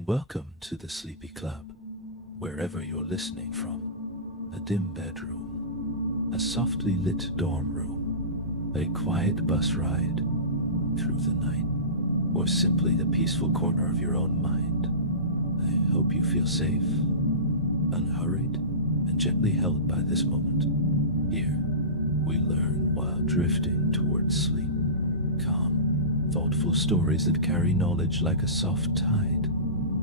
and welcome to the Sleepy Club, wherever you're listening from. A dim bedroom, a softly lit dorm room, a quiet bus ride through the night, or simply the peaceful corner of your own mind. I hope you feel safe, unhurried, and gently held by this moment. Here, we learn while drifting towards sleep. Calm, thoughtful stories that carry knowledge like a soft tide,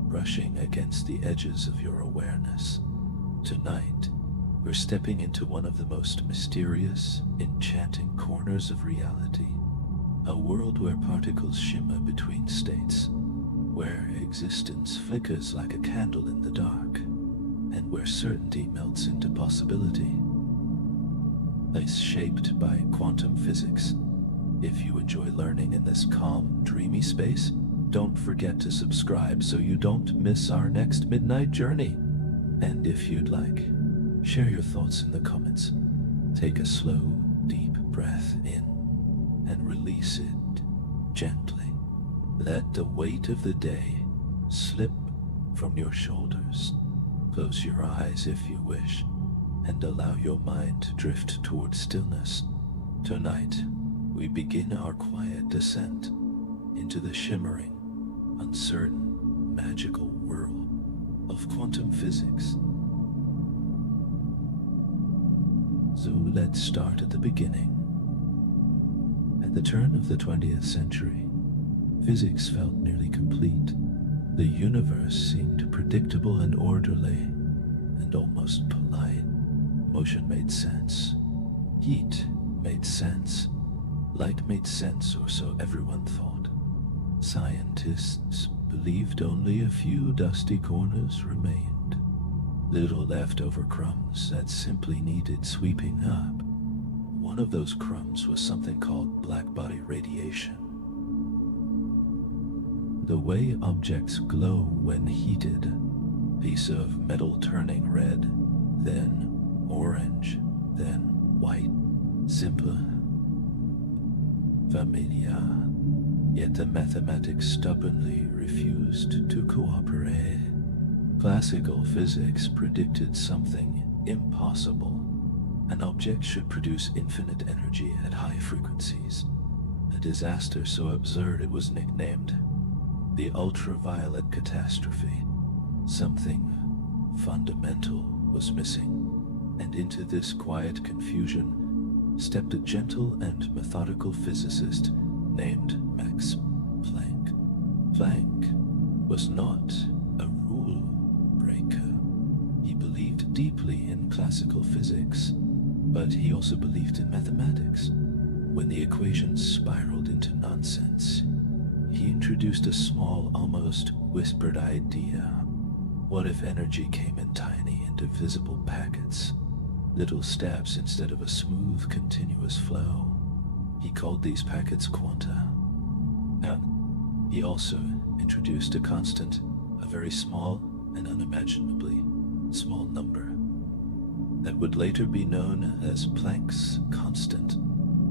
brushing against the edges of your awareness. Tonight, we're stepping into one of the most mysterious, enchanting corners of reality. A world where particles shimmer between states, where existence flickers like a candle in the dark, and where certainty melts into possibility. It's shaped by quantum physics. If you enjoy learning in this calm, dreamy space, don't forget to subscribe so you don't miss our next midnight journey. And if you'd like, share your thoughts in the comments. Take a slow, deep breath in and release it gently. Let the weight of the day slip from your shoulders. Close your eyes if you wish, and allow your mind to drift towards stillness. Tonight, we begin our quiet descent into the shimmering, uncertain, magical world of quantum physics. So let's start at the beginning. At the turn of the 20th century, physics felt nearly complete. The universe seemed predictable and orderly, and almost polite. Motion made sense. Heat made sense. Light made sense, or so everyone thought. Scientists believed only a few dusty corners remained. Little leftover crumbs that simply needed sweeping up. One of those crumbs was something called black-body radiation. The way objects glow when heated, piece of metal turning red, then orange, then white, simple, familiar. Yet the mathematics stubbornly refused to cooperate. Classical physics predicted something impossible. An object should produce infinite energy at high frequencies. A disaster so absurd it was nicknamed the ultraviolet catastrophe. Something fundamental was missing, and into this quiet confusion stepped a gentle and methodical physicist named Max Planck. Planck was not a rule breaker. He believed deeply in classical physics, but he also believed in mathematics. When the equations spiraled into nonsense, he introduced a small, almost whispered idea. What if energy came in tiny, indivisible packets? Little steps instead of a smooth, continuous flow. He called these packets quanta. And he also introduced a constant, a very small and unimaginably small number, that would later be known as Planck's constant.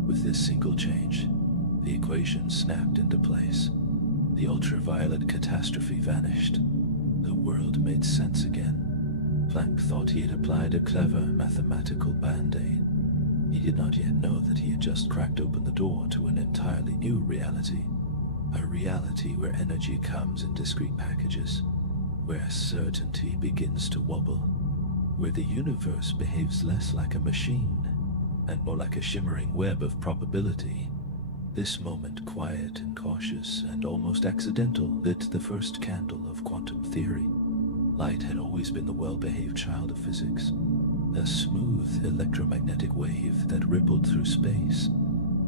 With this single change, the equation snapped into place. The ultraviolet catastrophe vanished. The world made sense again. Planck thought he had applied a clever mathematical band-aid. He did not yet know that he had just cracked open the door to an entirely new reality. A reality where energy comes in discrete packages, where certainty begins to wobble, where the universe behaves less like a machine and more like a shimmering web of probability. This moment, quiet and cautious and almost accidental, lit the first candle of quantum theory. Light had always been the well-behaved child of physics, a smooth electromagnetic wave that rippled through space.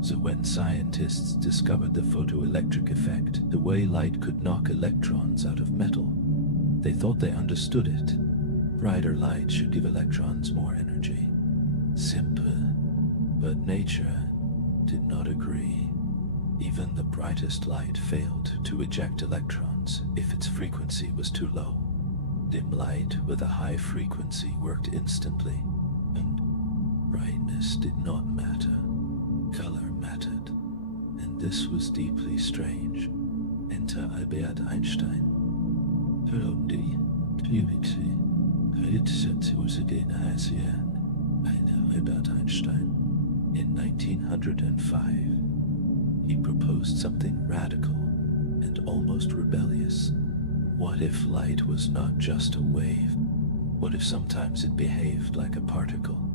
So when scientists discovered the photoelectric effect, the way light could knock electrons out of metal, they thought they understood it. Brighter light should give electrons more energy. Simple. But nature did not agree. Even the brightest light failed to eject electrons if its frequency was too low. Dim light with a high frequency worked instantly, and brightness did not matter. Color mattered, and this was deeply strange. Enter Albert Einstein. Truly, Klüwixi, Ritzenzusegen Asian, eine Albert Einstein. In 1905, he proposed something radical and almost rebellious. What if light was not just a wave? What if sometimes it behaved like a particle?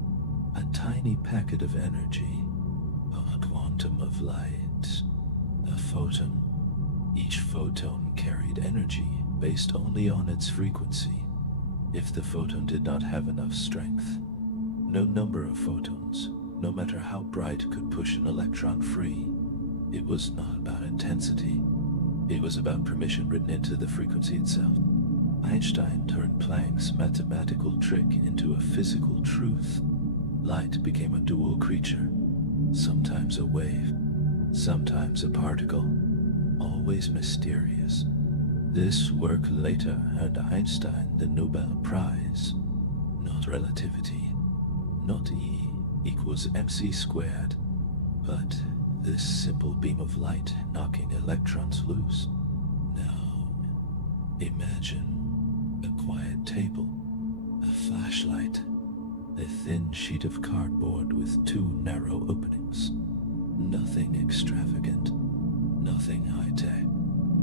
A tiny packet of energy, a quantum of light, a photon. Each photon carried energy based only on its frequency. If the photon did not have enough strength, no number of photons, no matter how bright, could push an electron free. It was not about intensity. It was about permission written into the frequency itself. Einstein turned Planck's mathematical trick into a physical truth. Light became a dual creature, sometimes a wave, sometimes a particle, always mysterious. This work later earned Einstein the Nobel Prize. Not relativity, not E equals mc squared, but this simple beam of light knocking electrons loose. Now, imagine a quiet table, a flashlight, a thin sheet of cardboard with two narrow openings. Nothing extravagant, nothing high-tech,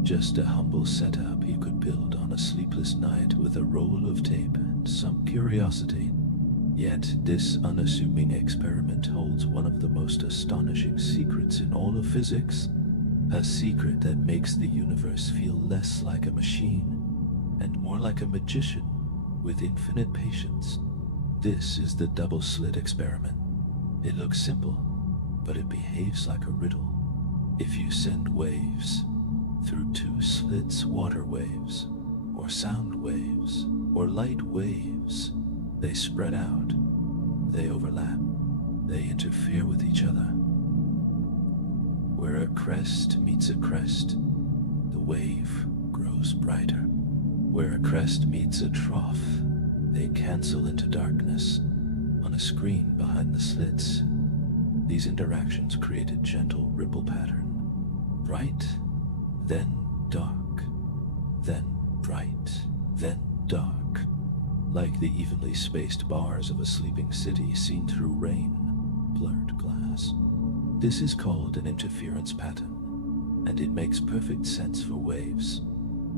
just a humble setup you could build on a sleepless night with a roll of tape and some curiosity. Yet this unassuming experiment holds one of the most astonishing secrets in all of physics, a secret that makes the universe feel less like a machine and more like a magician with infinite patience. This is the double-slit experiment. It looks simple, but it behaves like a riddle. If you send waves through two slits, water waves, or sound waves, or light waves, they spread out, they overlap, they interfere with each other. Where a crest meets a crest, the wave grows brighter. Where a crest meets a trough, they cancel into darkness. On a screen behind the slits, these interactions create a gentle ripple pattern. Bright, then dark, then bright, then dark. Like the evenly spaced bars of a sleeping city seen through rain, blurred glass. This is called an interference pattern, and it makes perfect sense for waves.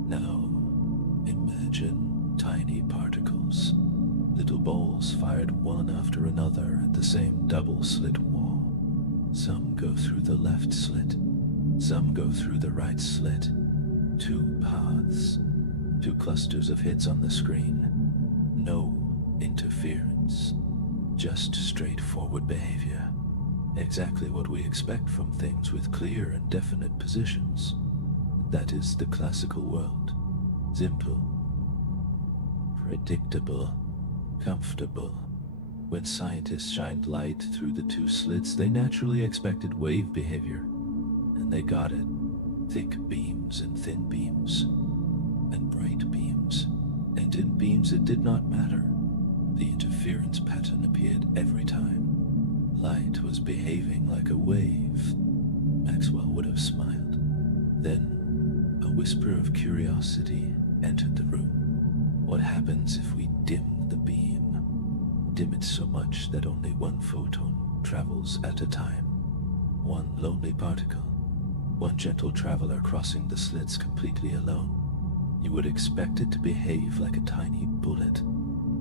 Now, imagine tiny particles, little balls fired one after another at the same double-slit wall. Some go through the left slit, some go through the right slit. Two paths, two clusters of hits on the screen. No interference, just straightforward behavior. Exactly what we expect from things with clear and definite positions. That is the classical world. Simple, predictable, comfortable. When scientists shined light through the two slits, they naturally expected wave behavior. And they got it. Thick beams and thin beams, and bright beams. And in beams it did not matter. The interference pattern appeared every time. Light was behaving like a wave. Maxwell would have smiled. Then, a whisper of curiosity entered the room. What happens if we dim the beam? Dim it so much that only one photon travels at a time. One lonely particle. One gentle traveler crossing the slits completely alone. You would expect it to behave like a tiny bullet,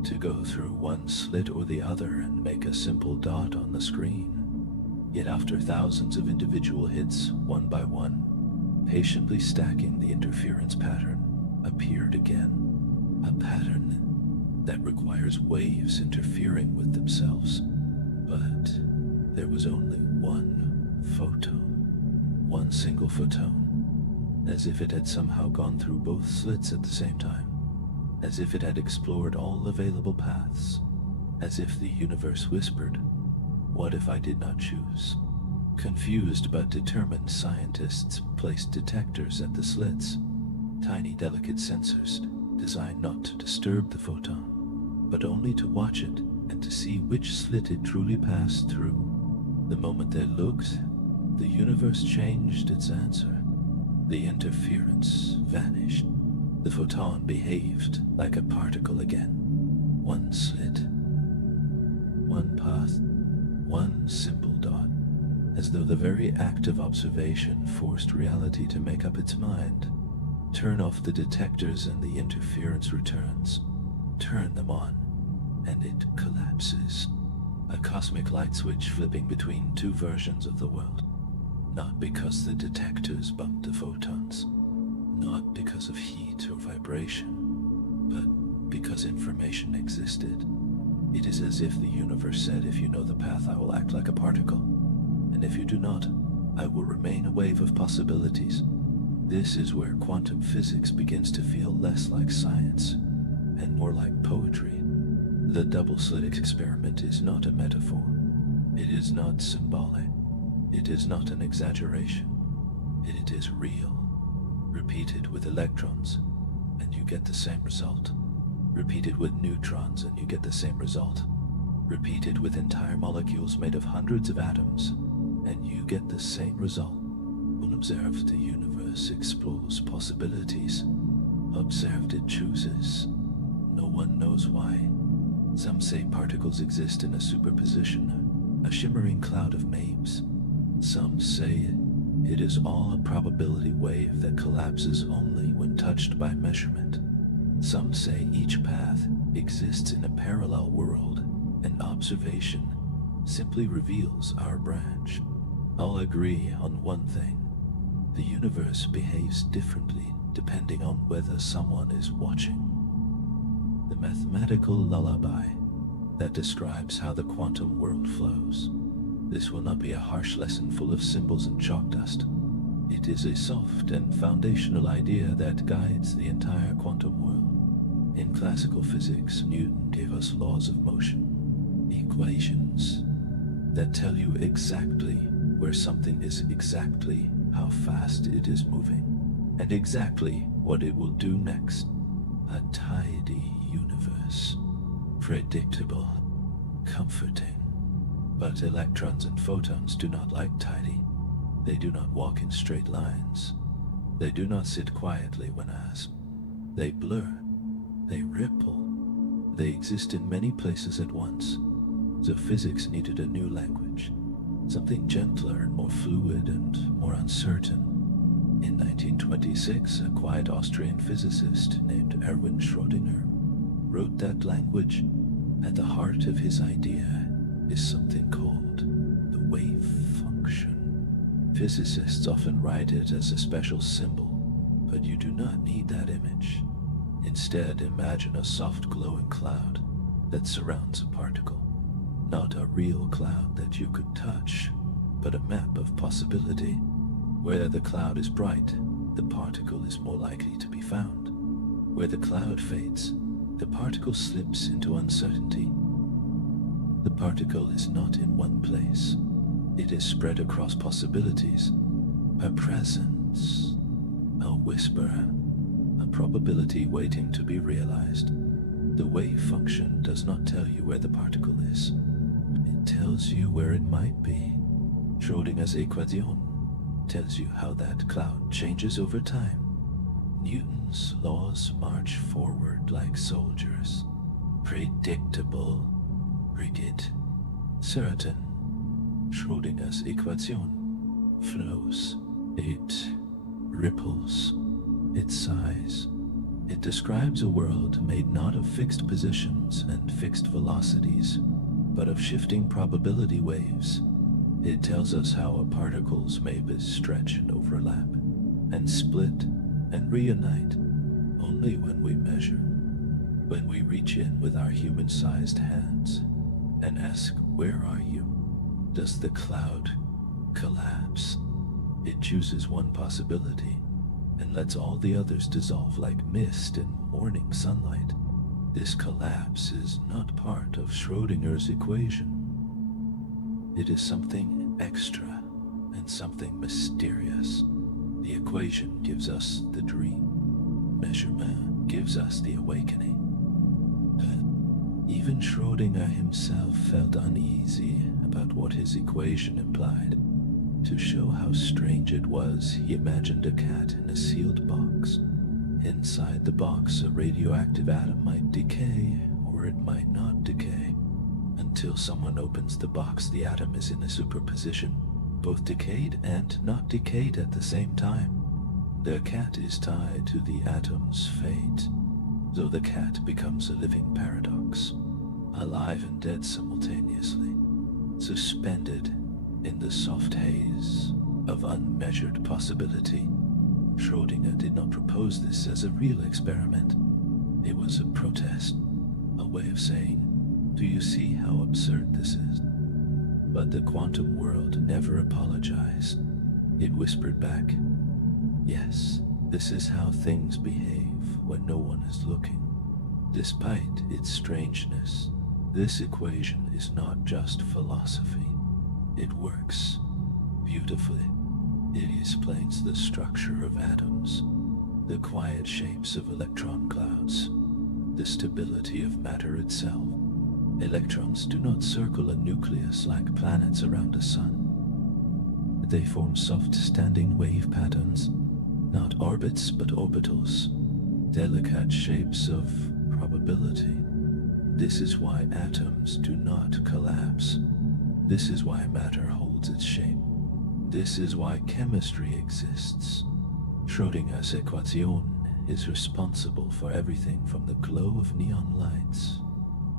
to go through one slit or the other and make a simple dot on the screen. Yet after thousands of individual hits, one by one, patiently stacking the interference pattern, appeared again. A pattern that requires waves interfering with themselves. But there was only one photon, one single photon. As if it had somehow gone through both slits at the same time, as if it had explored all available paths, as if the universe whispered, "What if I did not choose?" Confused but determined scientists placed detectors at the slits, tiny delicate sensors designed not to disturb the photon, but only to watch it and to see which slit it truly passed through. The moment they looked, the universe changed its answer. The interference vanished. The photon behaved like a particle again. One slit, one path, one simple dot, as though the very act of observation forced reality to make up its mind. Turn off the detectors and the interference returns. Turn them on, and it collapses. A cosmic light switch flipping between two versions of the world. Not because the detectors bumped the photons, not because of heat or vibration, but because information existed. It is as if the universe said, if you know the path, I will act like a particle, and if you do not, I will remain a wave of possibilities. This is where quantum physics begins to feel less like science and more like poetry. The double-slit experiment is not a metaphor. It is not symbolic. It is not an exaggeration. It is real. Repeat it with electrons, and you get the same result. Repeat it with neutrons, and you get the same result. Repeat it with entire molecules made of hundreds of atoms, and you get the same result. Unobserved, the universe explores possibilities. Observed, it chooses. No one knows why. Some say particles exist in a superposition, a shimmering cloud of Mabes. Some say it is all a probability wave that collapses only when touched by measurement. Some say each path exists in a parallel world, and observation simply reveals our branch. All agree on one thing. The universe behaves differently depending on whether someone is watching. The mathematical lullaby that describes how the quantum world flows. This will not be a harsh lesson full of symbols and chalk dust. It is a soft and foundational idea that guides the entire quantum world. In classical physics, Newton gave us laws of motion, equations that tell you exactly where something is, exactly how fast it is moving, and exactly what it will do next. A tidy universe, predictable, comforting. But electrons and photons do not like tidy. They do not walk in straight lines. They do not sit quietly when asked. They blur. They ripple. They exist in many places at once. So physics needed a new language, something gentler and more fluid and more uncertain. In 1926, a quiet Austrian physicist named Erwin Schrödinger wrote that language. At the heart of his idea is something called the wave function. Physicists often write it as a special symbol, but you do not need that image. Instead, imagine a soft glowing cloud that surrounds a particle. Not a real cloud that you could touch, but a map of possibility. Where the cloud is bright, the particle is more likely to be found. Where the cloud fades, the particle slips into uncertainty. The particle is not in one place. It is spread across possibilities. A presence, a whisper, a probability waiting to be realized. The wave function does not tell you where the particle is. It tells you where it might be. Schrödinger's equation tells you how that cloud changes over time. Newton's laws march forward like soldiers. Predictable, rigid, certain. Schrödinger's equation flows. It ripples. It sighs. It describes a world made not of fixed positions and fixed velocities, but of shifting probability waves. It tells us how a particle's Mabes stretch and overlap, and split and reunite only when we measure, when we reach in with our human-sized hands and ask, "Where are you?" Does the cloud collapse? It chooses one possibility and lets all the others dissolve like mist in morning sunlight. This collapse is not part of Schrödinger's equation. It is something extra and something mysterious. The equation gives us the dream. Measurement gives us the awakening. But even Schrödinger himself felt uneasy about what his equation implied. To show how strange it was, he imagined a cat in a sealed box. Inside the box, a radioactive atom might decay, or it might not decay. Until someone opens the box, the atom is in a superposition, both decayed and not decayed at the same time. The cat is tied to the atom's fate, so the cat becomes a living paradox, alive and dead simultaneously, suspended in the soft haze of unmeasured possibility. Schrödinger did not propose this as a real experiment. It was a protest, a way of saying, "Do you see how absurd this is?" But the quantum world never apologized. It whispered back, "Yes, this is how things behave when no one is looking." Despite its strangeness, this equation is not just philosophy. It works beautifully. It explains the structure of atoms, the quiet shapes of electron clouds, the stability of matter itself. Electrons do not circle a nucleus like planets around a sun. They form soft standing wave patterns, not orbits but orbitals, delicate shapes of probability. This is why atoms do not collapse. This is why matter holds its shape. This is why chemistry exists. Schrödinger's equation is responsible for everything from the glow of neon lights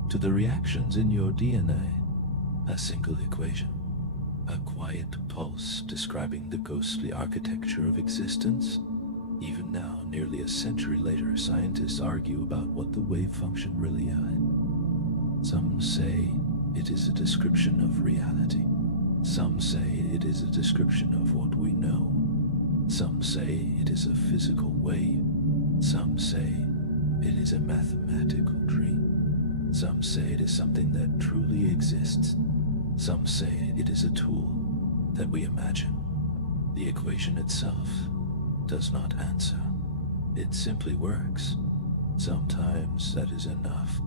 to the reactions in your DNA. A single equation, a quiet pulse describing the ghostly architecture of existence. Even now, nearly a century later, scientists argue about what the wave function really is. Some say it is a description of reality. Some say it is a description of what we know. Some say it is a physical wave. Some say it is a mathematical dream. Some say it is something that truly exists. Some say it is a tool that we imagine. The equation itself does not answer. It simply works. Sometimes that is enough.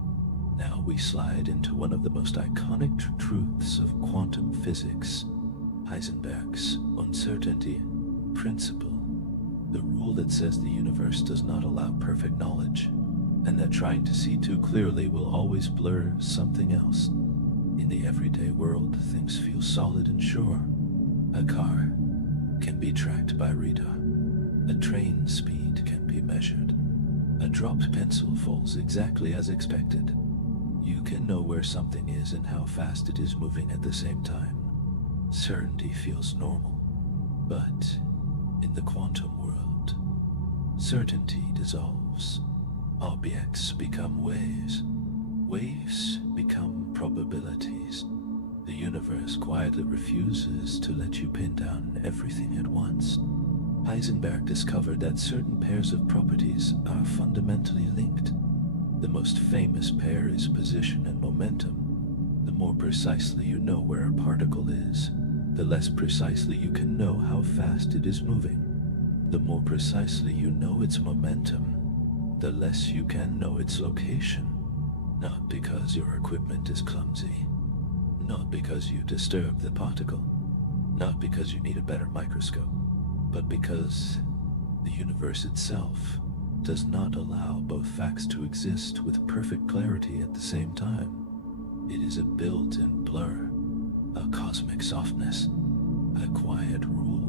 Now we slide into one of the most iconic truths of quantum physics, Heisenberg's uncertainty principle, the rule that says the universe does not allow perfect knowledge, and that trying to see too clearly will always blur something else. In the everyday world, things feel solid and sure. A car can be tracked by radar. A train speed can be measured. A dropped pencil falls exactly as expected. You can know where something is and how fast it is moving at the same time. Certainty feels normal. But in the quantum world, certainty dissolves. Objects become waves. Waves become probabilities. The universe quietly refuses to let you pin down everything at once. Heisenberg discovered that certain pairs of properties are fundamentally linked. The most famous pair is position and momentum. The more precisely you know where a particle is, the less precisely you can know how fast it is moving. The more precisely you know its momentum, the less you can know its location. Not because your equipment is clumsy, not because you disturb the particle, not because you need a better microscope, but because the universe itself does not allow both facts to exist with perfect clarity at the same time. It is a built-in blur, a cosmic softness, a quiet rule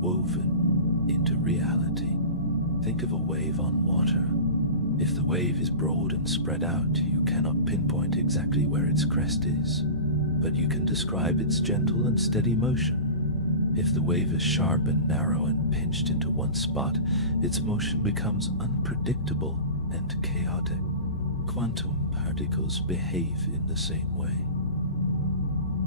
woven into reality. Think of a wave on water. If the wave is broad and spread out, you cannot pinpoint exactly where its crest is, but you can describe its gentle and steady motion. If the wave is sharp and narrow and pinched into one spot, its motion becomes unpredictable and chaotic. Quantum particles behave in the same way.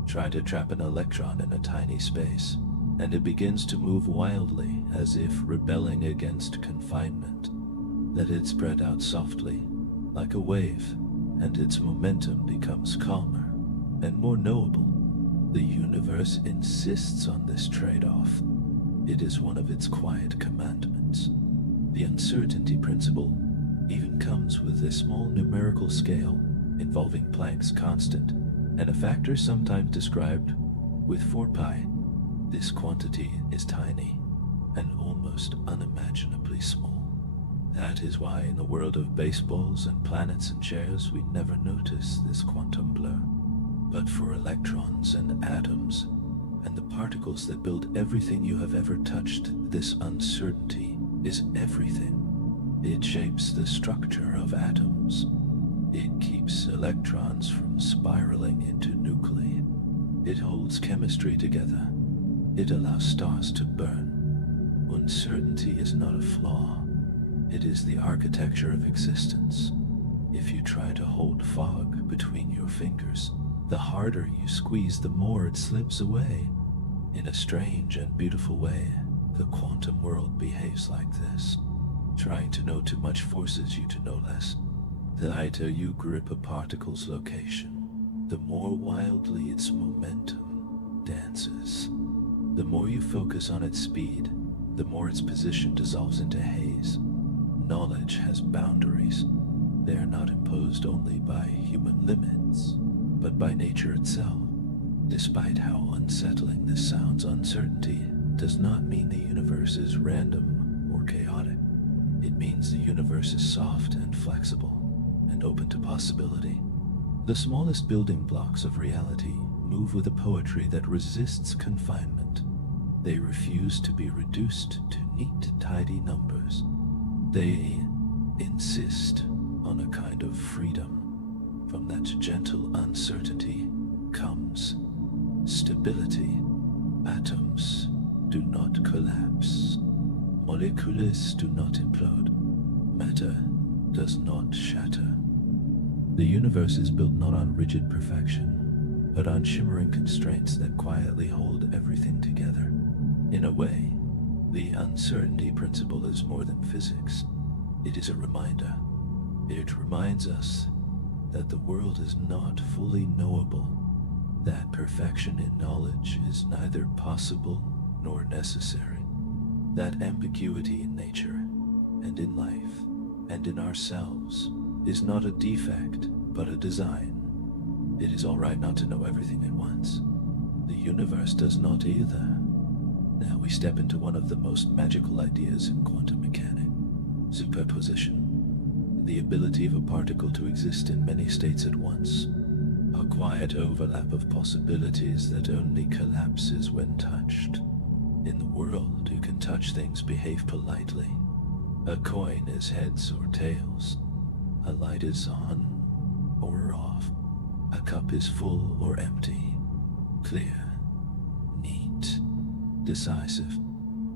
Try to trap an electron in a tiny space, and it begins to move wildly as if rebelling against confinement. Let it spread out softly, like a wave, and its momentum becomes calmer and more knowable. The universe insists on this trade-off. It is one of its quiet commandments. The uncertainty principle even comes with a small numerical scale involving Planck's constant, and a factor sometimes described with 4 pi. This quantity is tiny and almost unimaginably small. That is why in the world of baseballs and planets and chairs we never notice this quantum blur. But for electrons and atoms, and the particles that build everything you have ever touched, this uncertainty is everything. It shapes the structure of atoms. It keeps electrons from spiraling into nuclei. It holds chemistry together. It allows stars to burn. Uncertainty is not a flaw. It is the architecture of existence. If you try to hold fog between your fingers, the harder you squeeze, the more it slips away. In a strange and beautiful way, the quantum world behaves like this. Trying to know too much forces you to know less. The tighter you grip a particle's location, the more wildly its momentum dances. The more you focus on its speed, the more its position dissolves into haze. Knowledge has boundaries. They are not imposed only by human limits, but by nature itself. Despite how unsettling this sounds, uncertainty does not mean the universe is random or chaotic. It means the universe is soft and flexible and open to possibility. The smallest building blocks of reality move with a poetry that resists confinement. They refuse to be reduced to neat, tidy numbers. They insist on a kind of freedom. From that gentle uncertainty comes stability. Atoms do not collapse. Molecules do not implode. Matter does not shatter. The universe is built not on rigid perfection, but on shimmering constraints that quietly hold everything together. In a way, the uncertainty principle is more than physics. It is a reminder. It reminds us that the world is not fully knowable, that perfection in knowledge is neither possible nor necessary, that ambiguity in nature and in life and in ourselves is not a defect but a design. It is all right not to know everything at once. The universe does not either. Now we step into one of the most magical ideas in quantum mechanics: superposition, the ability of a particle to exist in many states at once, a quiet overlap of possibilities that only collapses when touched. In the world, you can touch things, behave politely. A coin is heads or tails. A light is on or off. A cup is full or empty. Clear, neat, decisive.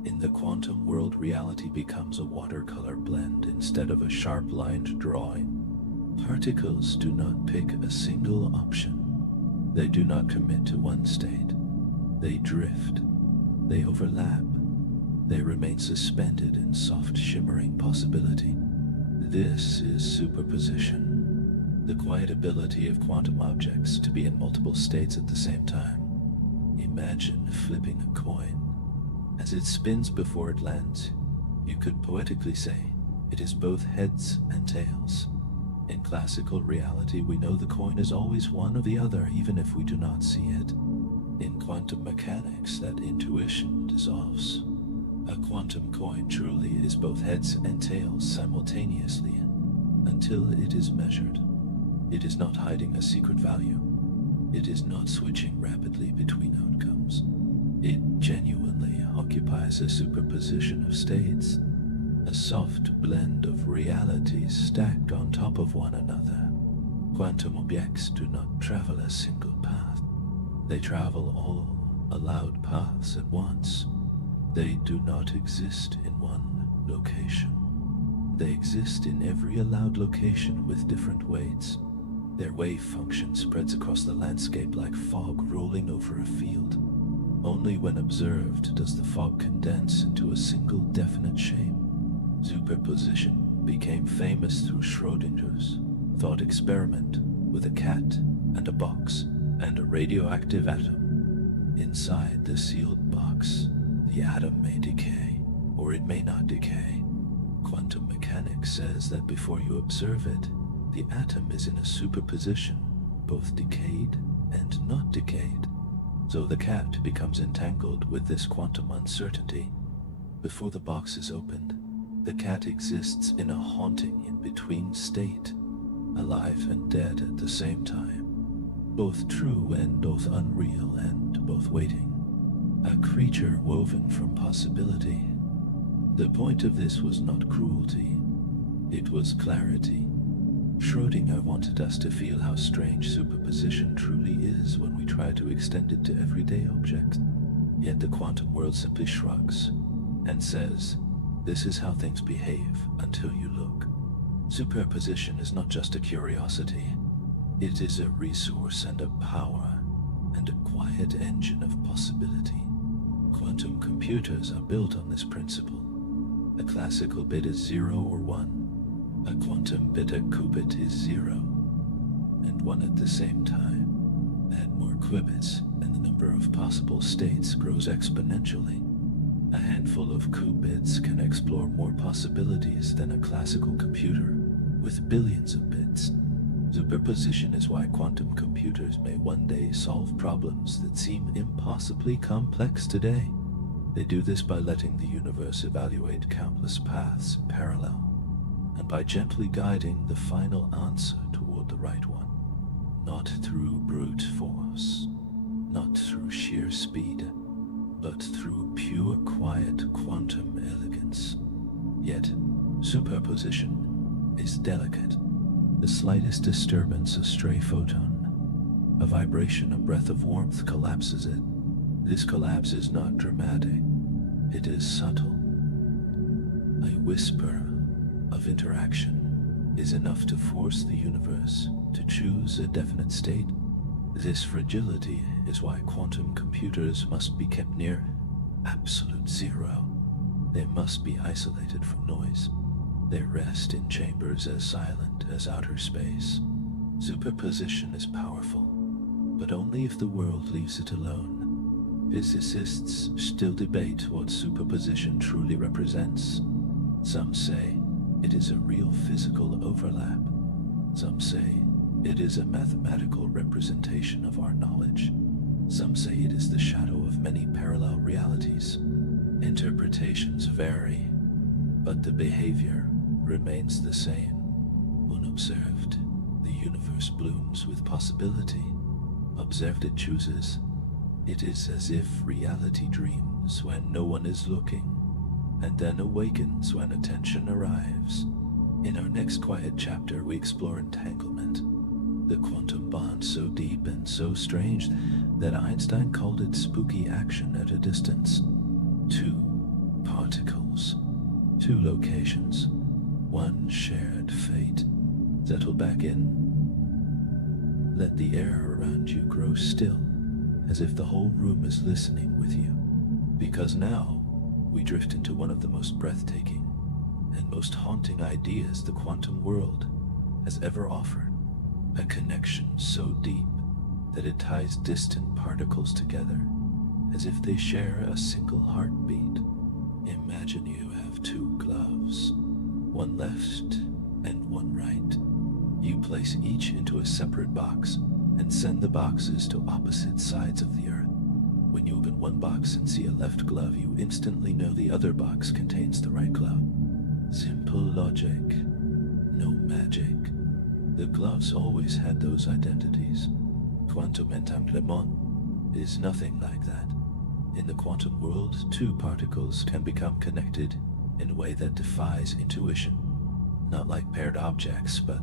In the quantum world, reality becomes a watercolor blend instead of a sharp-lined drawing. Particles do not pick a single option. They do not commit to one state. They drift. They overlap. They remain suspended in soft, shimmering possibility. This is superposition, the quiet ability of quantum objects to be in multiple states at the same time. Imagine flipping a coin. As it spins before it lands, you could poetically say it is both heads and tails. In classical reality, we know the coin is always one or the other, even if we do not see it. In quantum mechanics, that intuition dissolves. A quantum coin truly is both heads and tails simultaneously, until it is measured. It is not hiding a secret value. It is not switching rapidly between outcomes. It genuinely occupies a superposition of states, a soft blend of realities stacked on top of one another. Quantum objects do not travel a single path. They travel all allowed paths at once. They do not exist in one location. They exist in every allowed location with different weights. Their wave function spreads across the landscape like fog rolling over a field. Only when observed does the fog condense into a single definite shape. Superposition became famous through Schrodinger's thought experiment with a cat and a box and a radioactive atom. Inside the sealed box, the atom may decay, or it may not decay. Quantum mechanics says that before you observe it, the atom is in a superposition, both decayed and not decayed. So the cat becomes entangled with this quantum uncertainty. Before the box is opened, The cat exists in a haunting in-between state, alive and dead at the same time, both true and both unreal and both waiting. A creature woven from possibility. The point of this was not cruelty, it was clarity. Schrödinger wanted us to feel how strange superposition truly is when we try to extend it to everyday objects. Yet the quantum world simply shrugs and says, this is how things behave until you look. Superposition is not just a curiosity. It is a resource and a power and a quiet engine of possibility. Quantum computers are built on this principle. A classical bit is 0 or 1. A quantum bit, a qubit, is 0 and 1 at the same time. Add more qubits and the number of possible states grows exponentially. A handful of qubits can explore more possibilities than a classical computer with billions of bits. Superposition is why quantum computers may one day solve problems that seem impossibly complex today. They do this by letting the universe evaluate countless paths in parallel, and by gently guiding the final answer toward the right one. Not through brute force, not through sheer speed, but through pure quiet quantum elegance. Yet, superposition is delicate. The slightest disturbance, a stray photon, a vibration, a breath of warmth collapses it. This collapse is not dramatic, it is subtle. A whisper of interaction is enough to force the universe to choose a definite state. This fragility is why quantum computers must be kept near absolute zero. They must be isolated from noise. They rest in chambers as silent as outer space. Superposition is powerful, but only if the world leaves it alone. Physicists still debate what superposition truly represents. Some say it is a real physical overlap. Some say it is a mathematical representation of our knowledge. Some say it is the shadow of many parallel realities. Interpretations vary, but the behavior remains the same. Unobserved, the universe blooms with possibility. Observed, it chooses. It is as if reality dreams when no one is looking, and then awakens when attention arrives. In our next quiet chapter, we explore entanglement, the quantum bond so deep and so strange that Einstein called it spooky action at a distance. Two particles, two locations, one shared fate. Settle back in. Let the air around you grow still, as if the whole room is listening with you. Because now, we drift into one of the most breathtaking and most haunting ideas the quantum world has ever offered. A connection so deep that it ties distant particles together, as if they share a single heartbeat. Imagine you have two gloves, one left and one right. You place each into a separate box and send the boxes to opposite sides of the earth. When you open one box and see a left glove, you instantly know the other box contains the right glove. Simple logic, no magic. The gloves always had those identities. Quantum entanglement is nothing like that. In the quantum world, two particles can become connected in a way that defies intuition. Not like paired objects, but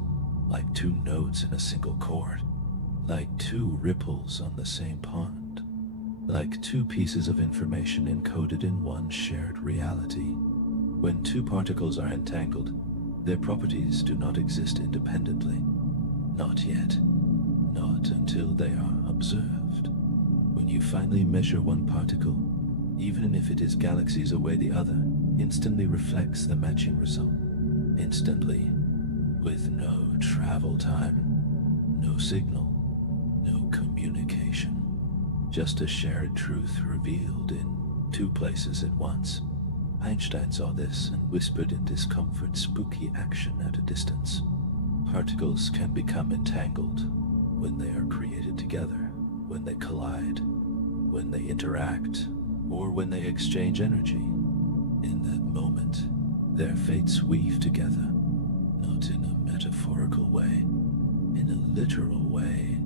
like two notes in a single chord. Like two ripples on the same pond. Like two pieces of information encoded in one shared reality. When two particles are entangled, their properties do not exist independently. Not yet. Not until they are observed. When you finally measure one particle, even if it is galaxies away, the other instantly reflects the matching result. Instantly, with no travel time, no signal, no communication. Just a shared truth revealed in two places at once. Einstein saw this and whispered in discomfort, spooky action at a distance. Particles can become entangled when they are created together, when they collide, when they interact, or when they exchange energy. In that moment, Their fates weave together, not in a metaphorical way, in a literal way.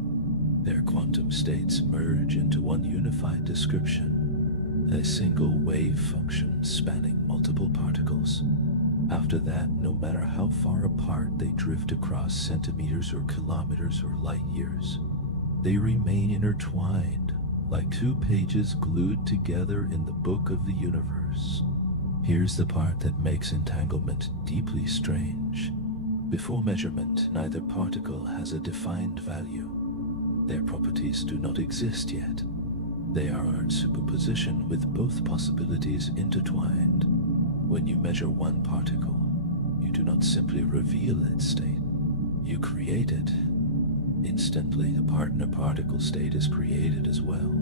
Their quantum states merge into one unified description, a single wave function spanning multiple particles. After that, no matter how far apart they drift across centimeters or kilometers or light years, they remain intertwined, like two pages glued together in the book of the universe. Here's the part that makes entanglement deeply strange. Before measurement, neither particle has a defined value. Their properties do not exist yet. They are in superposition with both possibilities intertwined. When you measure one particle, you do not simply reveal its state, you create it. Instantly, the partner particle state is created as well.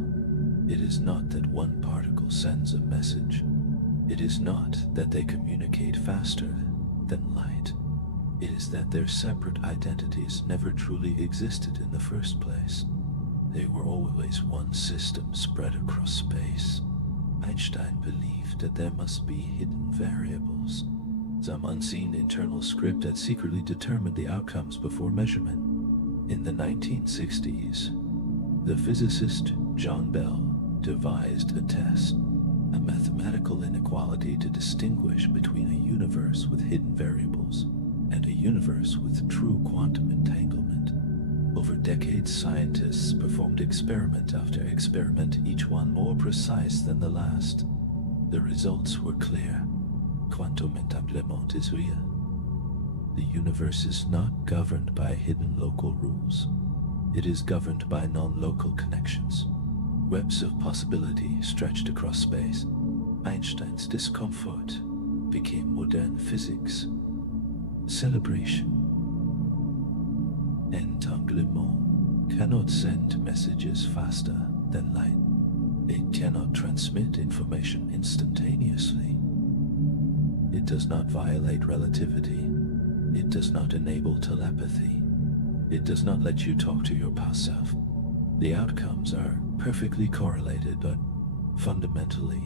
It is not that one particle sends a message. It is not that they communicate faster than light. It is that their separate identities never truly existed in the first place. They were always one system spread across space. Einstein believed that there must be hidden variables, some unseen internal script that secretly determined the outcomes before measurement. In the 1960s, the physicist John Bell devised a test, a mathematical inequality to distinguish between a universe with hidden variables and a universe with true quantum entanglement. Over decades, scientists performed experiment after experiment, each one more precise than the last. The results were clear. Quantum entanglement is real. The universe is not governed by hidden local rules. It is governed by non-local connections. Webs of possibility stretched across space. Einstein's discomfort became modern physics. Celebration. Entanglement cannot send messages faster than light. It cannot transmit information instantaneously. It does not violate relativity. It does not enable telepathy. It does not let you talk to your past self. The outcomes are perfectly correlated, but fundamentally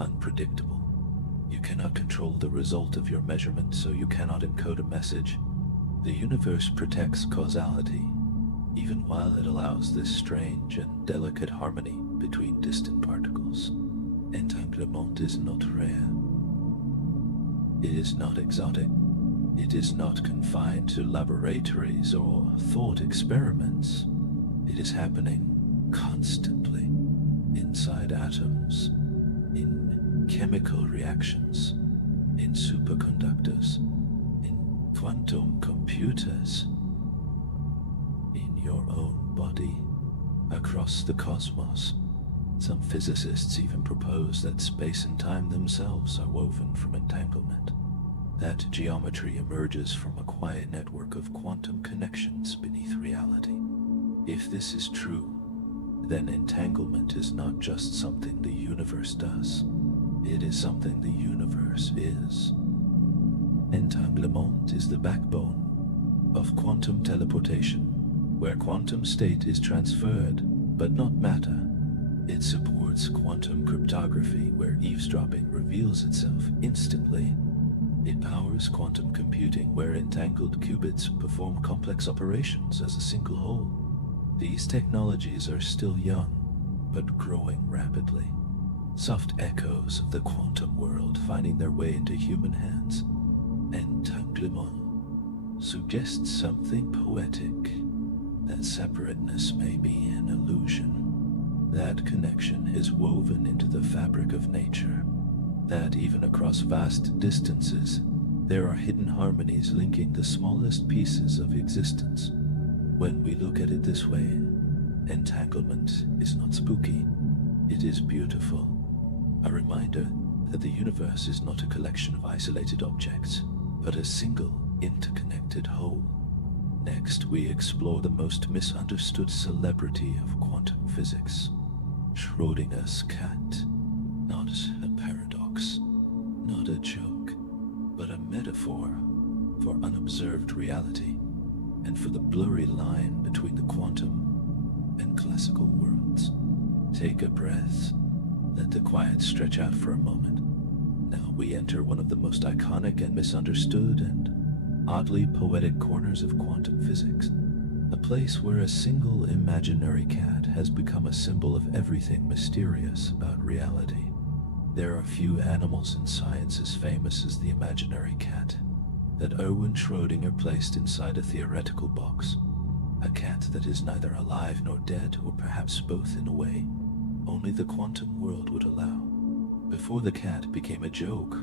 unpredictable. You cannot control the result of your measurement, so you cannot encode a message. The universe protects causality, even while it allows this strange and delicate harmony between distant particles. Entanglement is not rare. It is not exotic. It is not confined to laboratories or thought experiments. It is happening constantly, inside atoms, in chemical reactions, in superconductors, in quantum computers, in your own body, across the cosmos. Some physicists even propose that space and time themselves are woven from entanglement. That geometry emerges from a quiet network of quantum connections beneath reality. If this is true, then entanglement is not just something the universe does. It is something the universe is. Entanglement is the backbone of quantum teleportation, where quantum state is transferred, but not matter. It supports quantum cryptography, where eavesdropping reveals itself instantly. It powers quantum computing, where entangled qubits perform complex operations as a single whole. These technologies are still young, but growing rapidly. Soft echoes of the quantum world finding their way into human hands. Entanglement suggests something poetic, that separateness may be an illusion. That connection is woven into the fabric of nature. That even across vast distances, there are hidden harmonies linking the smallest pieces of existence. When we look at it this way, entanglement is not spooky, it is beautiful. A reminder that the universe is not a collection of isolated objects, but a single, interconnected whole. Next, we explore the most misunderstood celebrity of quantum physics, Schrödinger's cat. Not a paradox, not a joke, but a metaphor for unobserved reality and for the blurry line between the quantum and classical worlds. Take a breath, let the quiet stretch out for a moment. Now we enter one of the most iconic and misunderstood and oddly poetic corners of quantum physics, a place where a single imaginary cat has become a symbol of everything mysterious about reality. There are few animals in science as famous as the imaginary cat that Erwin Schrödinger placed inside a theoretical box, a cat that is neither alive nor dead, or perhaps both in a way only the quantum world would allow. Before the cat became a joke,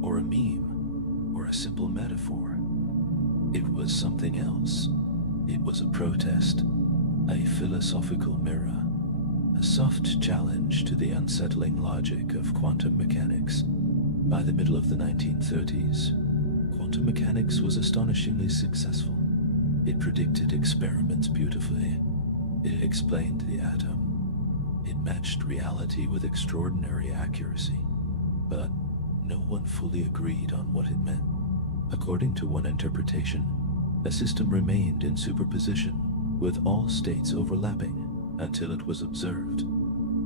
or a meme, or a simple metaphor, it was something else. It was a protest, a philosophical mirror, a soft challenge to the unsettling logic of quantum mechanics. By the middle of the 1930s, quantum mechanics was astonishingly successful. It predicted experiments beautifully. It explained the atom. It matched reality with extraordinary accuracy, but no one fully agreed on what it meant. According to one interpretation, the system remained in superposition, with all states overlapping, until it was observed.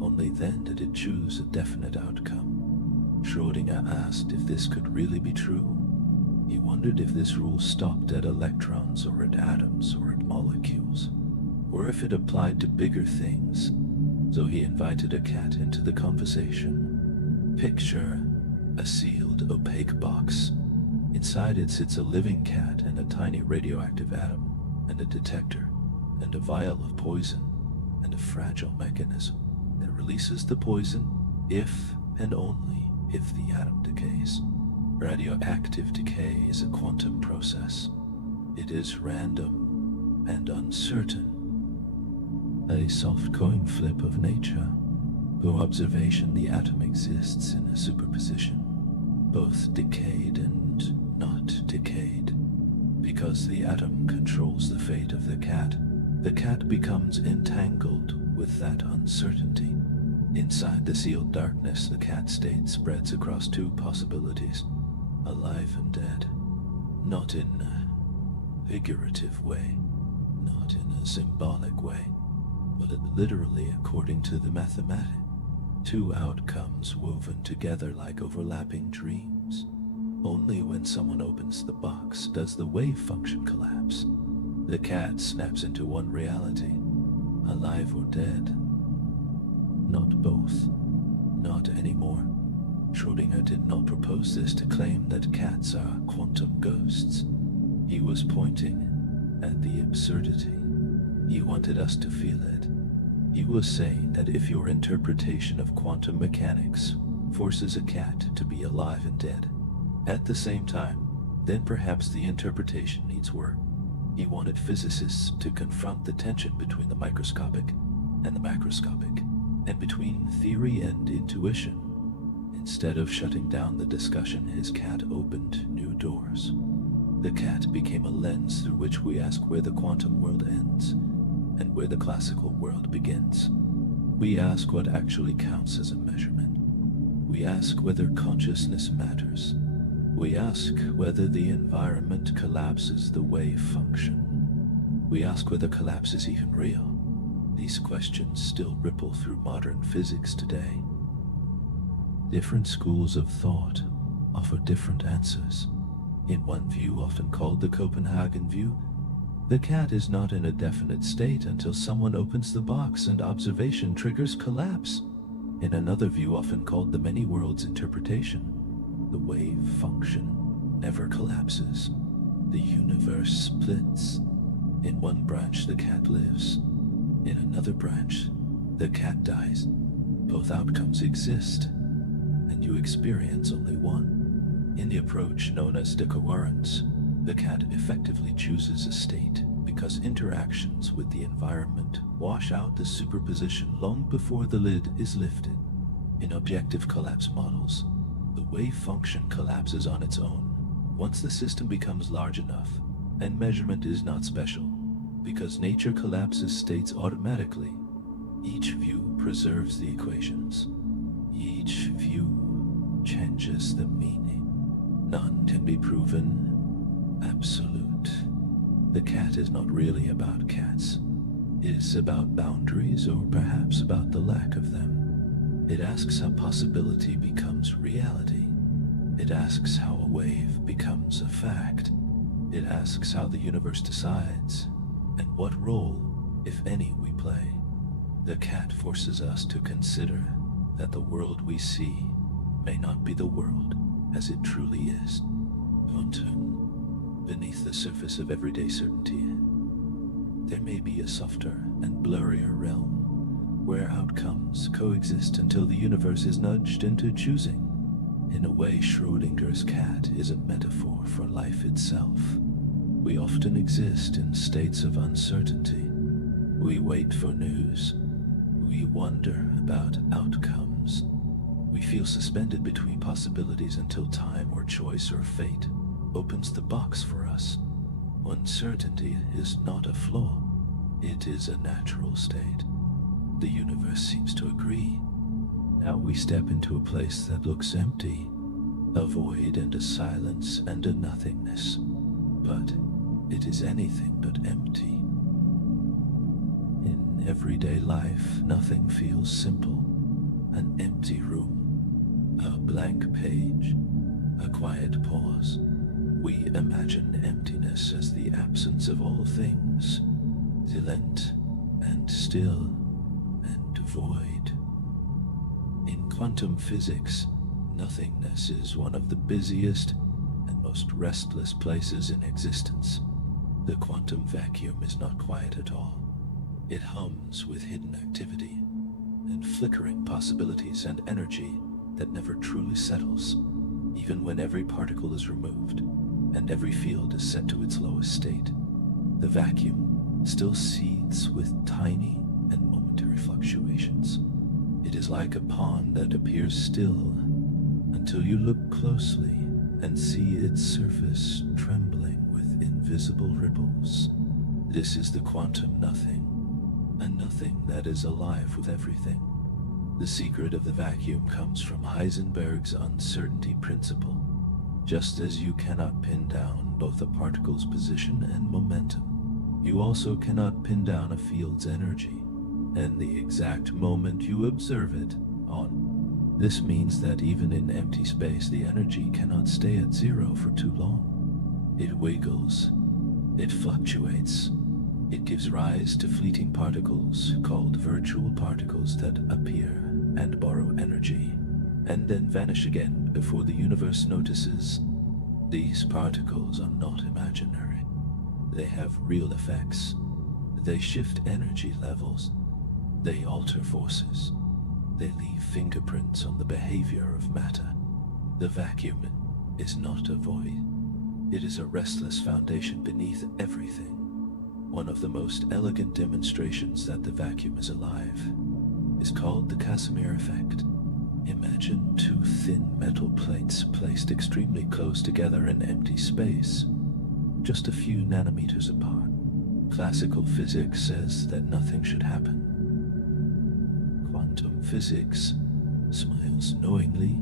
Only then did it choose a definite outcome. Schrödinger asked if this could really be true. He wondered if this rule stopped at electrons, or at atoms, or at molecules, or if it applied to bigger things. So he invited a cat into the conversation. Picture a sealed, opaque box. Inside it sits a living cat and a tiny radioactive atom, and a detector, and a vial of poison, and a fragile mechanism that releases the poison if and only if the atom decays. Radioactive decay is a quantum process. It is random and uncertain. A soft coin flip of nature. Through observation, the atom exists in a superposition, both decayed and not decayed. Because the atom controls the fate of the cat becomes entangled with that uncertainty. Inside the sealed darkness, the cat state spreads across two possibilities, alive and dead. Not in a figurative way, not in a symbolic way, but literally according to the mathematics. Two outcomes woven together like overlapping dreams. Only when someone opens the box does the wave function collapse. The cat snaps into one reality, alive or dead. Not both. Not anymore. Schrödinger did not propose this to claim that cats are quantum ghosts. He was pointing at the absurdity. He wanted us to feel it. He was saying that if your interpretation of quantum mechanics forces a cat to be alive and dead at the same time, then perhaps the interpretation needs work. He wanted physicists to confront the tension between the microscopic and the macroscopic, and between theory and intuition. Instead of shutting down the discussion, his cat opened new doors. The cat became a lens through which we ask where the quantum world ends and where the classical world begins. We ask what actually counts as a measurement. We ask whether consciousness matters. We ask whether the environment collapses the wave function. We ask whether collapse is even real. These questions still ripple through modern physics today. Different schools of thought offer different answers. In one view, often called the Copenhagen view, the cat is not in a definite state until someone opens the box and observation triggers collapse. In another view, often called the many worlds interpretation, the wave function never collapses. The universe splits. In one branch, the cat lives. In another branch, the cat dies. Both outcomes exist, and you experience only one. In the approach known as decoherence, the cat effectively chooses a state because interactions with the environment wash out the superposition long before the lid is lifted. In objective collapse models, the wave function collapses on its own once the system becomes large enough, and measurement is not special because nature collapses states automatically. Each view preserves the equations. Each view changes the meaning. None can be proven absolute. The cat is not really about cats. It is about boundaries, or perhaps about the lack of them. It asks how possibility becomes reality. It asks how a wave becomes a fact. It asks how the universe decides, and what role, if any, we play. The cat forces us to consider that the world we see may not be the world as it truly is. Quantum, beneath the surface of everyday certainty, there may be a softer and blurrier realm where outcomes coexist until the universe is nudged into choosing. In a way, Schrodinger's cat is a metaphor for life itself. We often exist in states of uncertainty. We wait for news. We wonder about outcomes. We feel suspended between possibilities until time or choice or fate opens the box for us. Uncertainty is not a flaw. It is a natural state. The universe seems to agree. Now we step into a place that looks empty, a void and a silence and a nothingness. But it is anything but empty. In everyday life, nothing feels simple. An empty room, a blank page, a quiet pause. We imagine emptiness as the absence of all things, silent and still and void. In quantum physics, nothingness is one of the busiest and most restless places in existence. The quantum vacuum is not quiet at all. It hums with hidden activity and flickering possibilities and energy that never truly settles, even when every particle is removed and every field is set to its lowest state. The vacuum still seethes with tiny and momentary fluctuations. It is like a pond that appears still until you look closely and see its surface trembling with invisible ripples. This is the quantum nothing, a nothing that is alive with everything. The secret of the vacuum comes from Heisenberg's uncertainty principle. Just as you cannot pin down both a particle's position and momentum, you also cannot pin down a field's energy and the exact moment you observe it on. This means that even in empty space, the energy cannot stay at zero for too long. It wiggles, it fluctuates, it gives rise to fleeting particles called virtual particles that appear and borrow energy, and then vanish again before the universe notices. These particles are not imaginary. They have real effects. They shift energy levels. They alter forces. They leave fingerprints on the behavior of matter. The vacuum is not a void. It is a restless foundation beneath everything. One of the most elegant demonstrations that the vacuum is alive is called the Casimir effect. Imagine two thin metal plates placed extremely close together in empty space, just a few nanometers apart. Classical physics says that nothing should happen. Quantum physics smiles knowingly.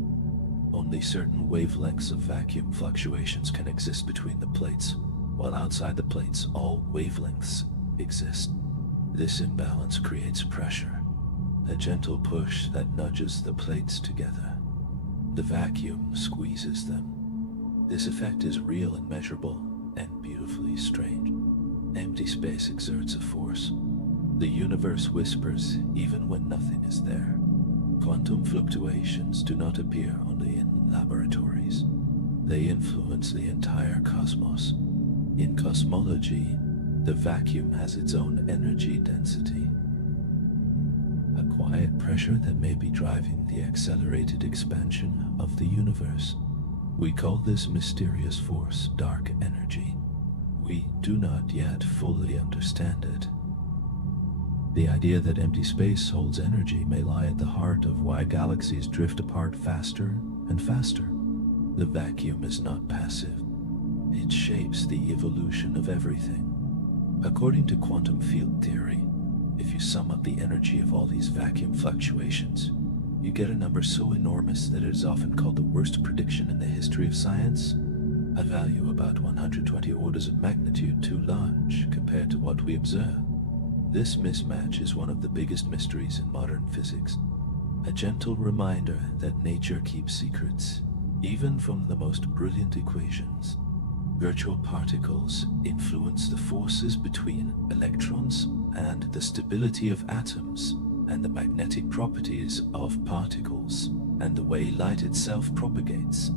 Only certain wavelengths of vacuum fluctuations can exist between the plates, while outside the plates all wavelengths exist. This imbalance creates pressure, a gentle push that nudges the plates together. The vacuum squeezes them. This effect is real and measurable and beautifully strange. Empty space exerts a force. The universe whispers even when nothing is there. Quantum fluctuations do not appear only in laboratories. They influence the entire cosmos. In cosmology, the vacuum has its own energy density, a quiet pressure that may be driving the accelerated expansion of the universe. We call this mysterious force dark energy. We do not yet fully understand it. The idea that empty space holds energy may lie at the heart of why galaxies drift apart faster and faster. The vacuum is not passive. It shapes the evolution of everything. According to quantum field theory, if you sum up the energy of all these vacuum fluctuations, you get a number so enormous that it is often called the worst prediction in the history of science, a value about 120 orders of magnitude too large compared to what we observe. This mismatch is one of the biggest mysteries in modern physics, a gentle reminder that nature keeps secrets, Even from the most brilliant equations, virtual particles influence the forces between electrons and the stability of atoms and the magnetic properties of particles and the way light itself propagates.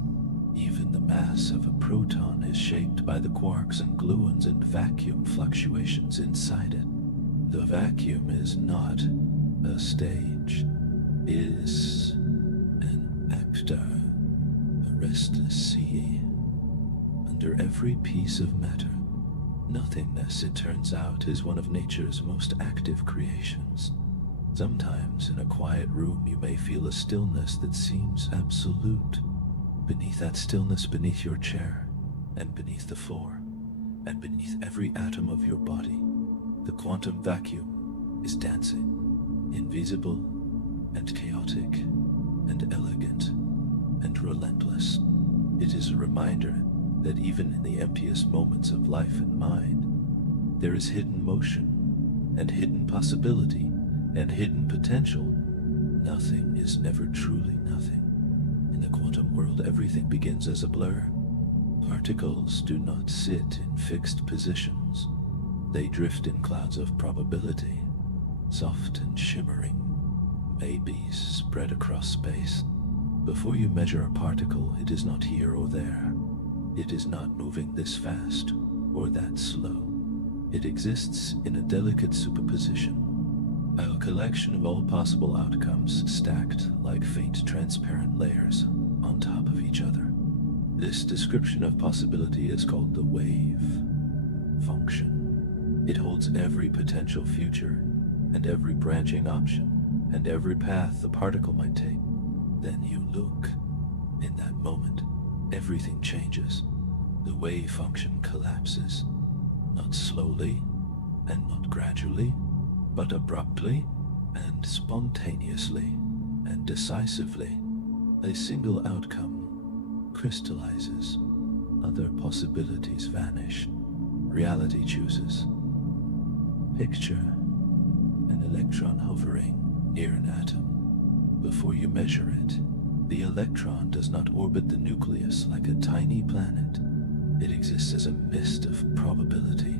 Even the mass of a proton is shaped by the quarks and gluons and vacuum fluctuations inside it. The vacuum is not a stage, is an actor, a restless sea. Under every piece of matter, nothingness, it turns out, is one of nature's most active creations. Sometimes in a quiet room you may feel a stillness that seems absolute. Beneath that stillness, beneath your chair, and beneath the floor, and beneath every atom of your body, the quantum vacuum is dancing, invisible and chaotic and elegant and relentless. It is a reminder that even in the emptiest moments of life and mind, there is hidden motion and hidden possibility and hidden potential. Nothing is never truly nothing. In the quantum world, everything begins as a blur. Particles do not sit in fixed positions. They drift in clouds of probability, soft and shimmering, maybes spread across space. Before you measure a particle, it is not here or there. It is not moving this fast or that slow. It exists in a delicate superposition, a collection of all possible outcomes stacked like faint transparent layers on top of each other. This description of possibility is called the wave function. It holds every potential future and every branching option and every path the particle might take. Then you look. In that moment, everything changes. The wave function collapses, not slowly and not gradually, but abruptly and spontaneously and decisively. A single outcome crystallizes. Other possibilities vanish. Reality chooses. Picture an electron hovering near an atom. Before you measure it, the electron does not orbit the nucleus like a tiny planet. It exists as a mist of probability,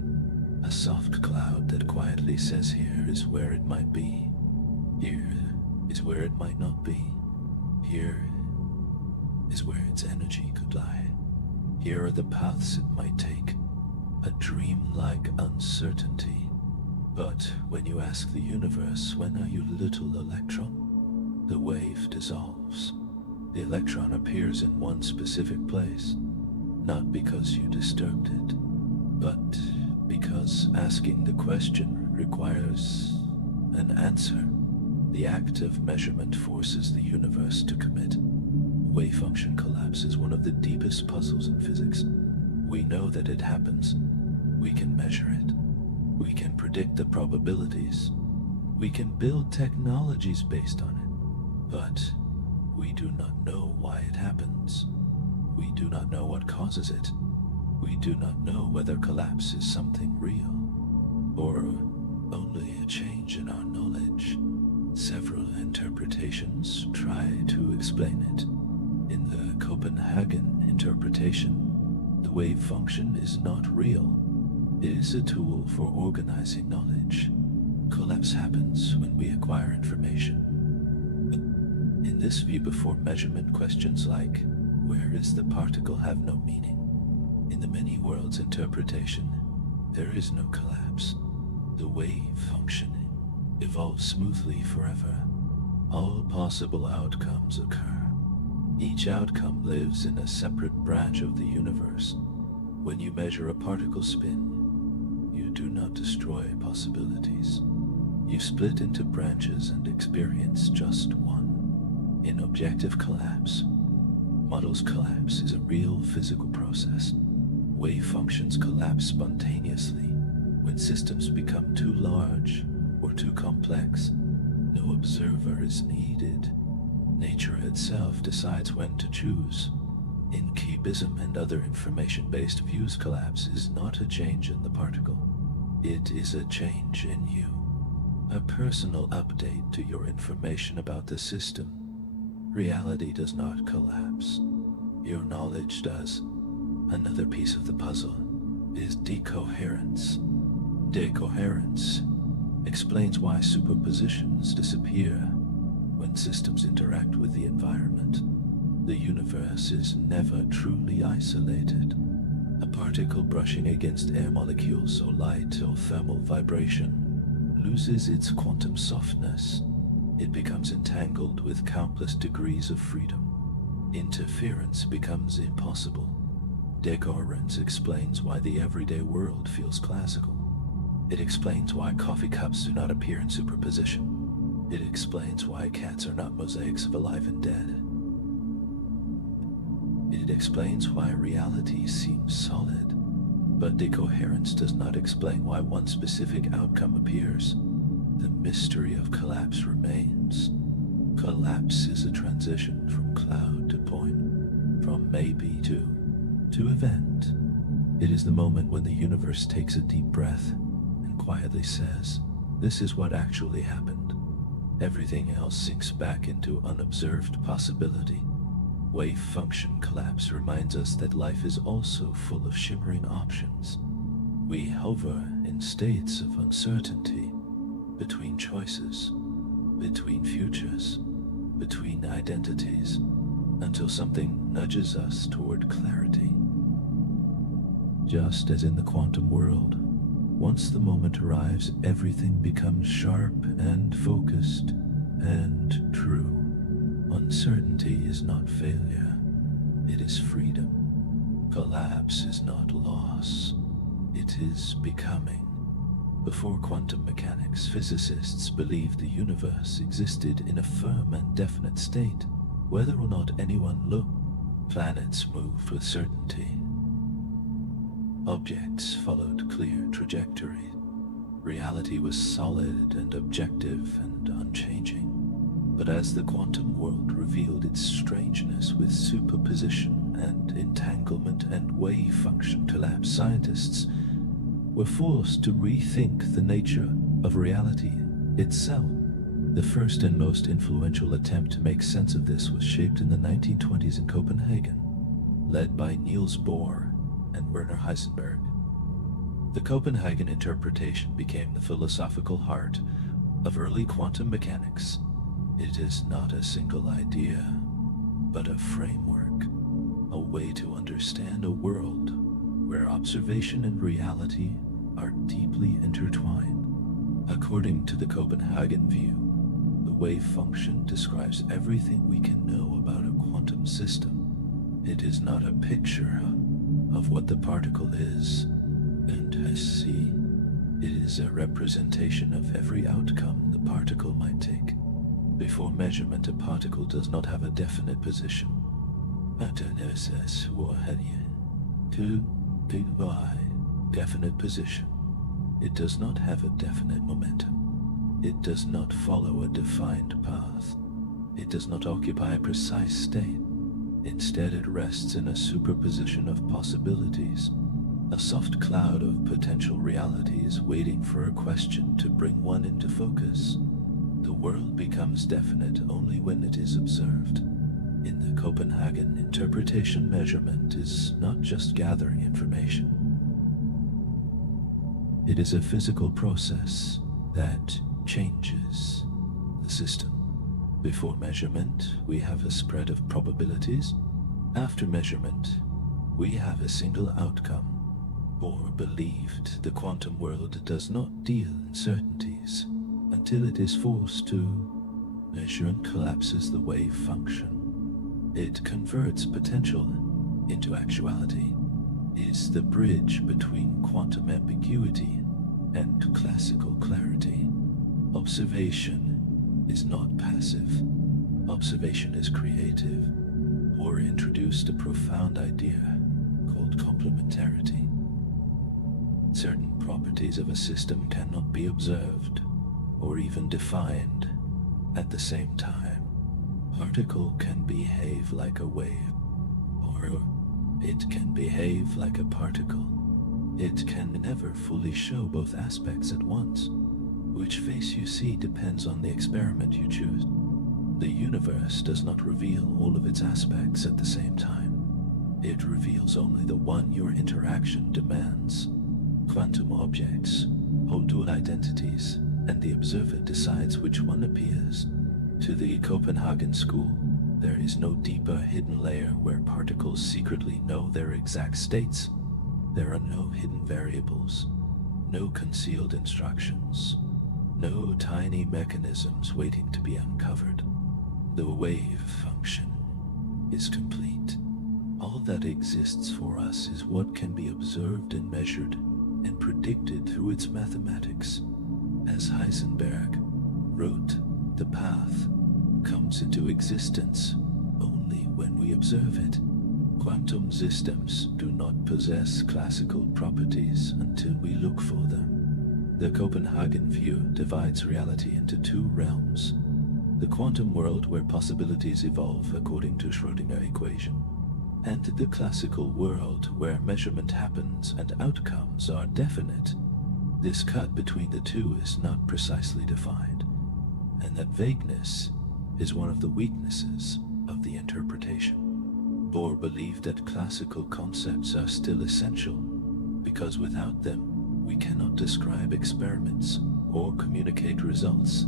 a soft cloud that quietly says here is where it might be, here is where it might not be, here is where its energy could lie, here are the paths it might take, a dream-like uncertainty. But when you ask the universe, when are you little electron? The wave dissolves. The electron appears in one specific place, not because you disturbed it, but because asking the question requires an answer. The act of measurement forces the universe to commit. Wave function collapse is one of the deepest puzzles in physics. We know that it happens. We can measure it. We can predict the probabilities. We can build technologies based on it. But we do not know why it happens. We do not know what causes it. We do not know whether collapse is something real, or only a change in our knowledge. Several interpretations try to explain it. In the Copenhagen interpretation, the wave function is not real. It is a tool for organizing knowledge. Collapse happens when we acquire information. In this view, before measurement, questions like, where is the particle, have no meaning. In the many worlds interpretation, there is no collapse. The wave function evolves smoothly forever. All possible outcomes occur. Each outcome lives in a separate branch of the universe. When you measure a particle spin, you do not destroy possibilities. You split into branches and experience just one. In objective collapse, models collapse is a real physical process. Wave functions collapse spontaneously when systems become too large or too complex. No observer is needed. Nature itself decides when to choose. In cubism and other information-based views, collapse is not a change in the particle. It is a change in you. A personal update to your information about the system. Reality does not collapse. your knowledge does. Another piece of the puzzle is decoherence. Decoherence explains why superpositions disappear when systems interact with the environment. The universe is never truly isolated. A particle brushing against air molecules or light or thermal vibration loses its quantum softness. It becomes entangled with countless degrees of freedom. Interference becomes impossible. Decoherence explains why the everyday world feels classical. It explains why coffee cups do not appear in superposition. It explains why cats are not mosaics of alive and dead. It explains why reality seems solid, but decoherence does not explain why one specific outcome appears. The mystery of collapse remains. Collapse is a transition from cloud to point, from maybe to event. It is the moment when the universe takes a deep breath and quietly says, "This is what actually happened." Everything else sinks back into unobserved possibility. Wave function collapse reminds us that life is also full of shimmering options. We hover in states of uncertainty, between choices, between futures, between identities, until something nudges us toward clarity. Just as in the quantum world, once the moment arrives, everything becomes sharp and focused and true. Uncertainty is not failure, it is freedom. Collapse is not loss, it is becoming. Before quantum mechanics, physicists believed the universe existed in a firm and definite state. Whether or not anyone looked, planets moved with certainty. Objects followed clear trajectories. Reality was solid and objective and unchanging. But as the quantum world revealed its strangeness with superposition and entanglement and wave function collapse, scientists were forced to rethink the nature of reality itself. The first and most influential attempt to make sense of this was shaped in the 1920s in Copenhagen, led by Niels Bohr and Werner Heisenberg. The Copenhagen interpretation became the philosophical heart of early quantum mechanics. It is not a single idea, but a framework, a way to understand a world where observation and reality are deeply intertwined. According to the Copenhagen view, the wave function describes everything we can know about a quantum system. It is not a picture of what the particle is and has seen. It is a representation of every outcome the particle might take. Before measurement, a particle does not have a definite position. Definite position. It does not have a definite momentum. It does not follow a defined path. It does not occupy a precise state. Instead, it rests in a superposition of possibilities, a soft cloud of potential realities waiting for a question to bring one into focus. The world becomes definite only when it is observed. In the Copenhagen interpretation, measurement is not just gathering information. It is a physical process that changes the system. Before measurement, we have a spread of probabilities. After measurement, we have a single outcome. Bohr believed the quantum world does not deal in certainties until it is forced to measure and collapses the wave function. It converts potential into actuality. It is the bridge between quantum ambiguity and classical clarity. Observation is not passive. Observation is creative. Bohr introduced a profound idea called complementarity. Certain properties of a system cannot be observed or even defined at the same time. Particle can behave like a wave, or it can behave like a particle. It can never fully show both aspects at once. Which face you see depends on the experiment you choose. The universe does not reveal all of its aspects at the same time. It reveals only the one your interaction demands. Quantum objects hold dual identities, and the observer decides which one appears. To the Copenhagen school, there is no deeper hidden layer where particles secretly know their exact states. There are no hidden variables, no concealed instructions, no tiny mechanisms waiting to be uncovered. The wave function is complete. All that exists for us is what can be observed and measured and predicted through its mathematics. As Heisenberg wrote, the path comes into existence only when we observe it. Quantum systems do not possess classical properties until we look for them. The Copenhagen view divides reality into two realms: the quantum world where possibilities evolve according to Schrödinger equation, and the classical world where measurement happens and outcomes are definite. This cut between the two is not precisely defined, and that vagueness is one of the weaknesses of the interpretation. Bohr believed that classical concepts are still essential, because without them we cannot describe experiments or communicate results.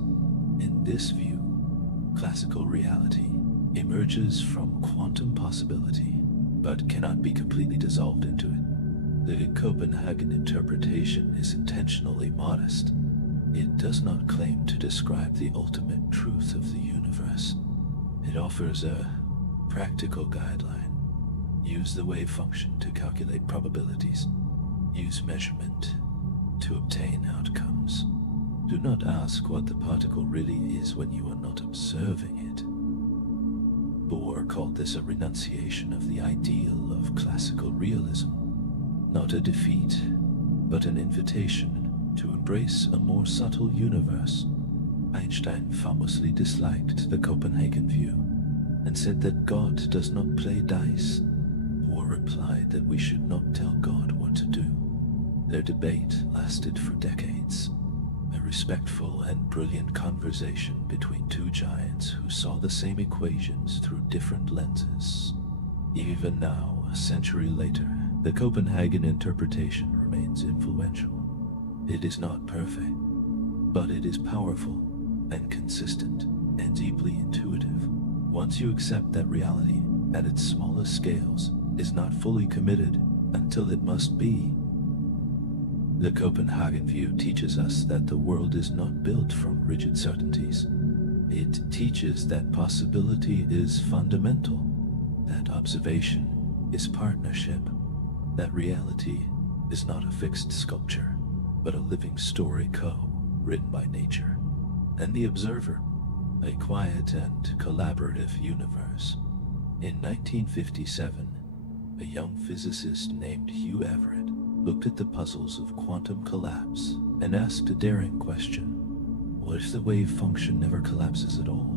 In this view, classical reality emerges from quantum possibility, but cannot be completely dissolved into it. The Copenhagen interpretation is intentionally modest. It does not claim to describe the ultimate truth of the universe. It offers a practical guideline. Use the wave function to calculate probabilities. Use measurement to obtain outcomes. Do not ask what the particle really is when you are not observing it. Bohr called this a renunciation of the ideal of classical realism, not a defeat, but an invitation to embrace a more subtle universe. Einstein famously disliked the Copenhagen view and said that God does not play dice. Bohr replied that we should not tell God what to do. Their debate lasted for decades, a respectful and brilliant conversation between two giants who saw the same equations through different lenses. Even now, a century later, the Copenhagen interpretation remains influential. It is not perfect, but it is powerful and consistent and deeply intuitive. Once you accept that reality, at its smallest scales, is not fully committed until it must be. The Copenhagen view teaches us that the world is not built from rigid certainties. It teaches that possibility is fundamental, that observation is partnership, that reality is not a fixed sculpture, but a living story co-written by nature, and the observer, a quiet and collaborative universe. In 1957, a young physicist named Hugh Everett looked at the puzzles of quantum collapse and asked a daring question. What if the wave function never collapses at all?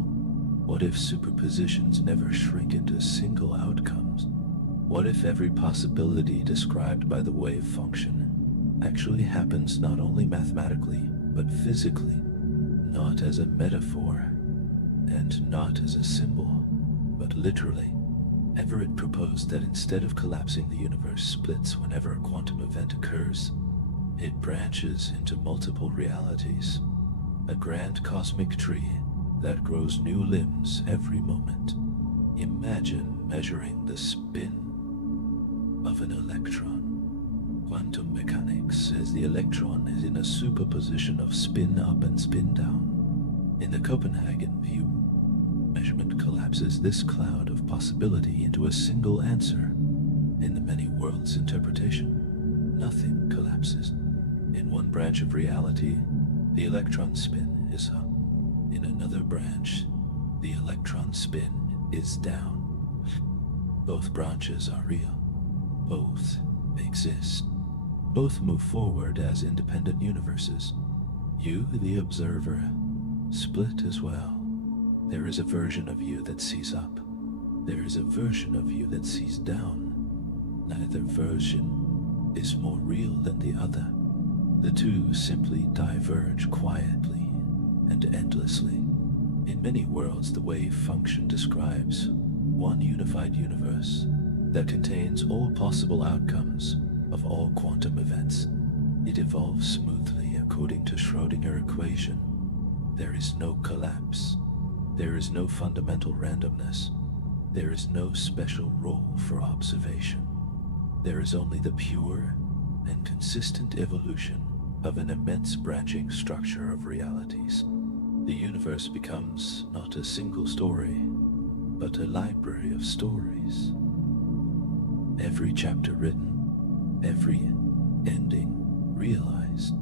What if superpositions never shrink into single outcomes? What if every possibility described by the wave function actually happens not only mathematically, but physically, not as a metaphor, and not as a symbol, but literally? Everett proposed that instead of collapsing, the universe splits whenever a quantum event occurs. It branches into multiple realities, a grand cosmic tree that grows new limbs every moment. Imagine measuring the spin of an electron. Quantum mechanics says the electron is in a superposition of spin up and spin down. In the Copenhagen view, measurement collapses this cloud of possibility into a single answer. In the many worlds interpretation, nothing collapses. In one branch of reality, the electron spin is up. In another branch, the electron spin is down. Both branches are real. Both exist. Both move forward as independent universes. You, the observer, split as well. There is a version of you that sees up. There is a version of you that sees down. Neither version is more real than the other. The two simply diverge quietly and endlessly. In many worlds, the wave function describes one unified universe. that contains all possible outcomes of all quantum events. It evolves smoothly according to Schrödinger equation. There is no collapse. There is no fundamental randomness. There is no special role for observation. There is only the pure and consistent evolution of an immense branching structure of realities. The universe becomes not a single story, but a library of stories. Every chapter written, every ending realized.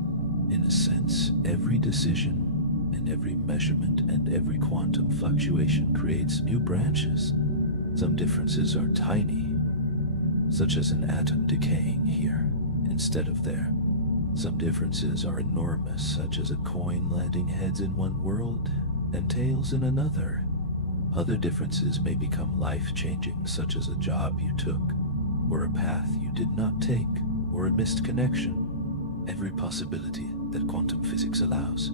In a sense, every decision and every measurement and every quantum fluctuation creates new branches. Some differences are tiny, such as an atom decaying here instead of there. Some differences are enormous, such as a coin landing heads in one world and tails in another. Other differences may become life-changing, such as a job you took, or a path you did not take, or a missed connection. Every possibility that quantum physics allows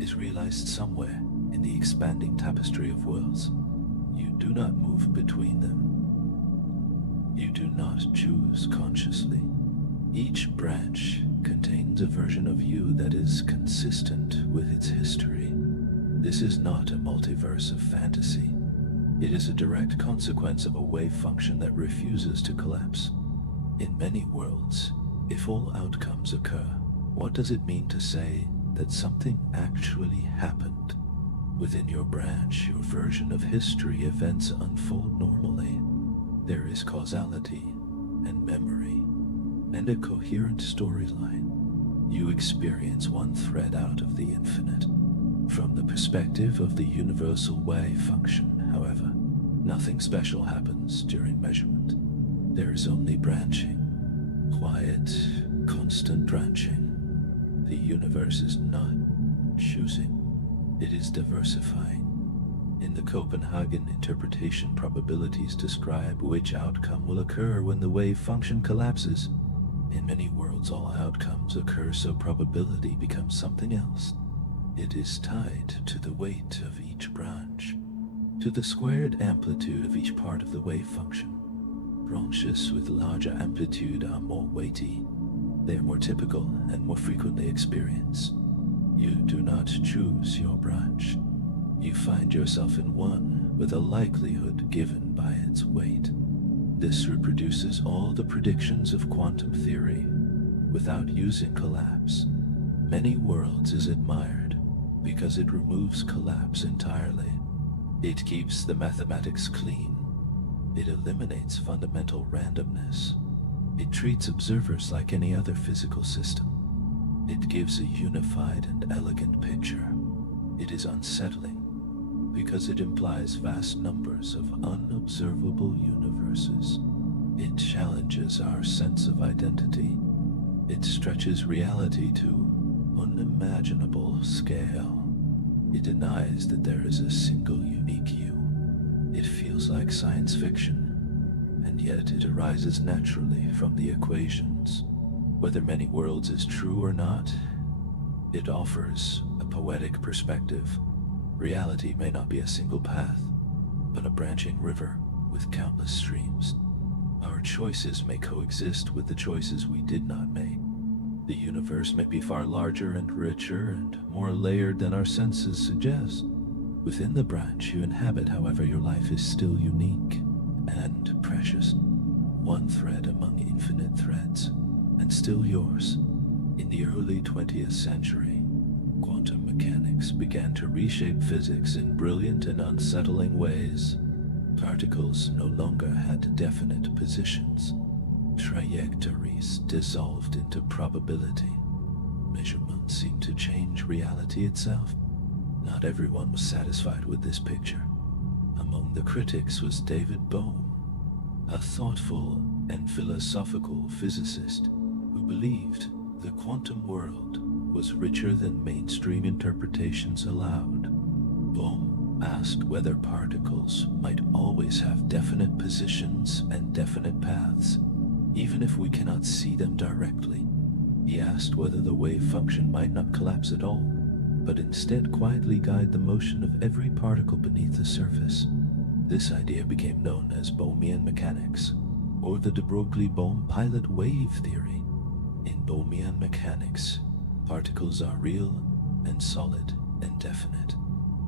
is realized somewhere in the expanding tapestry of worlds. You do not move between them. You do not choose consciously. Each branch contains a version of you that is consistent with its history. This is not a multiverse of fantasy. It is a direct consequence of a wave function that refuses to collapse. In many worlds, if all outcomes occur, what does it mean to say that something actually happened? Within your branch, your version of history, events unfold normally. There is causality and memory and a coherent storyline. You experience one thread out of the infinite. From the perspective of the universal wave function, however, nothing special happens during measurement. There is only branching, quiet, constant branching. The universe is not choosing, it is diversifying. In the Copenhagen interpretation, probabilities describe which outcome will occur when the wave function collapses. In many worlds, all outcomes occur, so probability becomes something else. It is tied to the weight of each branch, to the squared amplitude of each part of the wave function. Branches with larger amplitude are more weighty. They are more typical and more frequently experienced. You do not choose your branch. You find yourself in one with a likelihood given by its weight. This reproduces all the predictions of quantum theory without using collapse. Many worlds is admired because it removes collapse entirely. It keeps the mathematics clean. It eliminates fundamental randomness. It treats observers like any other physical system. It gives a unified and elegant picture. It is unsettling because it implies vast numbers of unobservable universes. It challenges our sense of identity. It stretches reality to unimaginable scale. It denies that there is a single unique you. It feels like science fiction, and yet it arises naturally from the equations. Whether many worlds is true or not, it offers a poetic perspective. Reality may not be a single path, but a branching river with countless streams. Our choices may coexist with the choices we did not make. The universe may be far larger and richer and more layered than our senses suggest. Within the branch you inhabit, however, your life is still unique and precious. One thread among infinite threads, and still yours. In the early 20th century, quantum mechanics began to reshape physics in brilliant and unsettling ways. Particles no longer had definite positions. Trajectories dissolved into probability. Measurements seemed to change reality itself. Not everyone was satisfied with this picture. Among the critics was David Bohm, a thoughtful and philosophical physicist who believed the quantum world was richer than mainstream interpretations allowed. Bohm asked whether particles might always have definite positions and definite paths, even if we cannot see them directly. He asked whether the wave function might not collapse at all, but instead quietly guide the motion of every particle beneath the surface. This idea became known as Bohmian mechanics, or the de Broglie-Bohm pilot wave theory. In Bohmian mechanics, particles are real and solid and definite.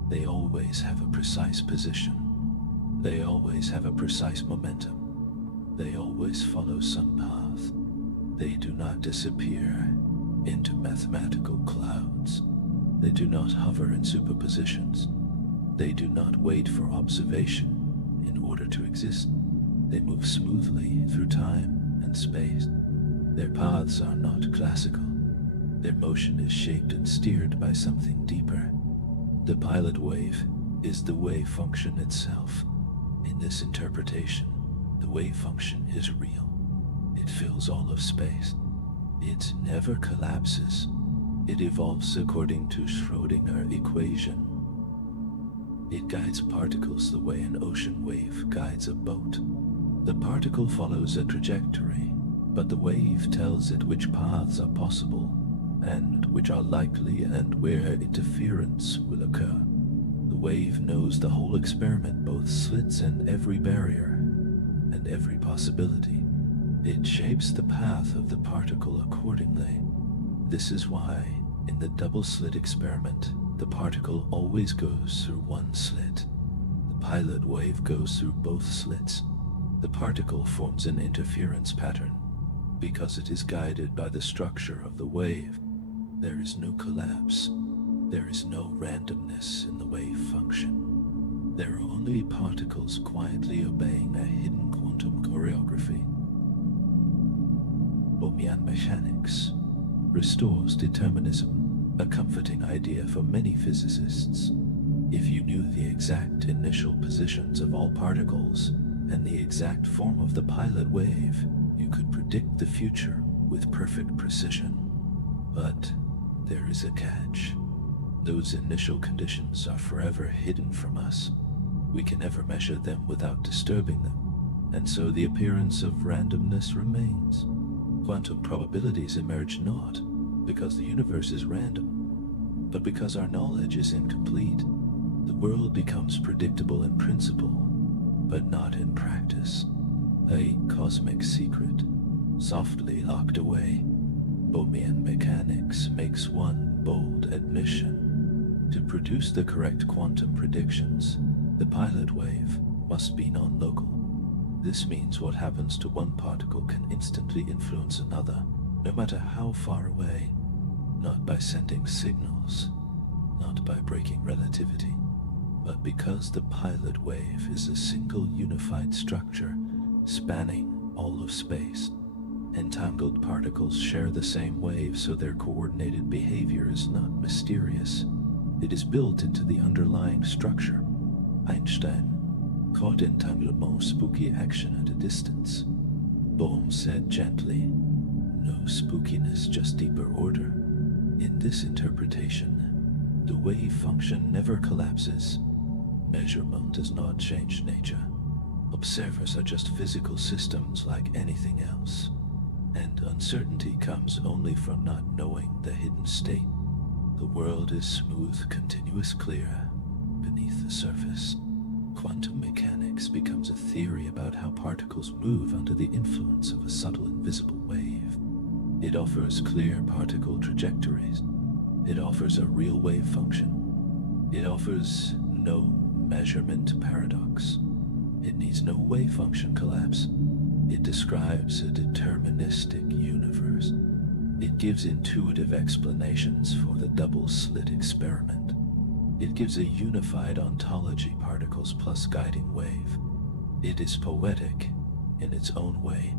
They always have a precise position. They always have a precise momentum. They always follow some path. They do not disappear into mathematical clouds. They do not hover in superpositions. They do not wait for observation in order to exist. They move smoothly through time and space. Their paths are not classical. Their motion is shaped and steered by something deeper. The pilot wave is the wave function itself. In this interpretation, the wave function is real. It fills all of space. It never collapses. It evolves according to Schrödinger equation. It guides particles the way an ocean wave guides a boat. The particle follows a trajectory, but the wave tells it which paths are possible and which are likely and where interference will occur. The wave knows the whole experiment, both slits and every barrier, and every possibility. It shapes the path of the particle accordingly. This is why, in the double-slit experiment, the particle always goes through one slit. The pilot wave goes through both slits. The particle forms an interference pattern. Because it is guided by the structure of the wave, there is no collapse. There is no randomness in the wave function. There are only particles quietly obeying a hidden quantum choreography. Bohmian mechanics restores determinism, a comforting idea for many physicists. If you knew the exact initial positions of all particles and the exact form of the pilot wave, you could predict the future with perfect precision. But there is a catch. Those initial conditions are forever hidden from us. We can never measure them without disturbing them, and so the appearance of randomness remains. Quantum probabilities emerge not because the universe is random, but because our knowledge is incomplete. The world becomes predictable in principle, but not in practice. A cosmic secret, softly locked away. Bohmian mechanics makes one bold admission. To produce the correct quantum predictions, the pilot wave must be non-local. This means what happens to one particle can instantly influence another, no matter how far away. Not by sending signals, not by breaking relativity, but because the pilot wave is a single unified structure spanning all of space. Entangled particles share the same wave, so their coordinated behavior is not mysterious. It is built into the underlying structure. Einstein caught entanglement spooky action at a distance. Bohm said gently, "No spookiness, just deeper order." In this interpretation, the wave function never collapses. Measurement does not change nature. Observers are just physical systems like anything else, and uncertainty comes only from not knowing the hidden state. The world is smooth, continuous, clear beneath the surface. Quantum mechanics becomes a theory about how particles move under the influence of a subtle invisible wave. It offers clear particle trajectories. It offers a real wave function. It offers no measurement paradox. It needs no wave function collapse. It describes a deterministic universe. It gives intuitive explanations for the double-slit experiment. It gives a unified ontology, particles plus guiding wave. It is poetic in its own way,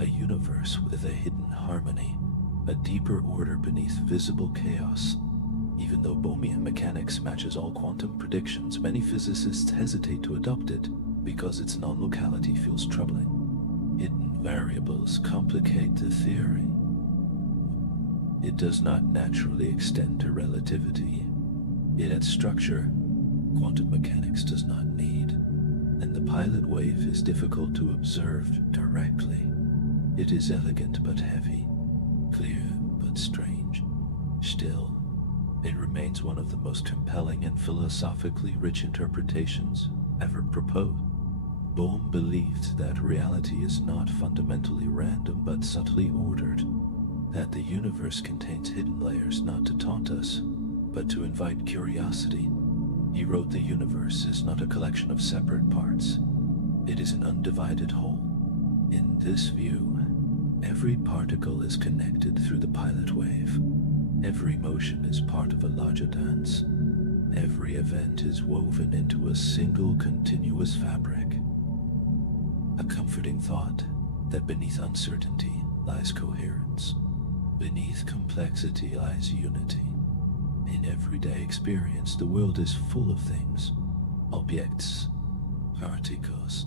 a universe with a hidden harmony, a deeper order beneath visible chaos. Even though Bohmian mechanics matches all quantum predictions, many physicists hesitate to adopt it because its non-locality feels troubling. Hidden variables complicate the theory. It does not naturally extend to relativity. It adds structure quantum mechanics does not need, and the pilot wave is difficult to observe directly. It is elegant but heavy, clear but strange. Still, it remains one of the most compelling and philosophically rich interpretations ever proposed. Bohm believed that reality is not fundamentally random but subtly ordered, that the universe contains hidden layers not to taunt us, but to invite curiosity. He wrote, "The universe is not a collection of separate parts. It is an undivided whole." In this view, every particle is connected through the pilot wave. Every motion is part of a larger dance. Every event is woven into a single continuous fabric. A comforting thought that beneath uncertainty lies coherence. Beneath complexity lies unity. In everyday experience, the world is full of things, objects, particles,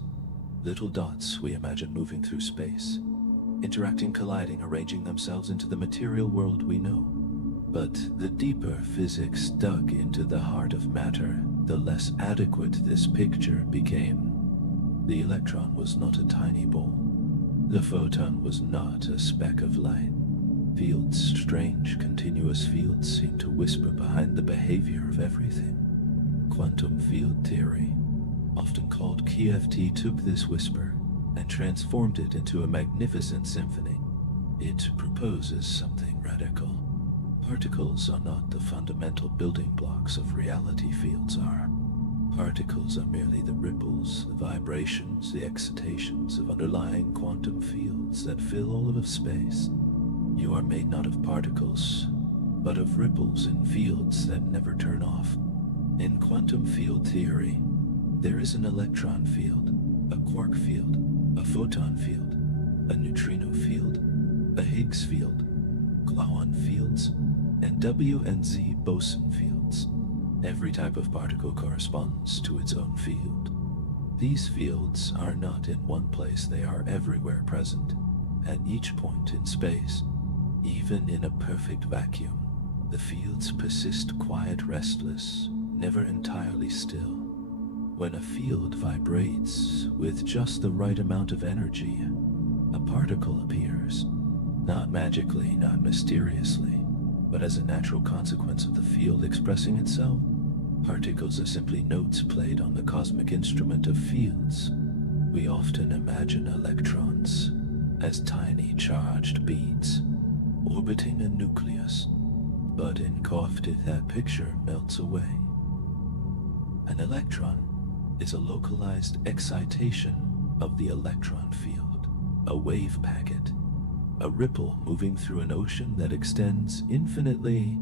little dots we imagine moving through space, interacting, colliding, arranging themselves into the material world we know. But the deeper physics dug into the heart of matter, the less adequate this picture became. The electron was not a tiny ball. The photon was not a speck of light. Fields, strange, continuous fields, seem to whisper behind the behavior of everything. Quantum field theory, often called QFT, took this whisper and transformed it into a magnificent symphony. It proposes something radical. Particles are not the fundamental building blocks of reality, fields are. Particles are merely the ripples, the vibrations, the excitations of underlying quantum fields that fill all of space. You are made not of particles, but of ripples in fields that never turn off. In quantum field theory, there is an electron field, a quark field, a photon field, a neutrino field, a Higgs field, gluon fields, and W and Z boson fields. Every type of particle corresponds to its own field. These fields are not in one place, they are everywhere present, at each point in space. Even in a perfect vacuum, the fields persist quiet, restless, never entirely still. When a field vibrates with just the right amount of energy, a particle appears, not magically, not mysteriously, but as a natural consequence of the field expressing itself. Particles are simply notes played on the cosmic instrument of fields. We often imagine electrons as tiny charged beads orbiting a nucleus, but in QFT that picture melts away. An electron is a localized excitation of the electron field, a wave packet, a ripple moving through an ocean that extends infinitely.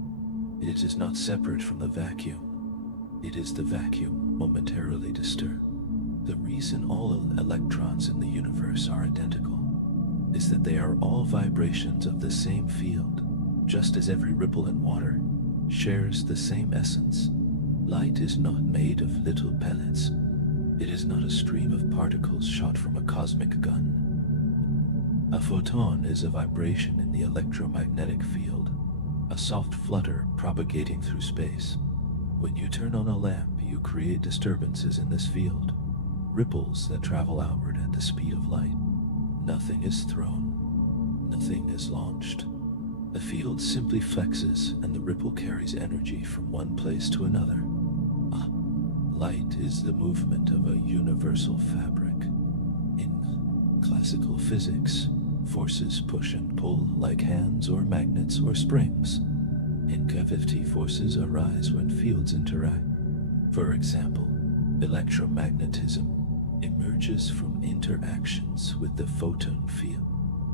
It is not separate from the vacuum. It is the vacuum momentarily disturbed. The reason all electrons in the universe are identical is that they are all vibrations of the same field, just as every ripple in water shares the same essence. Light is not made of little pellets. It is not a stream of particles shot from a cosmic gun. A photon is a vibration in the electromagnetic field, a soft flutter propagating through space. When you turn on a lamp, you create disturbances in this field, ripples that travel outward at the speed of light. Nothing is thrown, nothing is launched. The field simply flexes and the ripple carries energy from one place to another. Light is the movement of a universal fabric. In classical physics, forces push and pull like hands or magnets or springs. In QFT, forces arise when fields interact. For example, electromagnetism emerges from interactions with the photon field.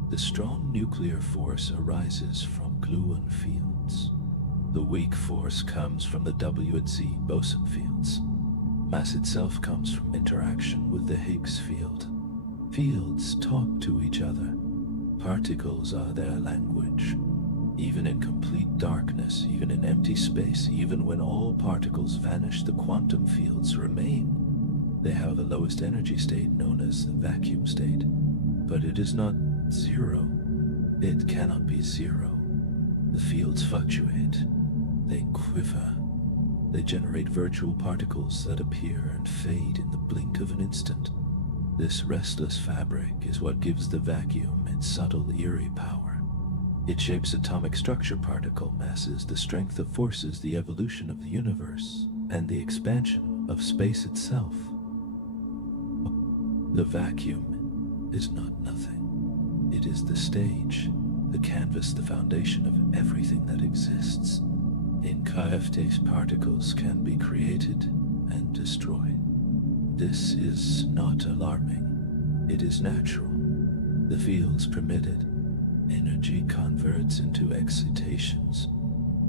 The strong nuclear force arises from gluon fields. The weak force comes from the W and Z boson fields. Mass itself comes from interaction with the Higgs field. Fields talk to each other. Particles are their language. Even in complete darkness, even in empty space, even when all particles vanish, the quantum fields remain. They have the lowest energy state known as the vacuum state, but it is not zero. It cannot be zero. The fields fluctuate. They quiver. They generate virtual particles that appear and fade in the blink of an instant. This restless fabric is what gives the vacuum its subtle, eerie power. It shapes atomic structure, particle masses, the strength of forces, the evolution of the universe, and the expansion of space itself. The vacuum is not nothing. It is the stage, the canvas, the foundation of everything that exists. In KFT's particles can be created and destroyed. This is not alarming. It is natural. The fields permitted. Energy converts into excitations.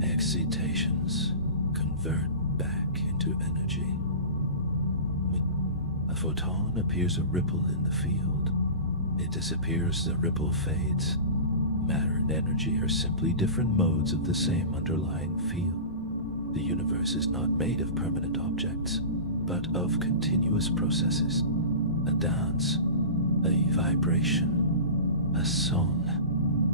Excitations convert back into energy. A photon appears a ripple in the field. It disappears, the ripple fades. Matter and energy are simply different modes of the same underlying field. The universe is not made of permanent objects, but of continuous processes. A dance, a vibration, a song.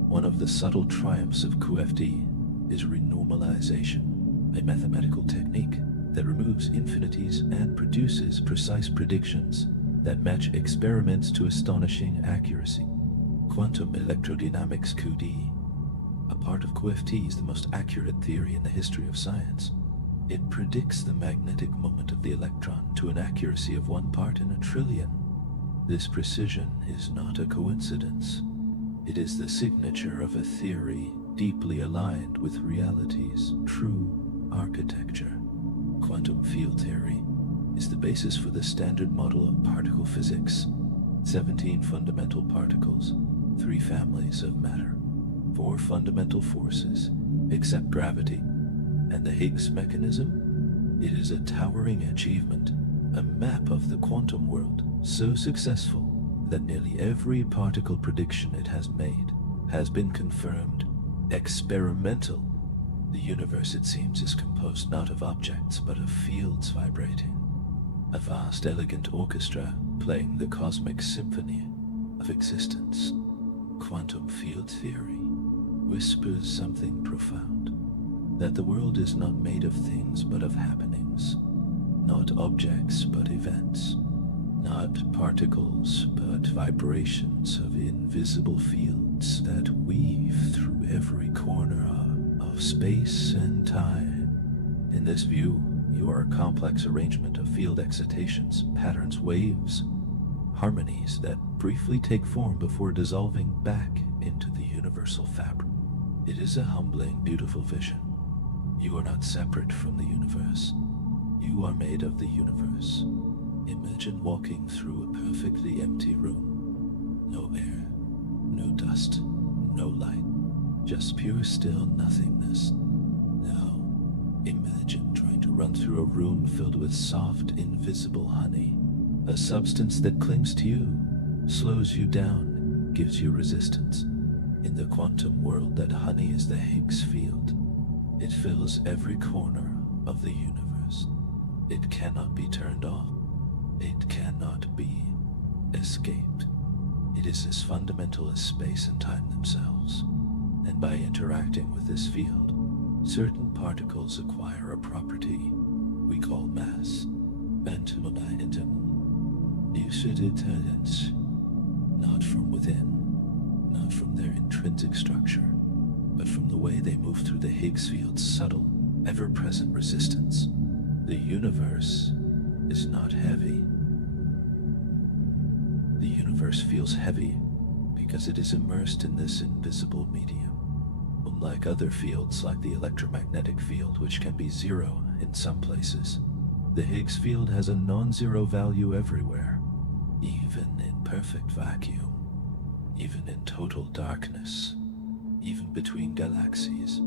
One of the subtle triumphs of QFD is renormalization, a mathematical technique that removes infinities and produces precise predictions that match experiments to astonishing accuracy. Quantum electrodynamics QD, a part of QFT, is the most accurate theory in the history of science. It predicts the magnetic moment of the electron to an accuracy of 1 part in a trillion. This precision is not a coincidence. It is the signature of a theory deeply aligned with reality's true architecture. Quantum field theory is the basis for the standard model of particle physics. 17 fundamental particles, 3 families of matter, 4 fundamental forces, except gravity, and the Higgs mechanism. It is a towering achievement, a map of the quantum world, so successful that nearly every particle prediction it has made has been confirmed. Experimental. The universe, it seems, is composed not of objects, but of fields vibrating. A vast, elegant orchestra playing the cosmic symphony of existence. Quantum field theory whispers something profound, that the world is not made of things but of happenings, not objects but events, not particles but vibrations of invisible fields that weave through every corner of space and time. In this view, you are a complex arrangement of field excitations, patterns, waves, harmonies that briefly take form before dissolving back into the universal fabric. It is a humbling, beautiful vision. You are not separate from the universe. You are made of the universe. Imagine walking through a perfectly empty room. No air, no dust, no light, just pure still nothingness. Now, imagine trying to run through a room filled with soft, invisible honey, a substance that clings to you, slows you down, gives you resistance. In the quantum world, that honey is the Higgs field. It fills every corner of the universe. It cannot be turned off. It cannot be escaped. It is as fundamental as space and time themselves. And by interacting with this field, certain particles acquire a property we call mass. Not from within, not from their intrinsic structure, but from the way they move through the Higgs field's subtle, ever-present resistance. The universe is not heavy. The universe feels heavy because it is immersed in this invisible medium. Unlike other fields like the electromagnetic field, which can be zero in some places, the Higgs field has a non-zero value everywhere, even in perfect vacuum, even in total darkness, even between galaxies.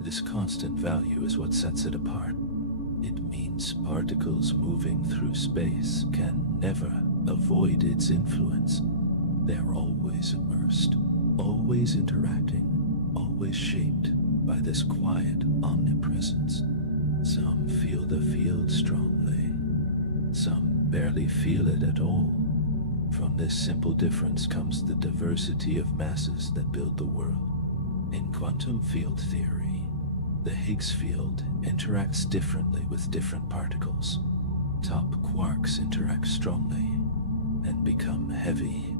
This constant value is what sets it apart. It means particles moving through space can never avoid its influence. They are always immersed, always interacting, always shaped by this quiet omnipresence. Some feel the field strongly, some barely feel it at all. From this simple difference comes the diversity of masses that build the world. In quantum field theory, the Higgs field interacts differently with different particles. Top quarks interact strongly and become heavy.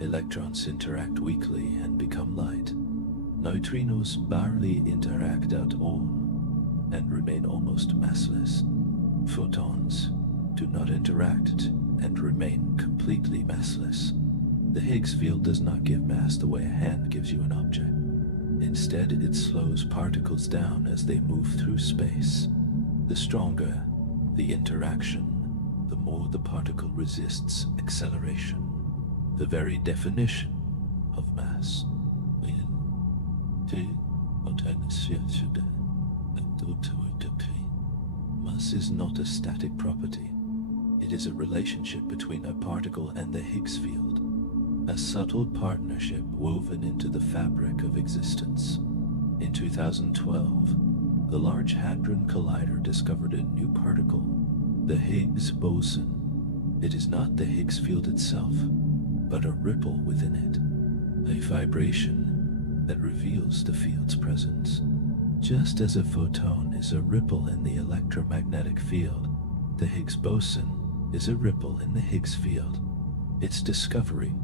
Electrons interact weakly and become light. Neutrinos barely interact at all and remain almost massless. Photons do not interact and remain completely massless. The Higgs field does not give mass the way a hand gives you an object. Instead, it slows particles down as they move through space. The stronger the interaction, the more the particle resists acceleration, the very definition of mass. Mass is not a static property. It is a relationship between a particle and the Higgs field, a subtle partnership woven into the fabric of existence. In 2012, the Large Hadron Collider discovered a new particle, the Higgs boson. It is not the Higgs field itself, but a ripple within it, a vibration that reveals the field's presence. Just as a photon is a ripple in the electromagnetic field, the Higgs boson is a ripple in the Higgs field. Its discovery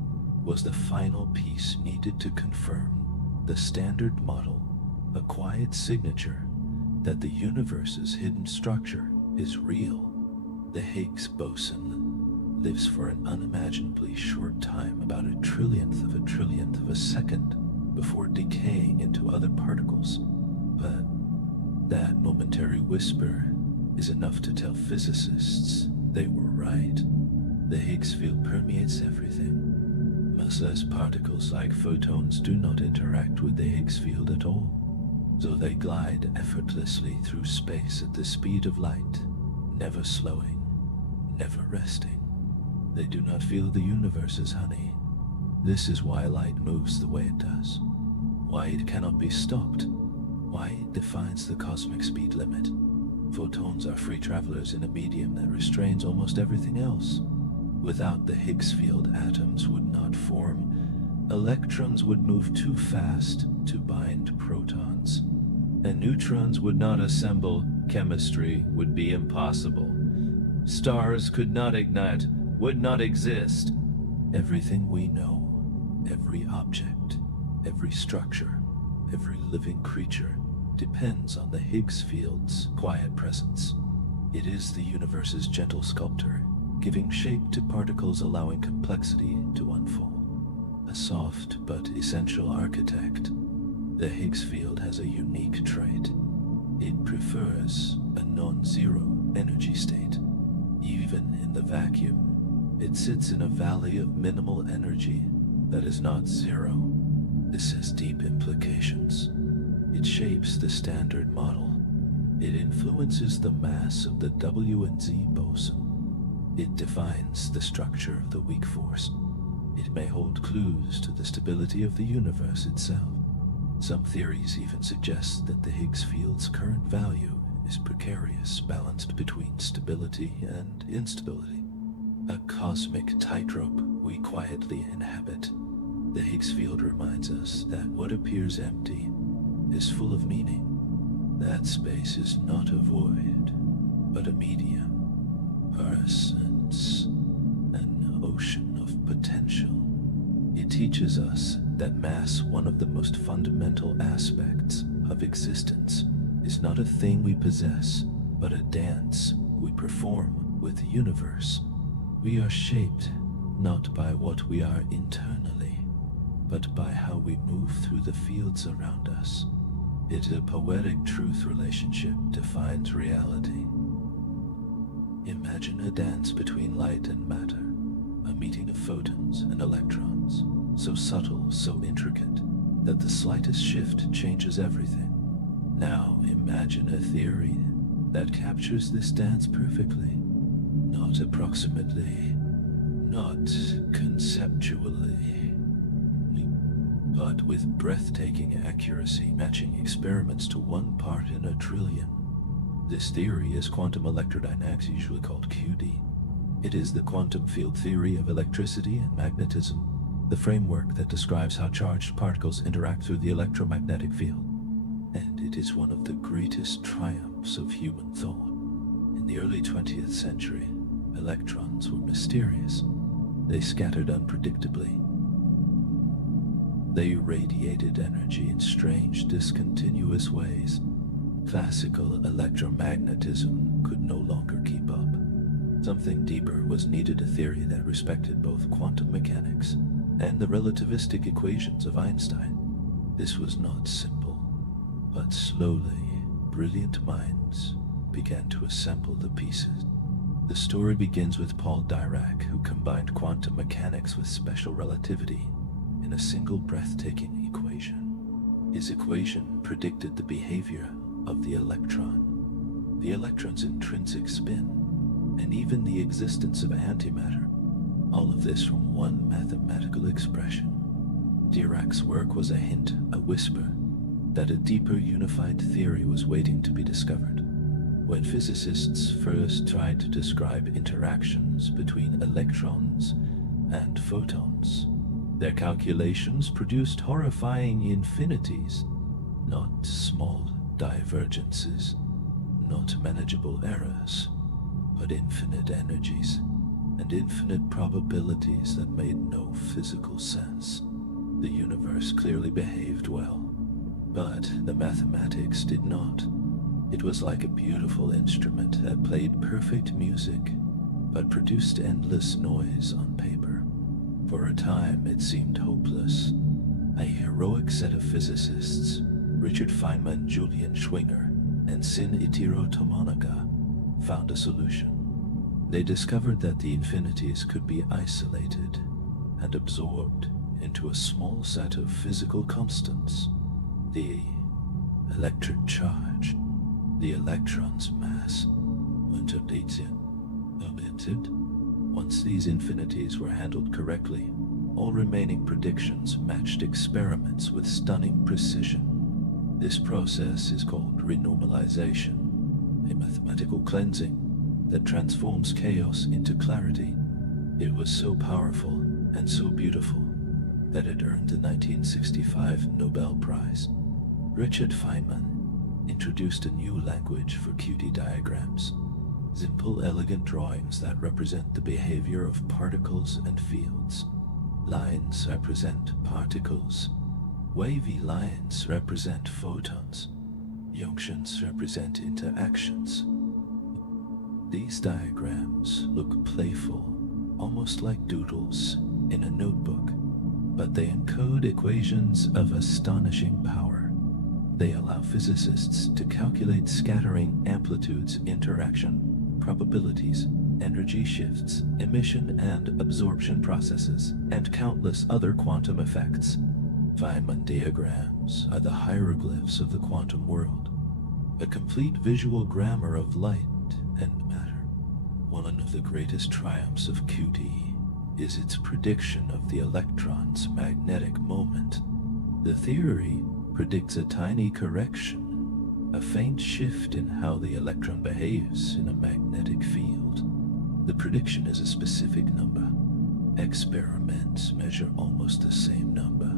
was the final piece needed to confirm the standard model, a quiet signature that the universe's hidden structure is real. The Higgs boson lives for an unimaginably short time, about a trillionth of a second, before decaying into other particles. But that momentary whisper is enough to tell physicists they were right. The Higgs field permeates everything. Massless particles like photons do not interact with the Higgs field at all, so they glide effortlessly through space at the speed of light, never slowing, never resting. They do not feel the universe's honey. This is why light moves the way it does, why it cannot be stopped, why it defines the cosmic speed limit. Photons are free travelers in a medium that restrains almost everything else. Without the Higgs field, atoms would not form, electrons would move too fast to bind protons, and neutrons would not assemble, chemistry would be impossible. Stars could not ignite, would not exist. Everything we know, every object, every structure, every living creature depends on the Higgs field's quiet presence. It is the universe's gentle sculptor, giving shape to particles, allowing complexity to unfold. A soft but essential architect, the Higgs field has a unique trait. It prefers a non-zero energy state. Even in the vacuum, it sits in a valley of minimal energy that is not zero. This has deep implications. It shapes the standard model. It influences the mass of the W and Z boson. It defines the structure of the weak force. It may hold clues to the stability of the universe itself. Some theories even suggest that the Higgs field's current value is precarious, balanced between stability and instability. A cosmic tightrope we quietly inhabit. The Higgs field reminds us that what appears empty is full of meaning. That space is not a void, but a medium, a sense, an ocean of potential. It teaches us that mass, one of the most fundamental aspects of existence, is not a thing we possess, but a dance we perform with the universe. We are shaped not by what we are internally, but by how we move through the fields around us. It's a poetic truth relationship defines reality. Imagine a dance between light and matter, a meeting of photons and electrons, so subtle, so intricate, that the slightest shift changes everything. Now imagine a theory that captures this dance perfectly, not approximately, not conceptually, but with breathtaking accuracy, matching experiments to 1 part in a trillion. This theory is quantum electrodynamics, usually called QD. It is the quantum field theory of electricity and magnetism, the framework that describes how charged particles interact through the electromagnetic field. And it is one of the greatest triumphs of human thought. In the early 20th century, electrons were mysterious. They scattered unpredictably. They radiated energy in strange, discontinuous ways. Classical electromagnetism could no longer keep up. Something deeper was needed, a theory that respected both quantum mechanics and the relativistic equations of Einstein. This was not simple, but slowly, brilliant minds began to assemble the pieces. The story begins with Paul Dirac, who combined quantum mechanics with special relativity in a single breathtaking equation. His equation predicted the behavior of the electron's intrinsic spin, and even the existence of antimatter, all of this from one mathematical expression. Dirac's work was a hint, a whisper, that a deeper unified theory was waiting to be discovered. When physicists first tried to describe interactions between electrons and photons, their calculations produced horrifying infinities, not small divergences, not manageable errors, but infinite energies and infinite probabilities that made no physical sense. The universe clearly behaved well, but the mathematics did not. It was like a beautiful instrument that played perfect music, but produced endless noise on paper. For a time, it seemed hopeless. A heroic set of physicists, Richard Feynman, Julian Schwinger, and Shinichiro Tomonaga, found a solution. They discovered that the infinities could be isolated and absorbed into a small set of physical constants: the electric charge, the electron's mass, unter omitted. Once these infinities were handled correctly, all remaining predictions matched experiments with stunning precision. This process is called renormalization, a mathematical cleansing that transforms chaos into clarity. It was so powerful and so beautiful that it earned the 1965 Nobel Prize. Richard Feynman introduced a new language for QD diagrams, simple, elegant drawings that represent the behavior of particles and fields. Lines represent particles, wavy lines represent photons, junctions represent interactions. These diagrams look playful, almost like doodles in a notebook, but they encode equations of astonishing power. They allow physicists to calculate scattering, amplitudes, interaction, probabilities, energy shifts, emission and absorption processes, and countless other quantum effects. Feynman diagrams are the hieroglyphs of the quantum world, a complete visual grammar of light and matter. One of the greatest triumphs of QD is its prediction of the electron's magnetic moment. The theory predicts a tiny correction, a faint shift in how the electron behaves in a magnetic field. The prediction is a specific number. Experiments measure almost the same number.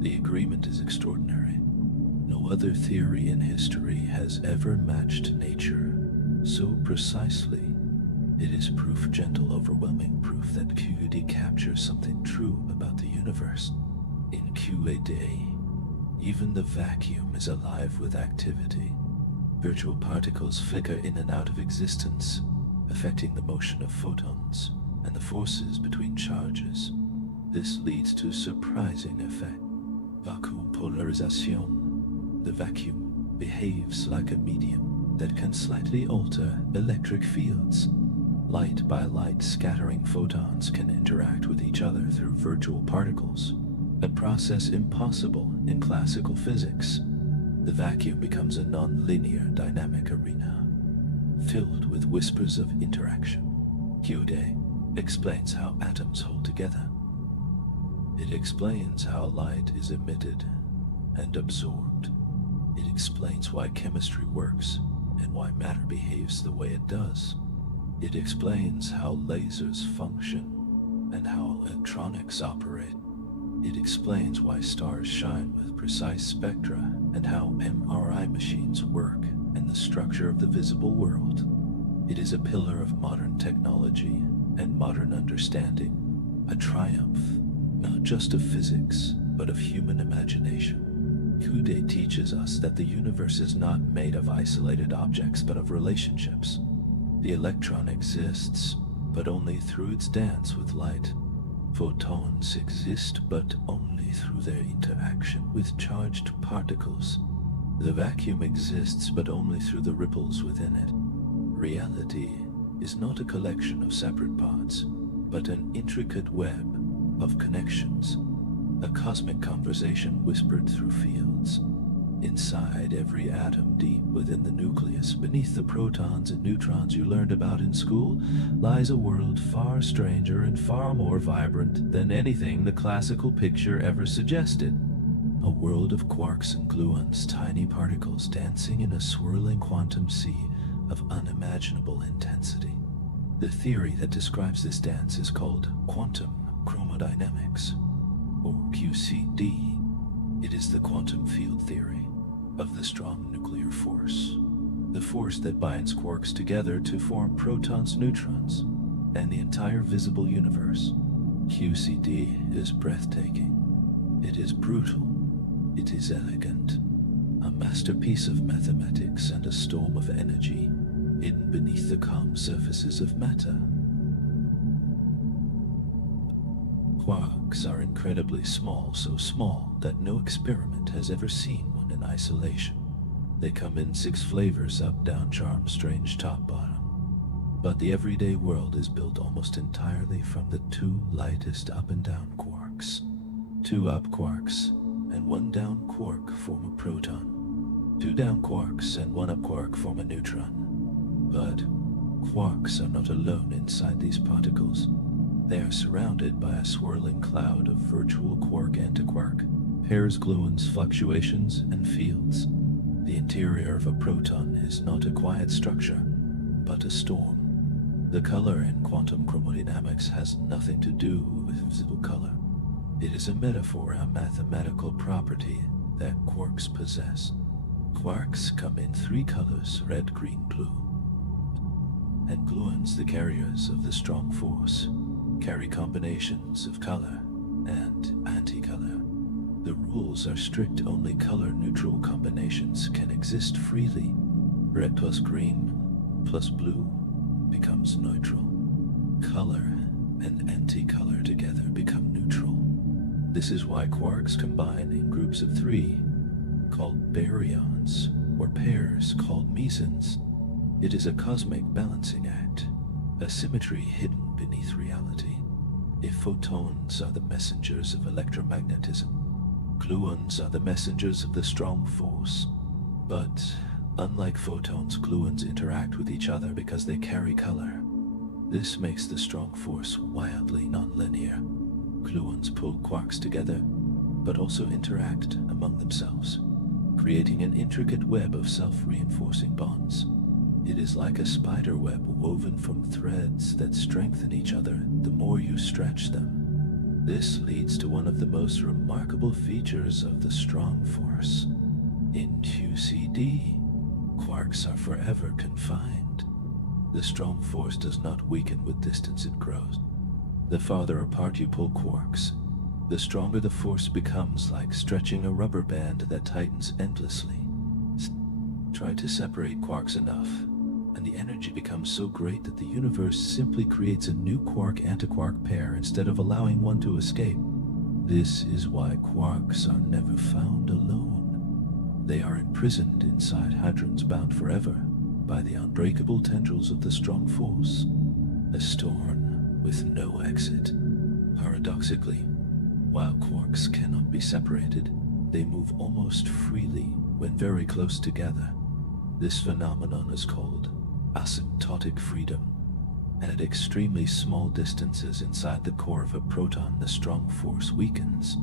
The agreement is extraordinary. No other theory in history has ever matched nature so precisely. It is proof, gentle, overwhelming proof, that QED captures something true about the universe. In QED, even the vacuum is alive with activity. Virtual particles flicker in and out of existence, affecting the motion of photons and the forces between charges. This leads to a surprising effect. Vacuum polarization. The vacuum behaves like a medium that can slightly alter electric fields. Light by light scattering photons can interact with each other through virtual particles, a process impossible in classical physics. The vacuum becomes a non-linear dynamic arena, filled with whispers of interaction. QED explains how atoms hold together. It explains how light is emitted and absorbed. It explains why chemistry works and why matter behaves the way it does. It explains how lasers function and how electronics operate. It explains why stars shine with precise spectra and how MRI machines work and the structure of the visible world. It is a pillar of modern technology and modern understanding, a triumph not just of physics, but of human imagination. QED teaches us that the universe is not made of isolated objects, but of relationships. The electron exists, but only through its dance with light. Photons exist, but only through their interaction with charged particles. The vacuum exists, but only through the ripples within it. Reality is not a collection of separate parts, but an intricate web of connections, a cosmic conversation whispered through fields. Inside every atom, deep within the nucleus, beneath the protons and neutrons you learned about in school, lies a world far stranger and far more vibrant than anything the classical picture ever suggested. A world of quarks and gluons, tiny particles dancing in a swirling quantum sea of unimaginable intensity. The theory that describes this dance is called quantum chromodynamics, or QCD. It is the quantum field theory of the strong nuclear force, the force that binds quarks together to form protons, neutrons, and the entire visible universe. QCD is breathtaking. It is brutal. It is elegant. A masterpiece of mathematics and a storm of energy hidden beneath the calm surfaces of matter. Quarks are incredibly small, so small that no experiment has ever seen one in isolation. They come in 6 flavors: up, down, charm, strange, top, bottom. But the everyday world is built almost entirely from the 2 lightest up and down quarks. 2 up quarks and 1 down quark form a proton. 2 down quarks and 1 up quark form a neutron. But quarks are not alone inside these particles. They are surrounded by a swirling cloud of virtual quark-antiquark, pairs, gluons, fluctuations, and fields. The interior of a proton is not a quiet structure, but a storm. The color in quantum chromodynamics has nothing to do with visible color. It is a metaphor, a mathematical property that quarks possess. Quarks come in 3 colors: red, green, blue. And gluons, the carriers of the strong force, carry combinations of color and anti-color. The rules are strict. Only color-neutral combinations can exist freely. Red plus green plus blue becomes neutral. Color and anti-color together become neutral. This is why quarks combine in groups of 3, called baryons, or pairs called mesons. It is a cosmic balancing act, a symmetry hidden beneath reality. If photons are the messengers of electromagnetism, gluons are the messengers of the strong force. But unlike photons, gluons interact with each other because they carry color. This makes the strong force wildly nonlinear. Gluons pull quarks together, but also interact among themselves, creating an intricate web of self-reinforcing bonds. It is like a spider web woven from threads that strengthen each other the more you stretch them. This leads to one of the most remarkable features of the strong force. In QCD, quarks are forever confined. The strong force does not weaken with distance it grows. The farther apart you pull quarks, the stronger the force becomes, like stretching a rubber band that tightens endlessly. Try to separate quarks enough, and the energy becomes so great that the universe simply creates a new quark-antiquark pair instead of allowing one to escape. This is why quarks are never found alone. They are imprisoned inside hadrons, bound forever by the unbreakable tendrils of the strong force, a storm with no exit. Paradoxically, while quarks cannot be separated, they move almost freely when very close together. This phenomenon is called asymptotic freedom, and at extremely small distances inside the core of a proton, the strong force weakens.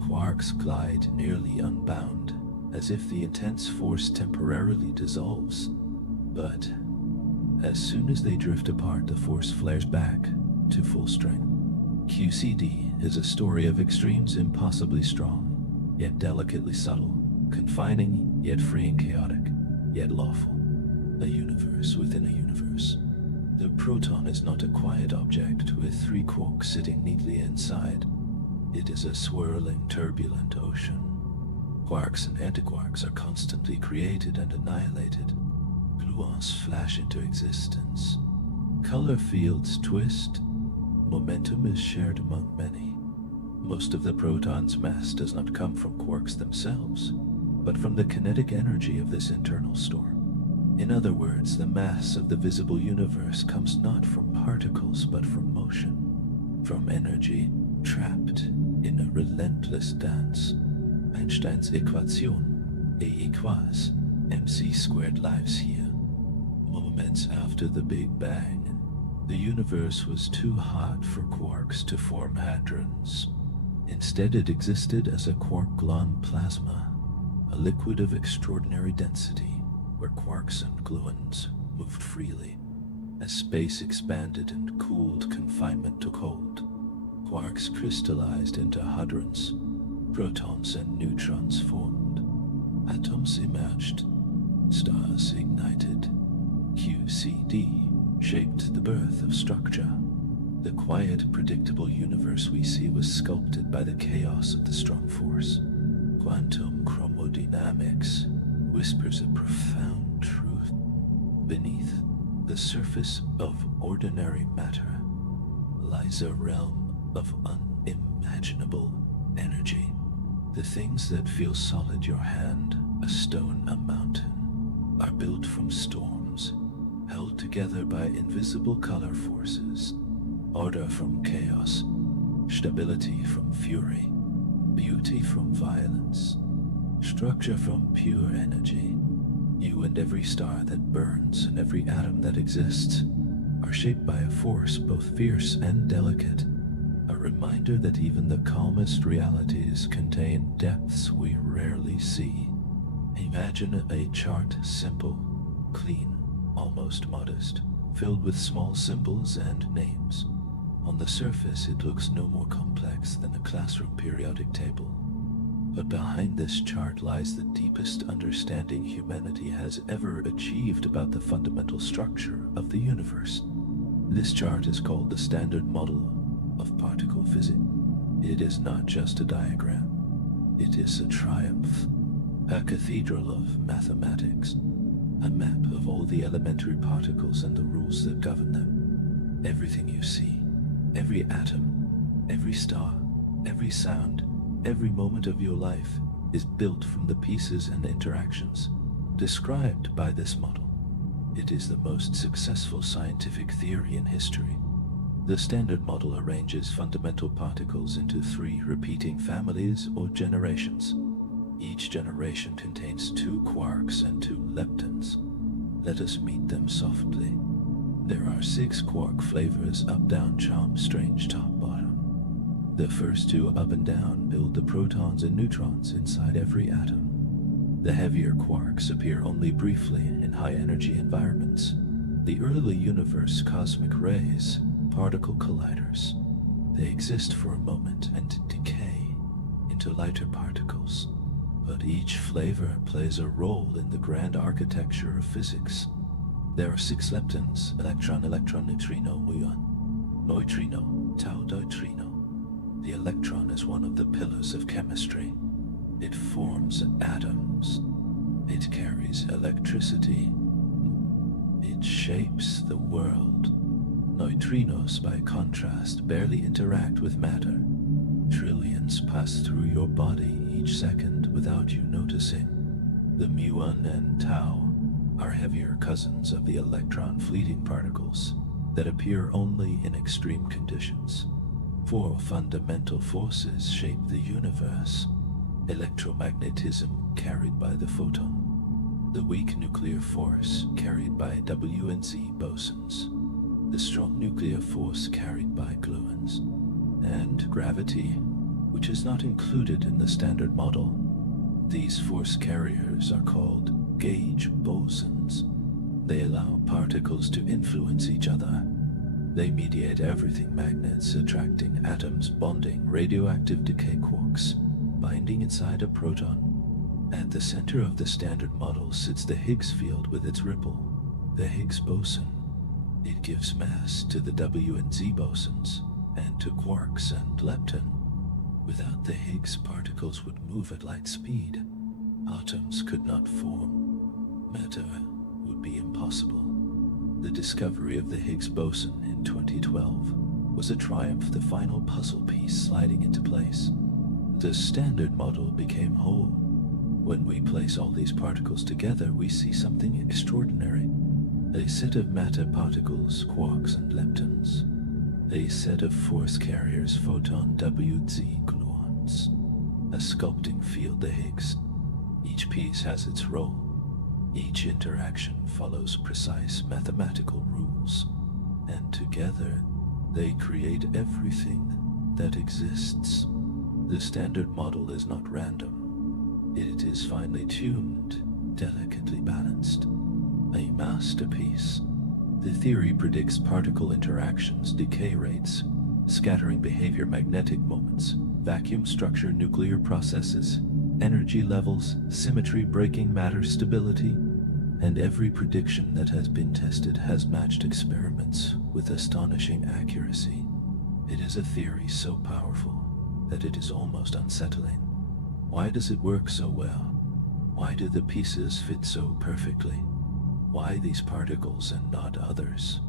Quarks glide nearly unbound, as if the intense force temporarily dissolves. But as soon as they drift apart, the force flares back to full strength. QCD is a story of extremes, impossibly strong, yet delicately subtle, confining, yet free and chaotic, yet lawful. A universe within a universe. The proton is not a quiet object with 3 quarks sitting neatly inside. It is a swirling, turbulent ocean. Quarks and antiquarks are constantly created and annihilated. nuance flash into existence. Color fields twist. Momentum is shared among many. Most of the proton's mass does not come from quarks themselves, but from the kinetic energy of this internal storm. In other words, the mass of the visible universe comes not from particles but from motion, from energy trapped in a relentless dance. Einstein's Equation, A equals mc squared, lives here. Moments after the Big Bang, the universe was too hot for quarks to form hadrons. Instead, it existed as a quark-gluon plasma, a liquid of extraordinary density where quarks and gluons moved freely. As space expanded and cooled, confinement took hold. Quarks crystallized into hadrons. Protons and neutrons formed. Atoms emerged. Stars ignited. QCD shaped the birth of structure. The quiet, predictable universe we see was sculpted by the chaos of the strong force. Quantum chromodynamics whispers a profound truth. Beneath the surface of ordinary matter lies a realm of unimaginable energy. The things that feel solid, your hand, a stone, a mountain, are built from storms, held together by invisible color forces. Order from chaos, stability from fury, beauty from violence, structure from pure energy. You and every star that burns and every atom that exists are shaped by a force both fierce and delicate, a reminder that even the calmest realities contain depths we rarely see. Imagine a chart, simple, clean, almost modest, filled with small symbols and names. On the surface, it looks no more complex than a classroom periodic table. But behind this chart lies the deepest understanding humanity has ever achieved about the fundamental structure of the universe. This chart is called the Standard Model of Particle Physics. It is not just a diagram. It is a triumph, a cathedral of mathematics, a map of all the elementary particles and the rules that govern them. Everything you see, every atom, every star, every sound, every moment of your life is built from the pieces and interactions described by this model. It is the most successful scientific theory in history. The Standard Model arranges fundamental particles into 3 repeating families or generations. Each generation contains 2 quarks and 2 leptons. Let us meet them softly. There are 6 quark flavors: up, down, charm, strange, top, bottom. The first 2, up and down, build the protons and neutrons inside every atom. The heavier quarks appear only briefly in high-energy environments. The early universe cosmic rays, particle colliders. They exist for a moment and decay into lighter particles. But each flavor plays a role in the grand architecture of physics. There are 6 leptons: electron, electron, neutrino, muon, neutrino, tau, deuterino. The electron is one of the pillars of chemistry. It forms atoms. It carries electricity. It shapes the world. Neutrinos, by contrast, barely interact with matter. Trillions pass through your body each second without you noticing. The muon and tau are heavier cousins of the electron, fleeting particles that appear only in extreme conditions. 4 fundamental forces shape the universe. Electromagnetism, carried by the photon. The weak nuclear force, carried by W and Z bosons. The strong nuclear force, carried by gluons. And gravity, which is not included in the Standard Model. These force carriers are called gauge bosons. They allow particles to influence each other. They mediate everything: magnets attracting atoms, bonding, radioactive decay quarks, binding inside a proton. At the center of the Standard Model sits the Higgs field with its ripple, the Higgs boson. It gives mass to the W and Z bosons, and to quarks and lepton. Without the Higgs, particles would move at light speed. Atoms could not form. Matter would would be impossible. The discovery of the Higgs boson in 2012 was a triumph, the final puzzle piece sliding into place. The Standard Model became whole. When we place all these particles together, we see something extraordinary. A set of matter particles, quarks and leptons. A set of force carriers, photon WZ gluons. A sculpting field, the Higgs. Each piece has its role. Each interaction follows precise mathematical rules. And together, they create everything that exists. The Standard Model is not random. It is finely tuned, delicately balanced. A masterpiece. The theory predicts particle interactions, decay rates, scattering behavior, magnetic moments, vacuum structure, nuclear processes, energy levels, symmetry, breaking matter, stability, and every prediction that has been tested has matched experiments with astonishing accuracy. It is a theory so powerful that it is almost unsettling. Why does it work so well? Why do the pieces fit so perfectly? Why these particles and not others?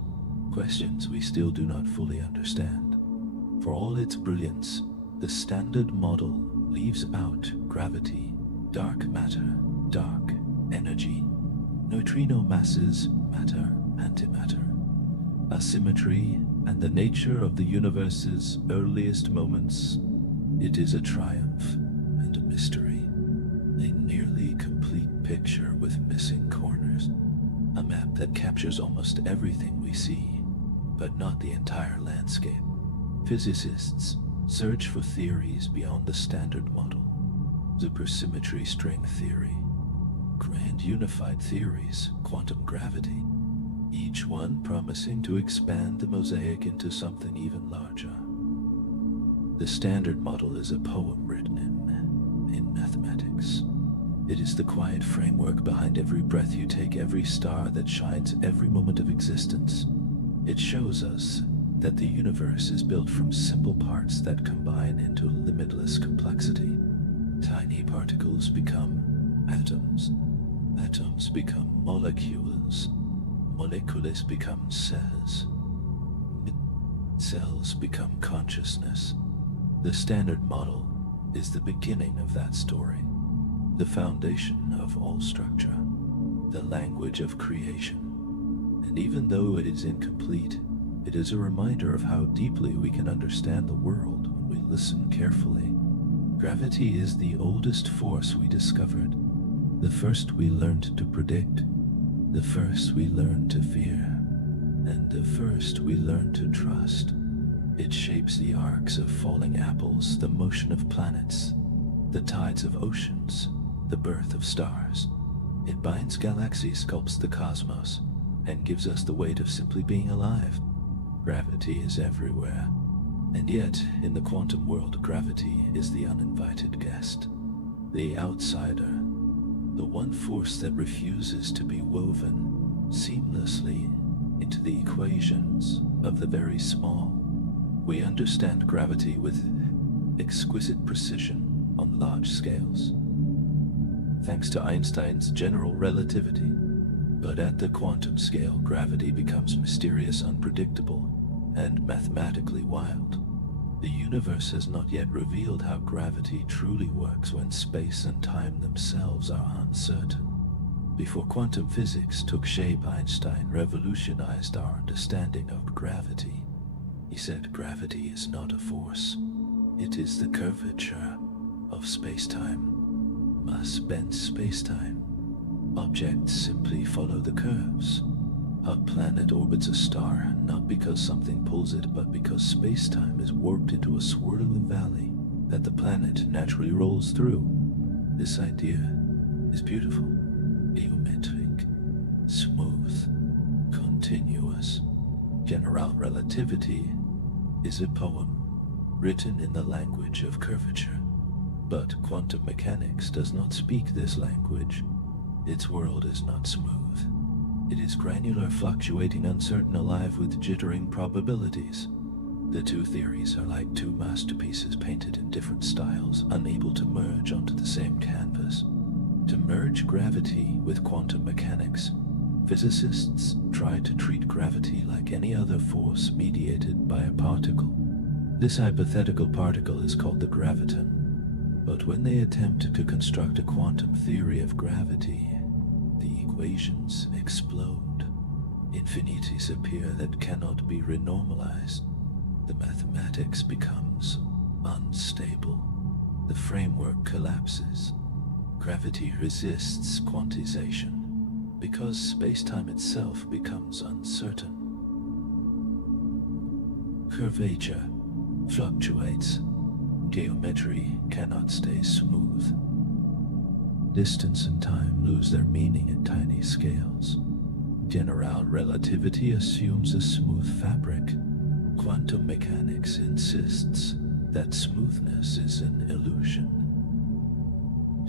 Questions we still do not fully understand. For all its brilliance, the Standard Model leaves out gravity, dark matter, dark energy, neutrino masses, matter, antimatter, asymmetry, and the nature of the universe's earliest moments. It is a triumph and a mystery, a nearly complete picture with missing corners, a map that captures almost everything we see, but not the entire landscape. Physicists search for theories beyond the Standard Model, supersymmetry, string theory, grand unified theories, quantum gravity, each one promising to expand the mosaic into something even larger. The Standard Model is a poem written in mathematics. It is the quiet framework behind every breath you take, every star that shines, every moment of existence. It shows us that the universe is built from simple parts that combine into limitless complexity. Tiny particles become atoms. Atoms become molecules. Molecules become cells. Cells become consciousness. The Standard Model is the beginning of that story, the foundation of all structure, the language of creation. And even though it is incomplete, it is a reminder of how deeply we can understand the world when we listen carefully. Gravity is the oldest force we discovered, the first we learned to predict, the first we learned to fear, and the first we learned to trust. It shapes the arcs of falling apples, the motion of planets, the tides of oceans, the birth of stars. It binds galaxies, sculpts the cosmos, and gives us the weight of simply being alive. Gravity is everywhere, and yet, in the quantum world, gravity is the uninvited guest, the outsider, the one force that refuses to be woven seamlessly into the equations of the very small. We understand gravity with exquisite precision on large scales, thanks to Einstein's general relativity. But at the quantum scale, gravity becomes mysterious, unpredictable, and mathematically wild. The universe has not yet revealed how gravity truly works when space and time themselves are uncertain. Before quantum physics took shape, Einstein revolutionized our understanding of gravity. He said gravity is not a force. It is the curvature of space-time. Mass bends space-time. Objects simply follow the curves. A planet orbits a star, not because something pulls it, but because space-time is warped into a swirling valley that the planet naturally rolls through. This idea is beautiful, geometric, smooth, continuous. General relativity is a poem written in the language of curvature. But quantum mechanics does not speak this language. Its world is not smooth. It is granular, fluctuating, uncertain, alive with jittering probabilities. The two theories are like two masterpieces painted in different styles, unable to merge onto the same canvas. To merge gravity with quantum mechanics Physicists try to treat gravity like any other force mediated by a particle. This hypothetical particle is called the graviton. But when they attempt to construct a quantum theory of gravity, the equations explode. Infinities appear that cannot be renormalized. The mathematics becomes unstable. The framework collapses. Gravity resists quantization because space-time itself becomes uncertain. Curvature fluctuates. Geometry cannot stay smooth. Distance and time lose their meaning in tiny scales. General relativity assumes a smooth fabric. Quantum mechanics insists that smoothness is an illusion.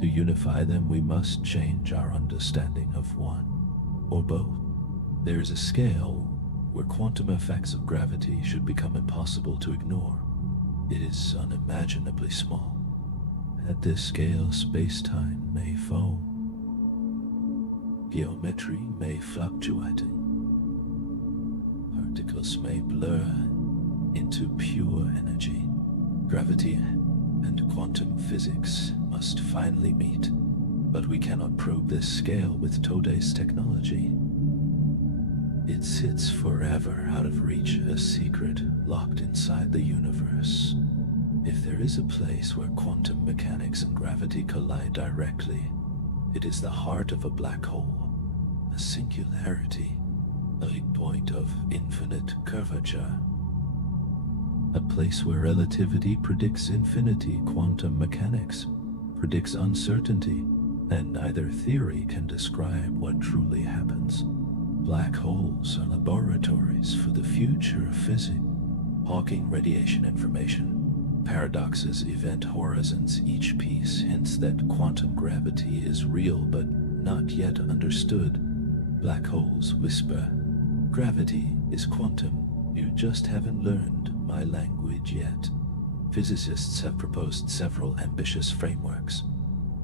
To unify them, we must change our understanding of one or both. There is a scale where quantum effects of gravity should become impossible to ignore. It is unimaginably small. At this scale, space-time may foam. Geometry may fluctuate. Particles may blur into pure energy. Gravity and quantum physics must finally meet, but we cannot probe this scale with today's technology. It sits forever out of reach, a secret locked inside the universe. If there is a place where quantum mechanics and gravity collide directly, it is the heart of a black hole, a singularity, a point of infinite curvature. A place where relativity predicts infinity, quantum mechanics predicts uncertainty, and neither theory can describe what truly happens. Black holes are laboratories for the future of physics. Hawking radiation information. Paradoxes, event horizons, each piece hints that quantum gravity is real but not yet understood. Black holes whisper, gravity is quantum, you just haven't learned my language yet. Physicists have proposed several ambitious frameworks.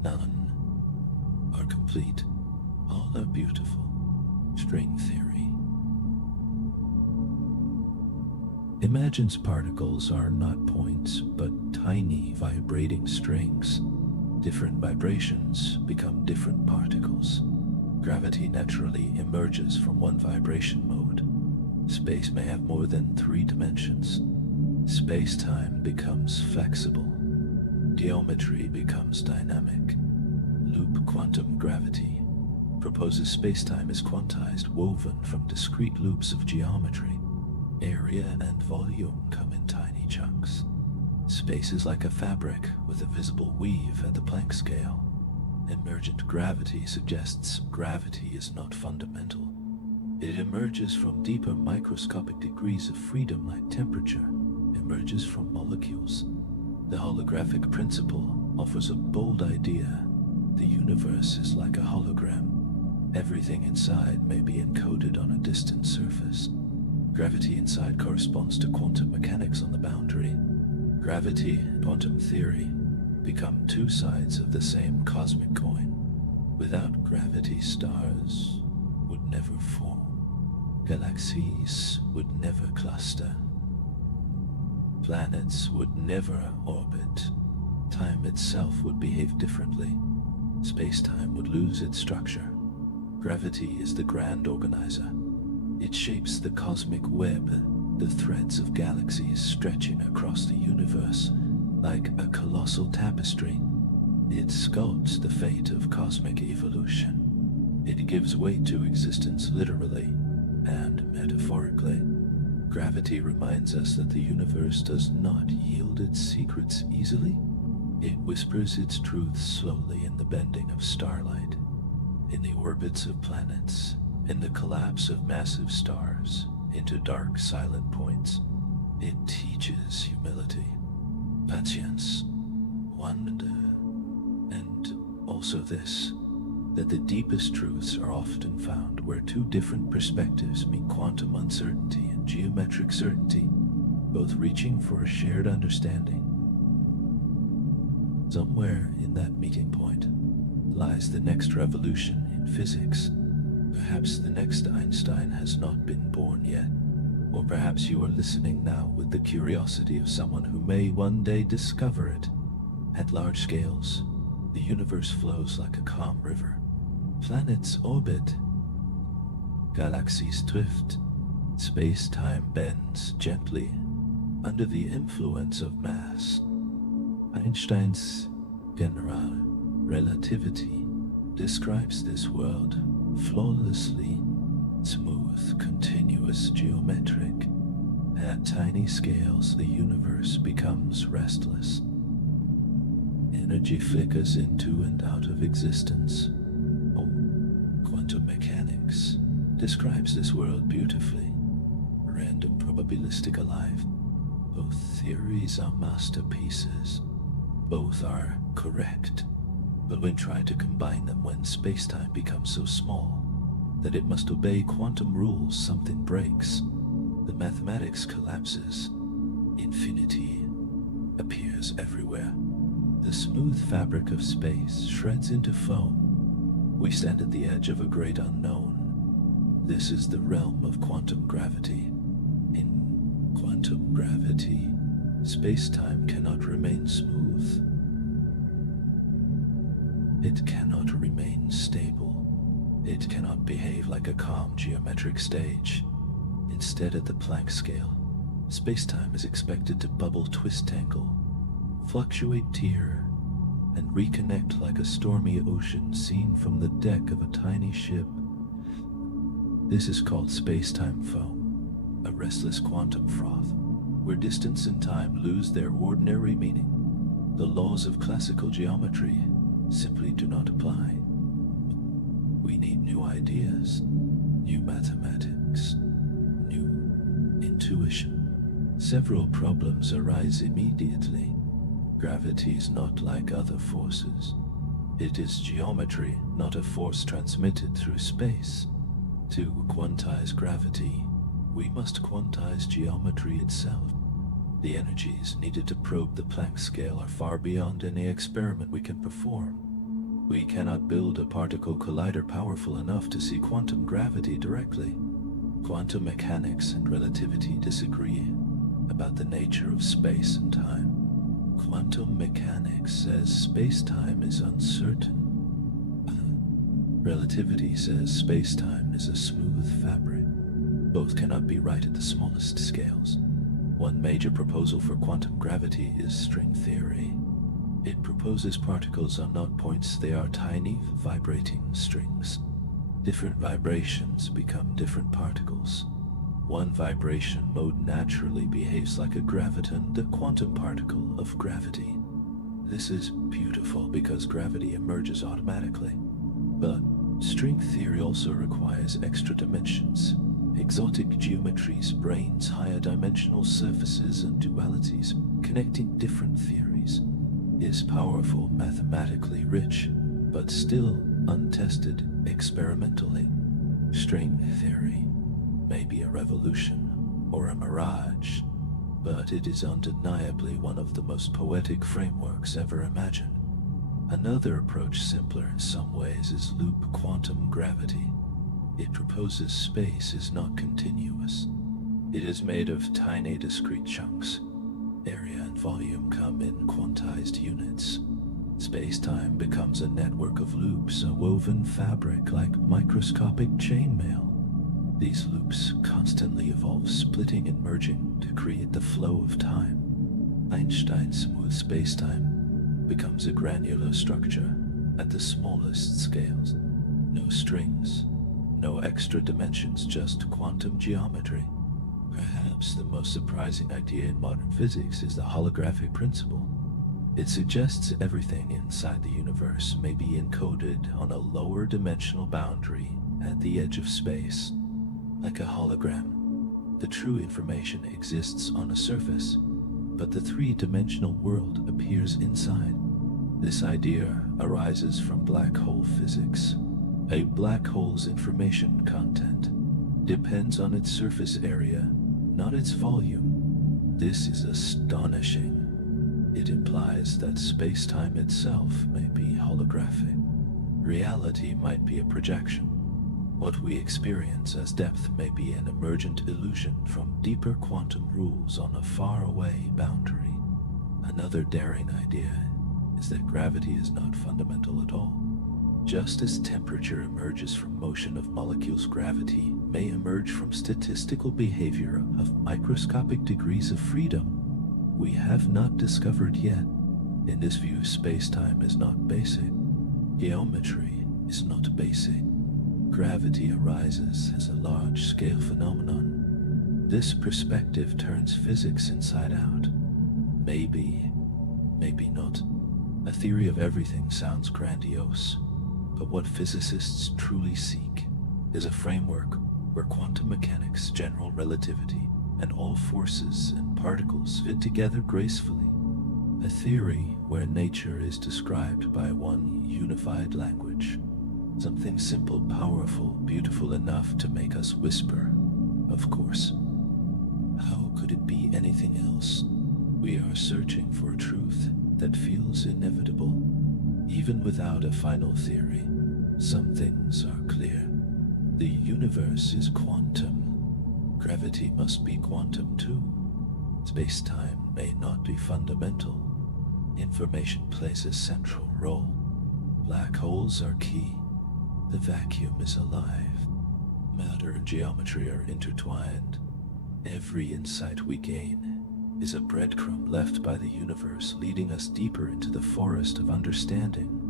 None are complete. All are beautiful. String theory imagines particles are not points, but tiny vibrating strings. Different vibrations become different particles. Gravity naturally emerges from one vibration mode. Space may have more than 3 dimensions. Space-time becomes flexible. Geometry becomes dynamic. Loop quantum gravity proposes space-time is quantized, woven from discrete loops of geometry. Area and volume come in tiny chunks. Space is like a fabric with a visible weave at the Planck scale. Emergent gravity suggests gravity is not fundamental. It emerges from deeper microscopic degrees of freedom like temperature, emerges from molecules. The holographic principle offers a bold idea. The universe is like a hologram. Everything inside may be encoded on a distant surface. Gravity inside corresponds to quantum mechanics on the boundary. Gravity and quantum theory become 2 sides of the same cosmic coin. Without gravity, stars would never form. Galaxies would never cluster. Planets would never orbit. Time itself would behave differently. Space-time would lose its structure. Gravity is the grand organizer. It shapes the cosmic web, the threads of galaxies stretching across the universe like a colossal tapestry. It sculpts the fate of cosmic evolution. It gives weight to existence literally and metaphorically. Gravity reminds us that the universe does not yield its secrets easily. It whispers its truths slowly in the bending of starlight, in the orbits of planets, in the collapse of massive stars into dark, silent points. It teaches humility, patience, wonder, and also this, that the deepest truths are often found where 2 different perspectives meet: quantum uncertainty and geometric certainty, both reaching for a shared understanding. Somewhere in that meeting point lies the next revolution in physics. Perhaps the next Einstein has not been born yet, or perhaps you are listening now with the curiosity of someone who may one day discover it. At large scales, the universe flows like a calm river. Planets orbit, galaxies drift, space-time bends gently under the influence of mass. Einstein's general relativity describes this world flawlessly smooth, continuous, geometric. At tiny scales, the universe becomes restless. Energy flickers into and out of existence. Oh, quantum mechanics describes this world beautifully. Random, probabilistic, alive. Both theories are masterpieces. Both are correct. But when tried to combine them, when space-time becomes so small that it must obey quantum rules, something breaks. The mathematics collapses. Infinity appears everywhere. The smooth fabric of space shreds into foam. We stand at the edge of a great unknown. This is the realm of quantum gravity. In quantum gravity, space-time cannot remain smooth. It cannot remain stable. It cannot behave like a calm geometric stage. Instead, at the Planck scale, space-time is expected to bubble, twist, tangle, fluctuate, tear, and reconnect like a stormy ocean seen from the deck of a tiny ship. This is called space-time foam, a restless quantum froth, where distance and time lose their ordinary meaning. The laws of classical geometry simply do not apply. We need new ideas, new mathematics, new intuition. Several problems arise immediately. Gravity is not like other forces. It is geometry, not a force transmitted through space. To quantize gravity, we must quantize geometry itself. The energies needed to probe the Planck scale are far beyond any experiment we can perform. We cannot build a particle collider powerful enough to see quantum gravity directly. Quantum mechanics and relativity disagree about the nature of space and time. Quantum mechanics says space-time is uncertain. Relativity says space-time is a smooth fabric. Both cannot be right at the smallest scales. One major proposal for quantum gravity is string theory. It proposes particles are not points, they are tiny, vibrating strings. Different vibrations become different particles. One vibration mode naturally behaves like a graviton, the quantum particle of gravity. This is beautiful because gravity emerges automatically. But string theory also requires extra dimensions, exotic geometries, branes, higher dimensional surfaces, and dualities connecting different theories. Is powerful, mathematically rich, but still untested experimentally. String theory may be a revolution or a mirage, but it is undeniably one of the most poetic frameworks ever imagined. Another approach, simpler in some ways, is loop quantum gravity. It proposes space is not continuous. It is made of tiny discrete chunks. Area and volume come in quantized units. Space-time becomes a network of loops, a woven fabric like microscopic chainmail. These loops constantly evolve, splitting and merging to create the flow of time. Einstein's smooth space-time becomes a granular structure at the smallest scales. No strings, no extra dimensions, just quantum geometry. Perhaps the most surprising idea in modern physics is the holographic principle. It suggests everything inside the universe may be encoded on a lower dimensional boundary at the edge of space. Like a hologram, the true information exists on a surface, but the three-dimensional world appears inside. This idea arises from black hole physics. A black hole's information content depends on its surface area, not its volume. This is astonishing. It implies that space-time itself may be holographic. Reality might be a projection. What we experience as depth may be an emergent illusion from deeper quantum rules on a faraway boundary. Another daring idea is that gravity is not fundamental at all. Just as temperature emerges from motion of molecules, gravity may emerge from statistical behavior of microscopic degrees of freedom we have not discovered yet. In this view, space-time is not basic. Geometry is not basic. Gravity arises as a large-scale phenomenon. This perspective turns physics inside out. Maybe not. A theory of everything sounds grandiose, but what physicists truly seek is a framework where quantum mechanics, general relativity, and all forces and particles fit together gracefully. A theory where nature is described by one unified language. Something simple, powerful, beautiful enough to make us whisper, of course. How could it be anything else? We are searching for a truth that feels inevitable. Even without a final theory, some things are clear. The universe is quantum. Gravity must be quantum too. Space-time may not be fundamental. Information plays a central role. Black holes are key. The vacuum is alive. Matter and geometry are intertwined. Every insight we gain is a breadcrumb left by the universe, leading us deeper into the forest of understanding.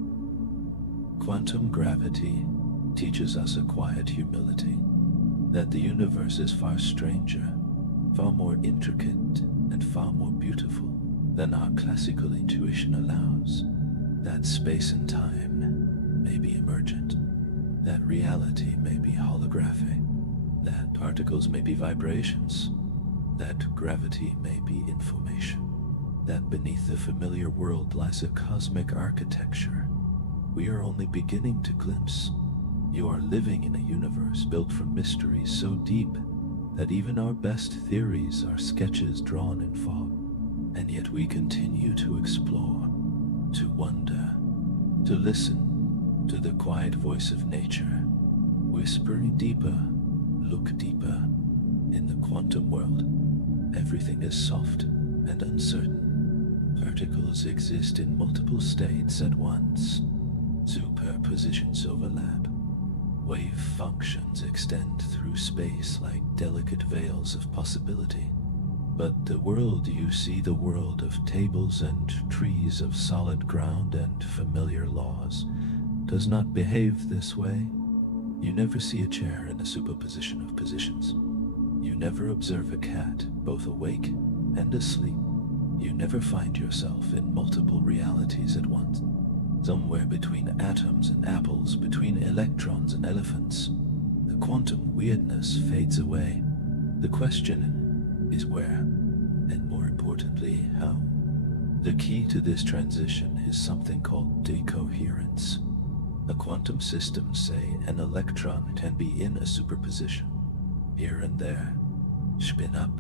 Quantum gravity teaches us a quiet humility, that the universe is far stranger, far more intricate, and far more beautiful than our classical intuition allows. That space and time may be emergent, that reality may be holographic, that particles may be vibrations, that gravity may be information, that beneath the familiar world lies a cosmic architecture we are only beginning to glimpse. You are living in a universe built from mysteries so deep that even our best theories are sketches drawn in fog. And yet we continue to explore, to wonder, to listen to the quiet voice of nature, whispering deeper, look deeper. In the quantum world, everything is soft and uncertain. Particles exist in multiple states at once. Superpositions overlap. Wave functions extend through space like delicate veils of possibility. But the world you see, the world of tables and trees, of solid ground and familiar laws, does not behave this way. You never see a chair in a superposition of positions. You never observe a cat both awake and asleep. You never find yourself in multiple realities at once. Somewhere between atoms and apples, between electrons and elephants, the quantum weirdness fades away. The question is where, and more importantly, how. The key to this transition is something called decoherence. A quantum system, say an electron, can be in a superposition, here and there, spin up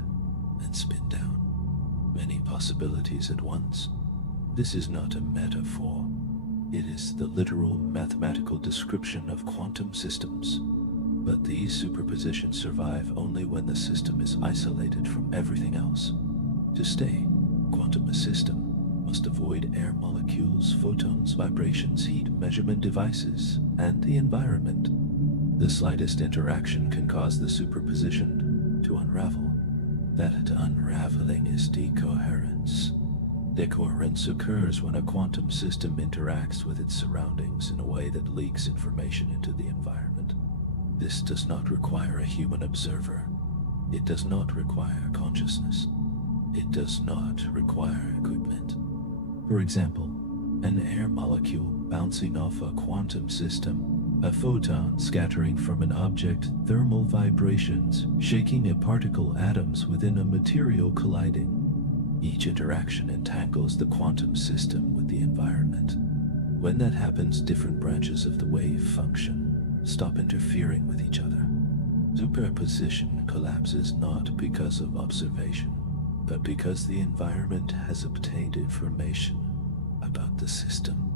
and spin down. Many possibilities at once. This is not a metaphor. It is the literal mathematical description of quantum systems. But these superpositions survive only when the system is isolated from everything else. To stay, quantum system must avoid air molecules, photons, vibrations, heat measurement devices, and the environment. The slightest interaction can cause the superposition to unravel. That unraveling is decoherence. Decoherence occurs when a quantum system interacts with its surroundings in a way that leaks information into the environment. This does not require a human observer. It does not require consciousness. It does not require equipment. For example, an air molecule bouncing off a quantum system, a photon scattering from an object, thermal vibrations, shaking a particle atoms within a material colliding. Each interaction entangles the quantum system with the environment. When that happens, different branches of the wave function stop interfering with each other. Superposition collapses not because of observation, but because the environment has obtained information about the system.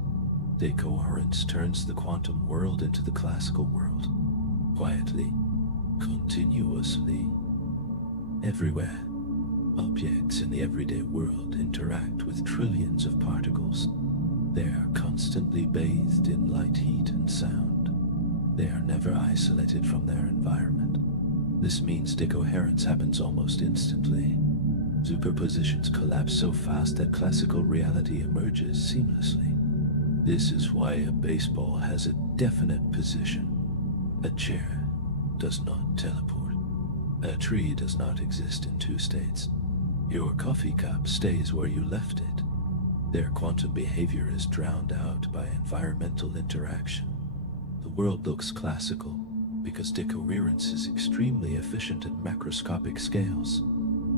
Decoherence turns the quantum world into the classical world. quietly, continuously, everywhere. Objects in the everyday world interact with trillions of particles. They are constantly bathed in light, heat, and sound. They are never isolated from their environment. This means decoherence happens almost instantly. Superpositions collapse so fast that classical reality emerges seamlessly. This is why a baseball has a definite position. A chair does not teleport. A tree does not exist in two states. Your coffee cup stays where you left it. Their quantum behavior is drowned out by environmental interaction. The world looks classical because decoherence is extremely efficient at macroscopic scales.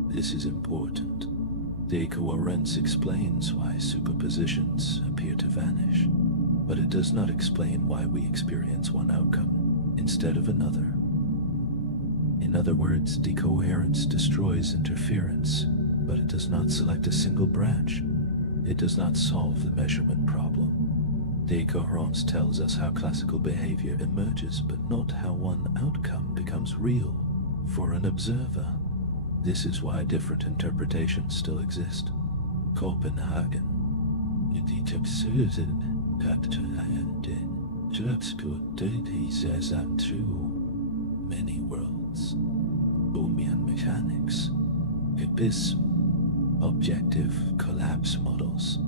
This is important. Decoherence explains why superpositions appear to vanish, but it does not explain why we experience one outcome instead of another. In other words, decoherence destroys interference, but it does not select a single branch. It does not solve the measurement problem. Decoherence tells us how classical behavior emerges, but not how one outcome becomes real for an observer. This is why different interpretations still exist. Copenhagen. Many worlds. Boolean mechanics. Abysm. Objective collapse models.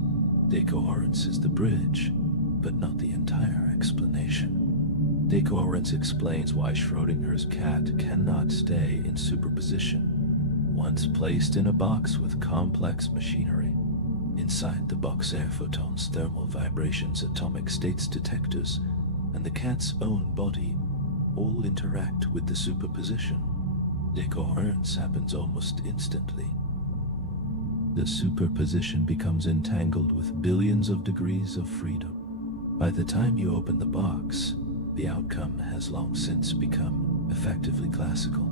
Decoherence is the bridge, but not the entire explanation. Decoherence explains why Schrodinger's cat cannot stay in superposition. Once placed in a box with complex machinery, inside the box air photons, thermal vibrations, atomic states detectors, and the cat's own body all interact with the superposition. Decoherence happens almost instantly. The superposition becomes entangled with billions of degrees of freedom. By the time you open the box, the outcome has long since become effectively classical.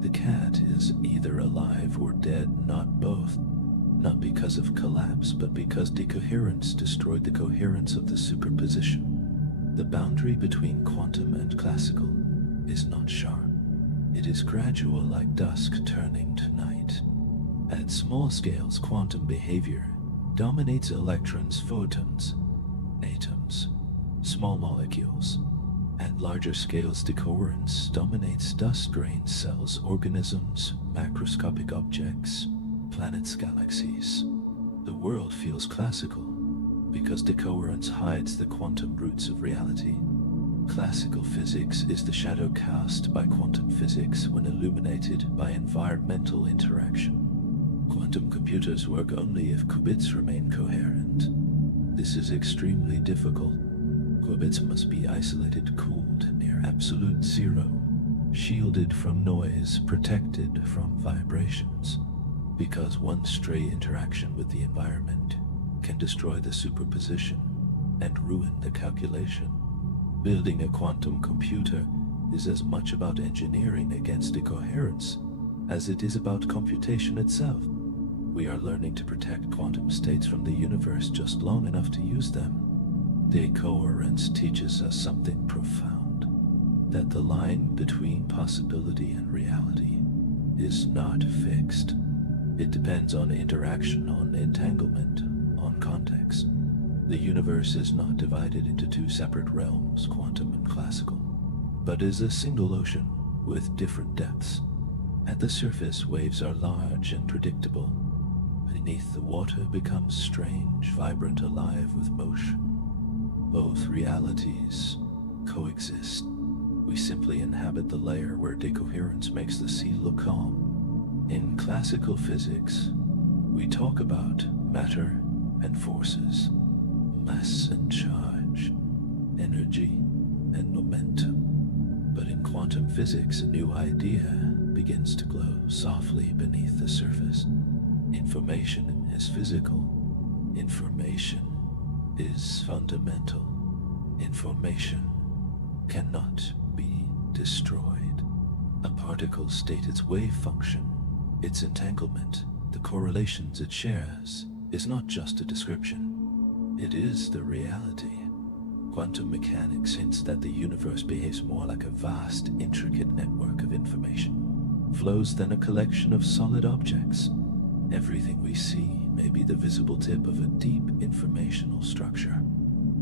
The cat is either alive or dead, not both. Not because of collapse, but because decoherence destroyed the coherence of the superposition. The boundary between quantum and classical is not sharp. It is gradual, like dusk turning to night. At small scales, quantum behavior dominates electrons, photons, atoms, small molecules. At larger scales, decoherence dominates dust grains, cells, organisms, macroscopic objects, planets, galaxies. The world feels classical because decoherence hides the quantum roots of reality. Classical physics is the shadow cast by quantum physics when illuminated by environmental interaction. Quantum computers work only if qubits remain coherent. This is extremely difficult. Qubits must be isolated, cooled near absolute zero, shielded from noise, protected from vibrations, because one stray interaction with the environment can destroy the superposition and ruin the calculation. Building a quantum computer is as much about engineering against decoherence as it is about computation itself. We are learning to protect quantum states from the universe just long enough to use them. Decoherence teaches us something profound, that the line between possibility and reality is not fixed. It depends on interaction, on entanglement, on context. The universe is not divided into two separate realms, quantum and classical, but is a single ocean with different depths. At the surface, waves are large and predictable. Beneath, the water becomes strange, vibrant, alive with motion. Both realities coexist. We simply inhabit the layer where decoherence makes the sea look calm. In classical physics, we talk about matter and forces, mass and charge, energy and momentum. But in quantum physics, a new idea begins to glow softly beneath the surface. Information is physical. Information is fundamental. Information cannot be destroyed. A particle states its wave function, its entanglement, the correlations it shares, is not just a description. It is the reality. Quantum mechanics hints that the universe behaves more like a vast, intricate network of information, flows than a collection of solid objects. Everything we see may be the visible tip of a deep informational structure.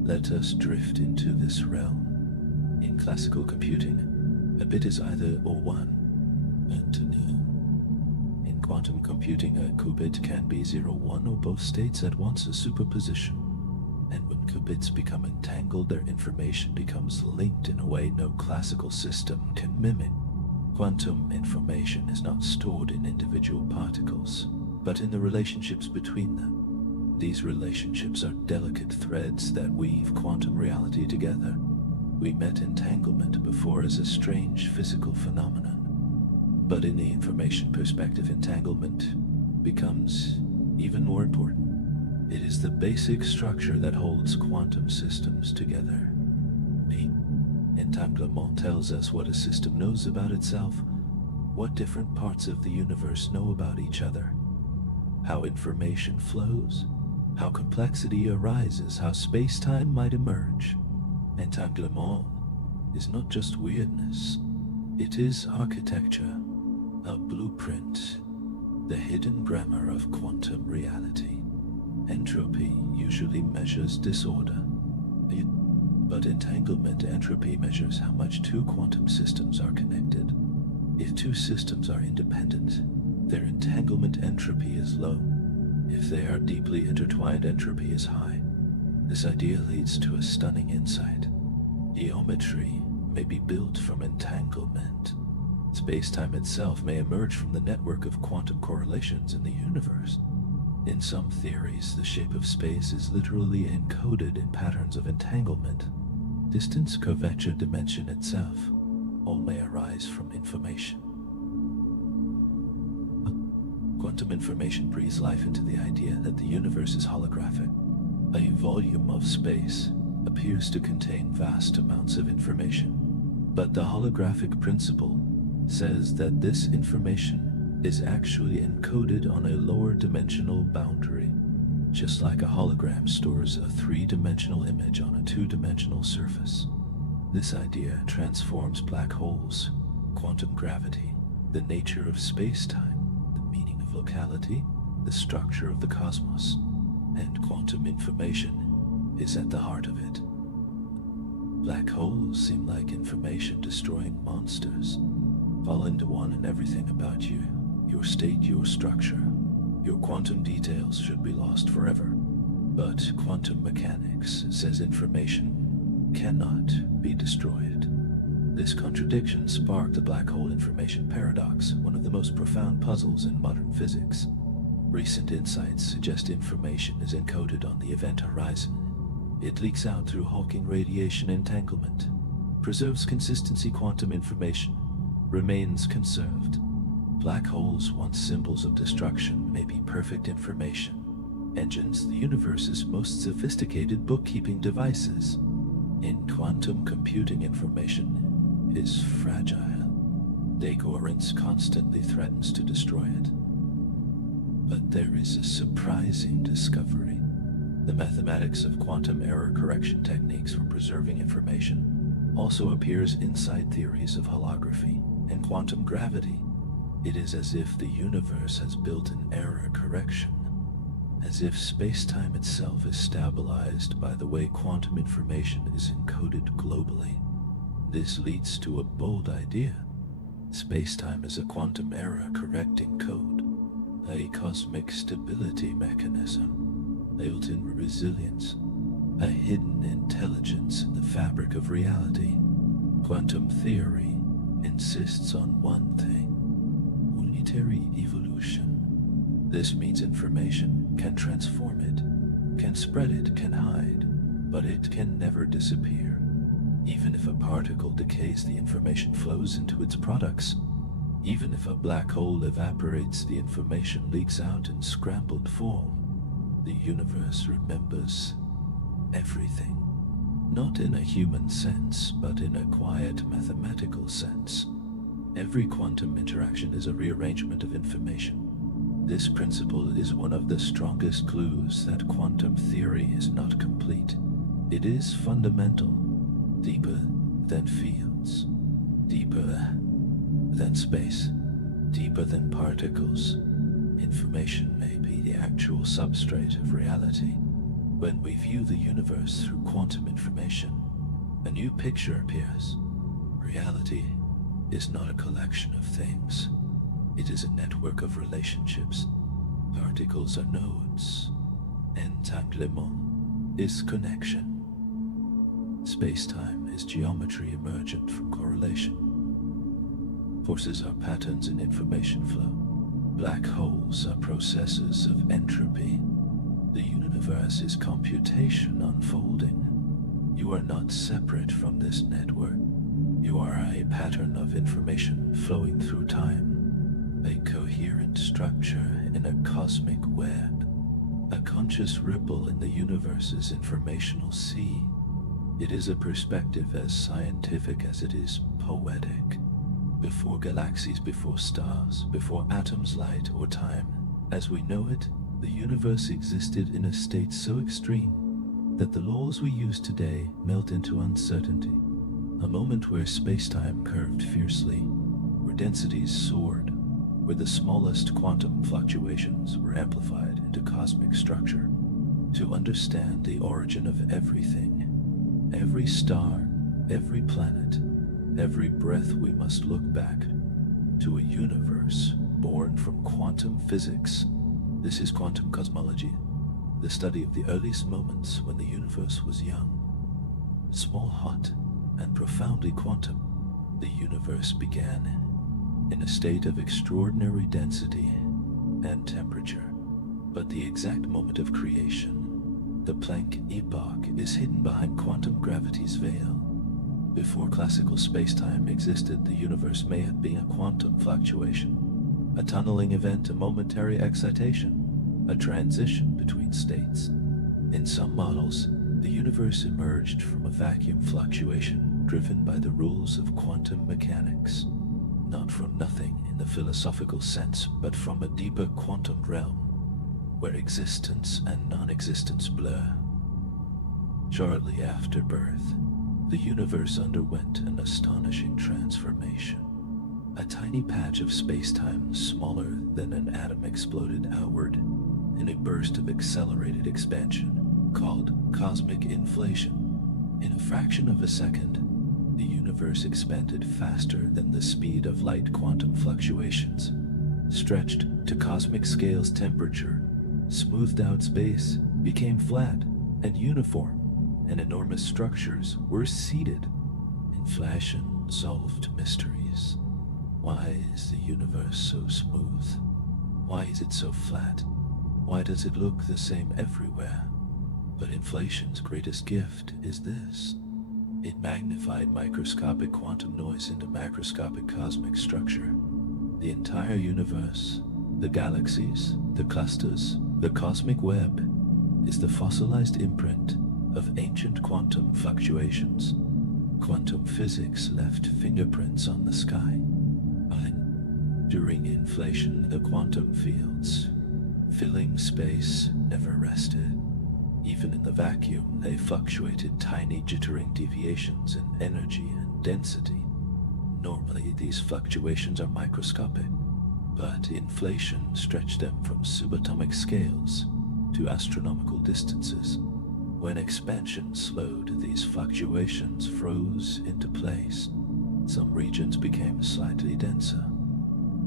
Let us drift into this realm. In classical computing, a bit is either or one and nil. In quantum computing, a qubit can be 0, 1, or both states at once, a superposition. And when qubits become entangled, their information becomes linked in a way no classical system can mimic. Quantum information is not stored in individual particles, but in the relationships between them. These relationships are delicate threads that weave quantum reality together. We met entanglement before as a strange physical phenomenon, but in the information perspective, entanglement becomes even more important. It is the basic structure that holds quantum systems together. The entanglement tells us what a system knows about itself, what different parts of the universe know about each other, how information flows, how complexity arises, how space-time might emerge. Entanglement is not just weirdness, it is architecture, a blueprint, the hidden grammar of quantum reality. Entropy usually measures disorder, but entanglement entropy measures how much two quantum systems are connected. If two systems are independent, their entanglement entropy is low. If they are deeply intertwined, entropy is high. This idea leads to a stunning insight. Geometry may be built from entanglement. Space-time itself may emerge from the network of quantum correlations in the universe. In some theories, the shape of space is literally encoded in patterns of entanglement. Distance, curvature, dimension itself, all may arise from information. Quantum information breathes life into the idea that the universe is holographic. A volume of space appears to contain vast amounts of information, but the holographic principle says that this information is actually encoded on a lower dimensional boundary, just like a hologram stores a three-dimensional image on a two-dimensional surface. This idea transforms black holes, quantum gravity, the nature of space-time, the meaning of locality, the structure of the cosmos, and quantum information is at the heart of it. Black holes seem like information-destroying monsters. Fall into one and everything about you, your state, your structure, your quantum details should be lost forever. But quantum mechanics says information cannot be destroyed. This contradiction sparked the black hole information paradox, one of the most profound puzzles in modern physics. Recent insights suggest information is encoded on the event horizon. It leaks out through Hawking radiation entanglement, preserves consistency. Quantum information remains conserved. Black holes, once symbols of destruction, may be perfect information engines, the universe's most sophisticated bookkeeping devices. In quantum computing, information is fragile. Decoherence constantly threatens to destroy it. But there is a surprising discovery. The mathematics of quantum error correction techniques for preserving information also appears inside theories of holography and quantum gravity. It is as if the universe has built an error correction, as if space-time itself is stabilized by the way quantum information is encoded globally. This leads to a bold idea. Space-time is a quantum error correcting code, a cosmic stability mechanism, built-in resilience, a hidden intelligence in the fabric of reality. Quantum theory insists on one thing: unitary evolution. This means information can transform it, can spread it, can hide, but it can never disappear. Even if a particle decays, the information flows into its products. Even if a black hole evaporates, the information leaks out in scrambled form. The universe remembers everything. Not in a human sense, but in a quiet mathematical sense. Every quantum interaction is a rearrangement of information. This principle is one of the strongest clues that quantum theory is not complete. It It is fundamental, deeper than fields, deeper than space, deeper than particles. Information may be the actual substrate of reality. When we view the universe through quantum information, a new picture appears. Reality is not a collection of things. It is a network of relationships. Particles are nodes. Entanglement is connection. Space-time is geometry emergent from correlation. Forces are patterns in information flow. Black holes are processes of entropy. The universe is computation unfolding. You are not separate from this network. You are a pattern of information flowing through time, a coherent structure in a cosmic web, a conscious ripple in the universe's informational sea. It is a perspective as scientific as it is poetic. Before galaxies, before stars, before atoms, light, or time, as we know it, the universe existed in a state so extreme that the laws we use today melt into uncertainty. A moment where space-time curved fiercely, where densities soared, where the smallest quantum fluctuations were amplified into cosmic structure. To understand the origin of everything, every star, every planet, every breath, we must look back to a universe born from quantum physics. This is quantum cosmology, the study of the earliest moments when the universe was young, small, hot, and profoundly quantum. The universe began in a state of extraordinary density and temperature, but the exact moment of creation, the Planck epoch, is hidden behind quantum gravity's veil. Before classical space-time existed, the universe may have been a quantum fluctuation, a tunneling event, a momentary excitation, a transition between states. In some models, the universe emerged from a vacuum fluctuation driven by the rules of quantum mechanics, not from nothing in the philosophical sense, but from a deeper quantum realm, where existence and non-existence blur. Shortly after birth, the universe underwent an astonishing transformation. A tiny patch of space-time smaller than an atom exploded outward in a burst of accelerated expansion called cosmic inflation. In a fraction of a second, the universe expanded faster than the speed of light. Quantum fluctuations stretched to cosmic scales. Temperature smoothed out. Space became flat and uniform, and enormous structures were seated. Inflation solved mysteries. Why is the universe so smooth? Why is it so flat? Why does it look the same everywhere? But inflation's greatest gift is this. It magnified microscopic quantum noise into macroscopic cosmic structure. The entire universe, the galaxies, the clusters, the cosmic web, is the fossilized imprint of ancient quantum fluctuations. Quantum physics left fingerprints on the sky. During inflation, the quantum fields filling space never rested. Even in the vacuum, they fluctuated, tiny jittering deviations in energy and density. Normally, these fluctuations are microscopic, but inflation stretched them from subatomic scales to astronomical distances. When expansion slowed, these fluctuations froze into place. Some regions became slightly denser,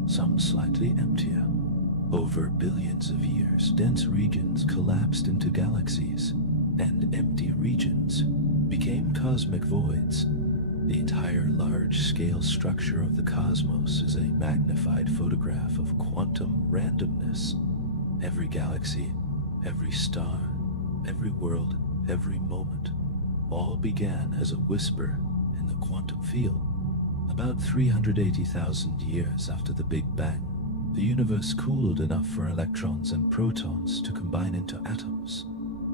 some slightly emptier. Over billions of years, dense regions collapsed into galaxies, and empty regions became cosmic voids. The entire large-scale structure of the cosmos is a magnified photograph of quantum randomness. Every galaxy, every star, every world, every moment, all began as a whisper in the quantum field. About 380,000 years after the Big Bang, the universe cooled enough for electrons and protons to combine into atoms.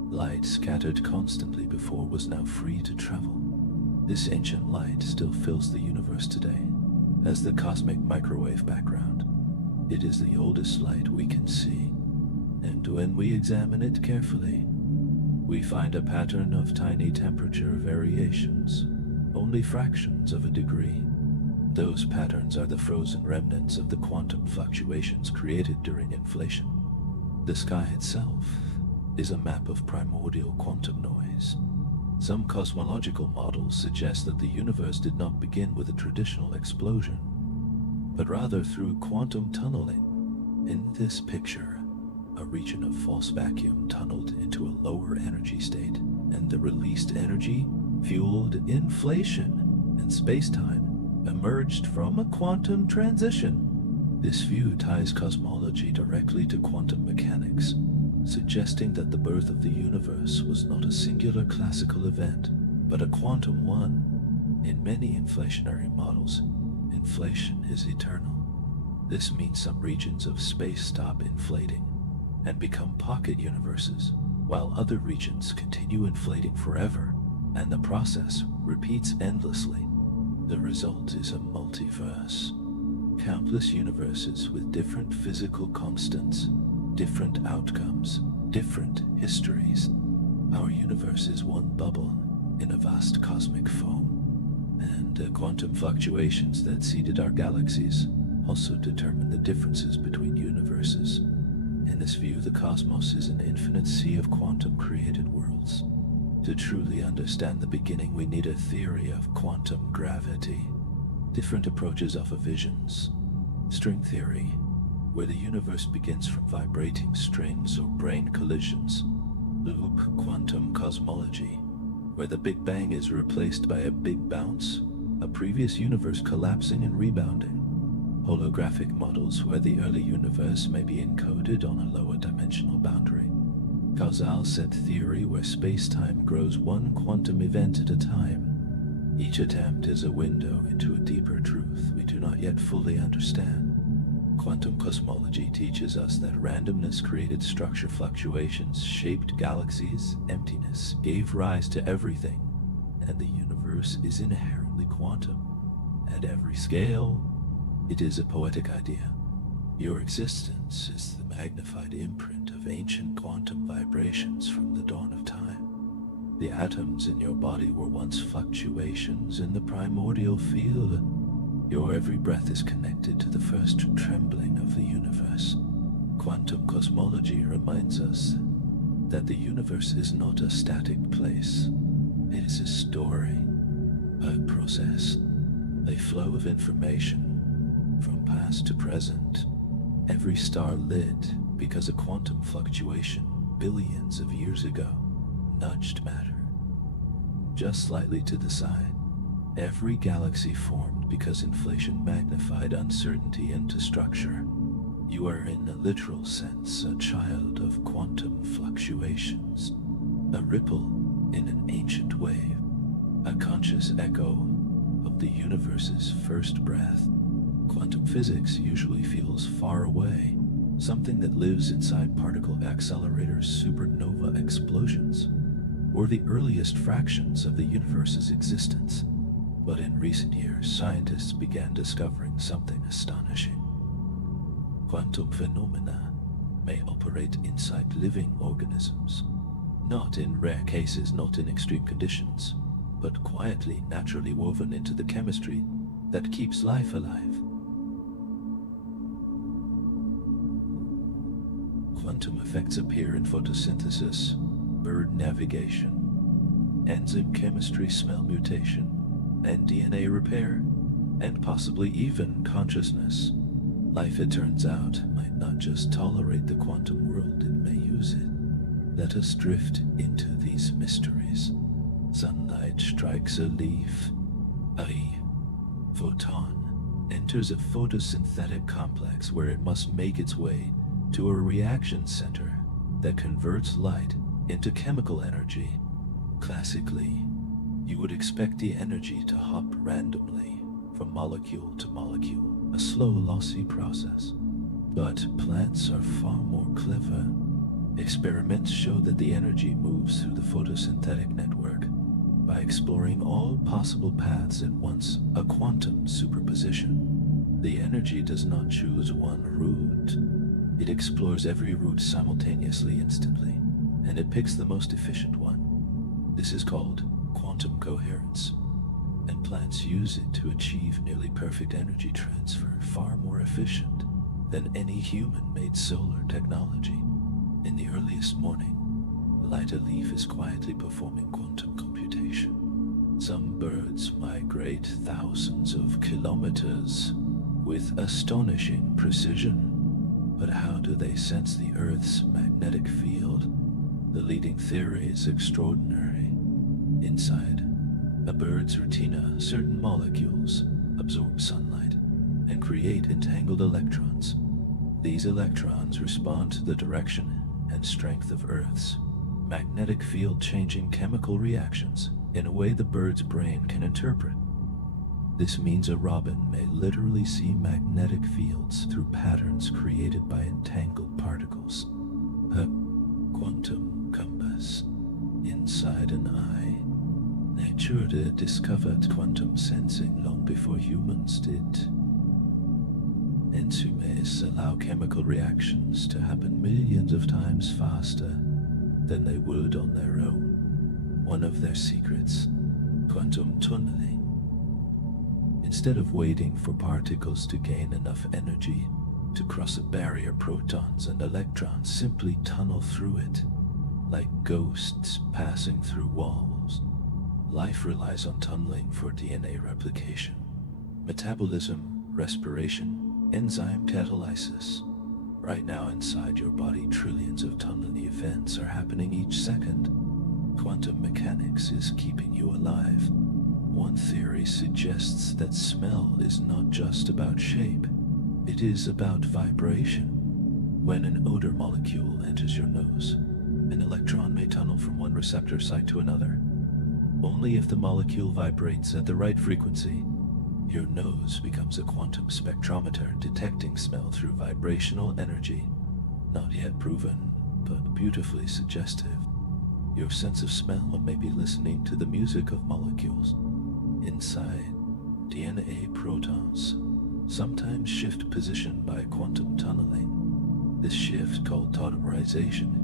Light scattered constantly before was now free to travel. This ancient light still fills the universe today as the cosmic microwave background. It is the oldest light we can see, and when we examine it carefully, we find a pattern of tiny temperature variations, only fractions of a degree. Those patterns are the frozen remnants of the quantum fluctuations created during inflation. The sky itself is a map of primordial quantum noise. Some cosmological models suggest that the universe did not begin with a traditional explosion, but rather through quantum tunneling. In this picture, a region of false vacuum tunneled into a lower energy state, and the released energy fueled inflation, and space-time emerged from a quantum transition. This view ties cosmology directly to quantum mechanics, suggesting that the birth of the universe was not a singular classical event, but a quantum one. In many inflationary models, inflation is eternal. This means some regions of space stop inflating and become pocket universes, while other regions continue inflating forever, and the process repeats endlessly. The result is a multiverse. Countless universes with different physical constants, different outcomes, different histories. Our universe is one bubble in a vast cosmic foam, and the quantum fluctuations that seeded our galaxies also determine the differences between universes. In this view, the cosmos is an infinite sea of quantum-created worlds. To truly understand the beginning, we need a theory of quantum gravity. Different approaches offer visions. String theory, where the universe begins from vibrating strings or brane collisions. Loop quantum cosmology, where the Big Bang is replaced by a big bounce, a previous universe collapsing and rebounding. Holographic models, where the early universe may be encoded on a lower dimensional boundary. Causal set theory, where space-time grows one quantum event at a time. Each attempt is a window into a deeper truth we do not yet fully understand. Quantum cosmology teaches us that randomness created structure fluctuations, shaped galaxies, emptiness gave rise to everything, and the universe is inherently quantum. At every scale, it is a poetic idea. Your existence is the magnified imprint of ancient quantum vibrations from the dawn of time. The atoms in your body were once fluctuations in the primordial field. Your every breath is connected to the first trembling of the universe. Quantum cosmology reminds us that the universe is not a static place. It is a story, a process, a flow of information from past to present. Every star lit because a quantum fluctuation billions of years ago nudged matter just slightly to the side. Every galaxy formed because inflation magnified uncertainty into structure. You are in a literal sense a child of quantum fluctuations, a ripple in an ancient wave, a conscious echo of the universe's first breath. Quantum physics usually feels far away, something that lives inside particle accelerators, supernova explosions, or the earliest fractions of the universe's existence. But in recent years, scientists began discovering something astonishing. Quantum phenomena may operate inside living organisms, not in rare cases, not in extreme conditions, but quietly, naturally woven into the chemistry that keeps life alive. Quantum effects appear in photosynthesis, bird navigation, enzyme chemistry, smell mutation, and DNA repair, and possibly even consciousness. Life, it turns out, might not just tolerate the quantum world, it may use it. Let us drift into these mysteries. Sunlight strikes a leaf. A photon enters a photosynthetic complex where it must make its way to a reaction center that converts light into chemical energy. Classically, you would expect the energy to hop randomly from molecule to molecule, a slow, lossy process. But plants are far more clever. Experiments show that the energy moves through the photosynthetic network by exploring all possible paths at once, a quantum superposition. The energy does not choose one route. It explores every route simultaneously, instantly. and it picks the most efficient one. This is called quantum coherence, and plants use it to achieve nearly perfect energy transfer, far more efficient than any human-made solar technology. In the earliest morning, light a leaf is quietly performing quantum computation. Some birds migrate thousands of kilometers with astonishing precision. But how do they sense the Earth's magnetic field? The leading theory is extraordinary. Inside a bird's retina, certain molecules absorb sunlight and create entangled electrons. These electrons respond to the direction and strength of Earth's magnetic field, changing chemical reactions in a way the bird's brain can interpret. This means a robin may literally see magnetic fields through patterns created by entangled particles. A quantum compass inside an eye. Nature discovered quantum sensing long before humans did. Enzymes allow chemical reactions to happen millions of times faster than they would on their own. One of their secrets, quantum tunneling. Instead of waiting for particles to gain enough energy to cross a barrier, protons and electrons simply tunnel through it, like ghosts passing through walls. Life relies on tunneling for DNA replication, metabolism, respiration, enzyme catalysis. Right now inside your body, trillions of tunneling events are happening each second. Quantum mechanics is keeping you alive. One theory suggests that smell is not just about shape, it is about vibration. When an odor molecule enters your nose, an electron may tunnel from one receptor site to another. Only if the molecule vibrates at the right frequency, your nose becomes a quantum spectrometer detecting smell through vibrational energy. Not yet proven, but beautifully suggestive. Your sense of smell may be listening to the music of molecules. Inside, DNA protons sometimes shift position by quantum tunneling. This shift, called tautomerization,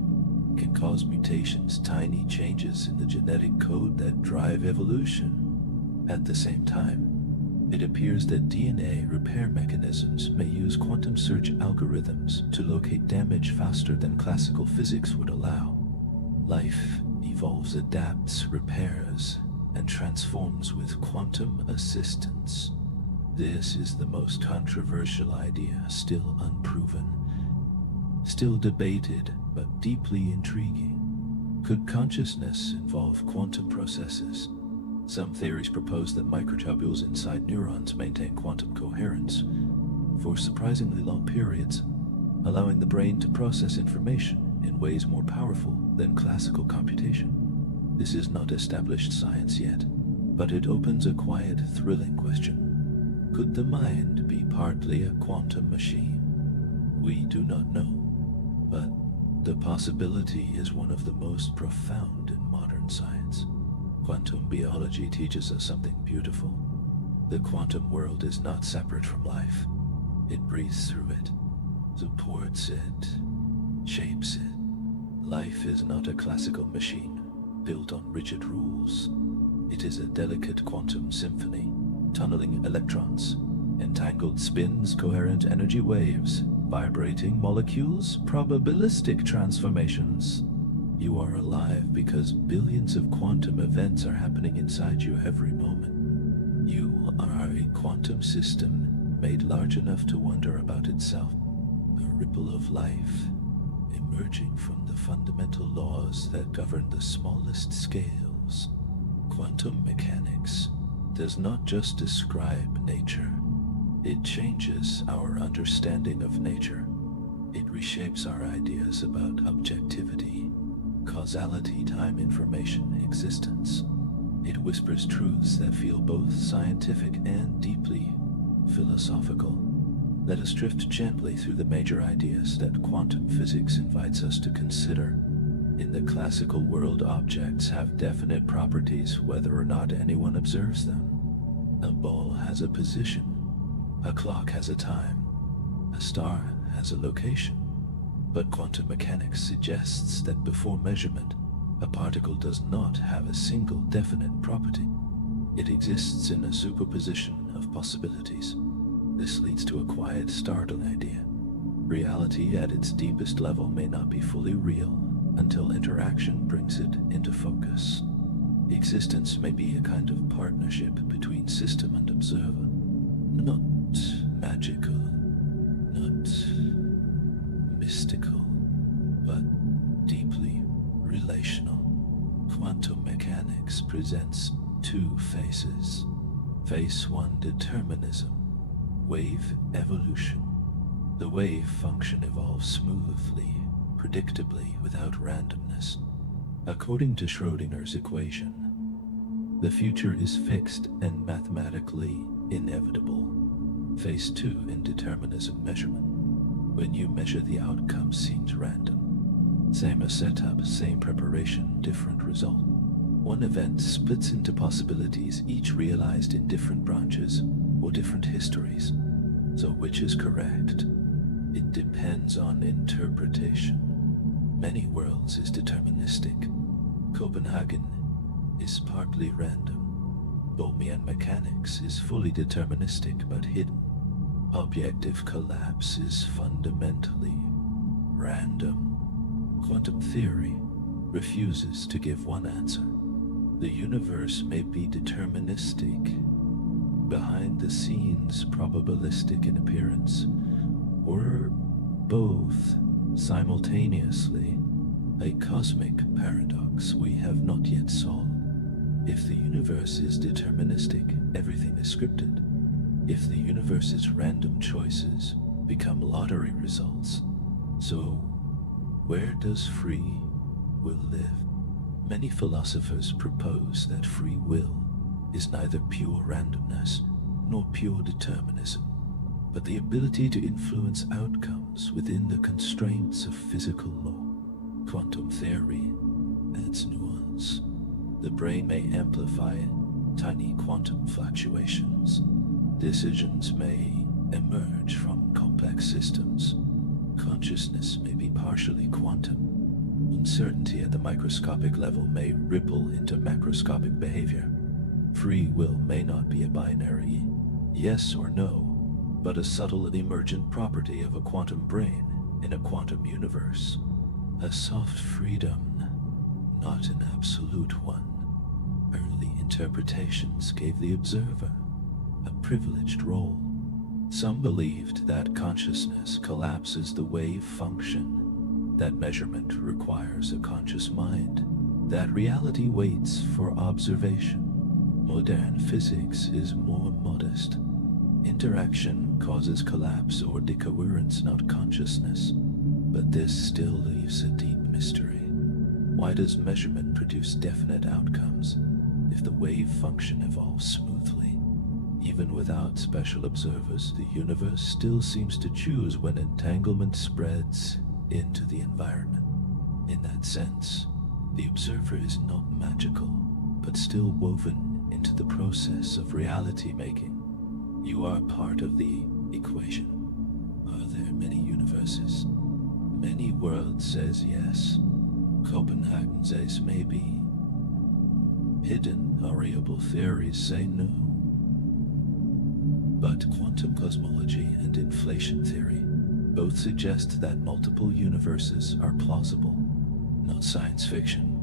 can cause mutations, tiny changes in the genetic code that drive evolution. At the same time, it appears that DNA repair mechanisms may use quantum search algorithms to locate damage faster than classical physics would allow. Life evolves, adapts, repairs, and transforms with quantum assistance. This is the most controversial idea, still unproven, still debated, but deeply intriguing. Could consciousness involve quantum processes? Some theories propose that microtubules inside neurons maintain quantum coherence for surprisingly long periods, allowing the brain to process information in ways more powerful than classical computation. This is not established science yet, but it opens a quiet, thrilling question. Could the mind be partly a quantum machine? We do not know, but the possibility is one of the most profound in modern science. Quantum biology teaches us something beautiful. The quantum world is not separate from life. It breathes through it, supports it, shapes it. Life is not a classical machine built on rigid rules. It is a delicate quantum symphony, tunneling electrons, entangled spins, coherent energy waves, vibrating molecules, probabilistic transformations. You are alive because billions of quantum events are happening inside you every moment. You are a quantum system made large enough to wonder about itself, a ripple of life emerging from the fundamental laws that govern the smallest scales. Quantum mechanics does not just describe nature, it changes our understanding of nature. It reshapes our ideas about objectivity, causality, time, information, existence. It whispers truths that feel both scientific and deeply philosophical. Let us drift gently through the major ideas that quantum physics invites us to consider. In the classical world, objects have definite properties whether or not anyone observes them. A ball has a position, a clock has a time, a star has a location. But quantum mechanics suggests that before measurement, a particle does not have a single definite property. It exists in a superposition of possibilities. This leads to a quiet, startling idea. Reality at its deepest level may not be fully real until interaction brings it into focus. Existence may be a kind of partnership between system and observer, not magical, not mystical, but deeply relational. Quantum mechanics presents two faces. Face 1, determinism, wave evolution. The wave function evolves smoothly, predictably, without randomness. According to Schrödinger's equation, the future is fixed and mathematically inevitable. Phase 2, indeterminism, measurement. When you measure, the outcome seems random. Same as setup, same preparation, different result. One event splits into possibilities, each realized in different branches or different histories. So which is correct? It depends on interpretation. Many worlds is deterministic. Copenhagen is partly random. Bohmian mechanics is fully deterministic but hidden. Objective collapse is fundamentally random. Quantum theory refuses to give one answer. The universe may be deterministic, behind the scenes probabilistic in appearance, or both simultaneously, a cosmic paradox we have not yet solved. If the universe is deterministic, everything is scripted. If the universe's random choices become lottery results, so where does free will live? Many philosophers propose that free will is neither pure randomness nor pure determinism, but the ability to influence outcomes within the constraints of physical law. Quantum theory adds nuance. The brain may amplify tiny quantum fluctuations. Decisions may emerge from complex systems. Consciousness may be partially quantum. Uncertainty at the microscopic level may ripple into macroscopic behavior. Free will may not be a binary yes or no, but a subtle and emergent property of a quantum brain in a quantum universe. A soft freedom, not an absolute one. Early interpretations gave the observer a privileged role. Some believed that consciousness collapses the wave function, that measurement requires a conscious mind, that reality waits for observation. Modern physics is more modest. Interaction causes collapse or decoherence, not consciousness. But this still leaves a deep mystery. Why does measurement produce definite outcomes if the wave function evolves smoothly? Even without special observers, the universe still seems to choose when entanglement spreads into the environment. In that sense, the observer is not magical, but still woven into the process of reality making. You are part of the equation. Are there many universes? Many worlds says yes. Copenhagen says maybe. Hidden variable theories say no. But quantum cosmology and inflation theory both suggest that multiple universes are plausible, not science fiction,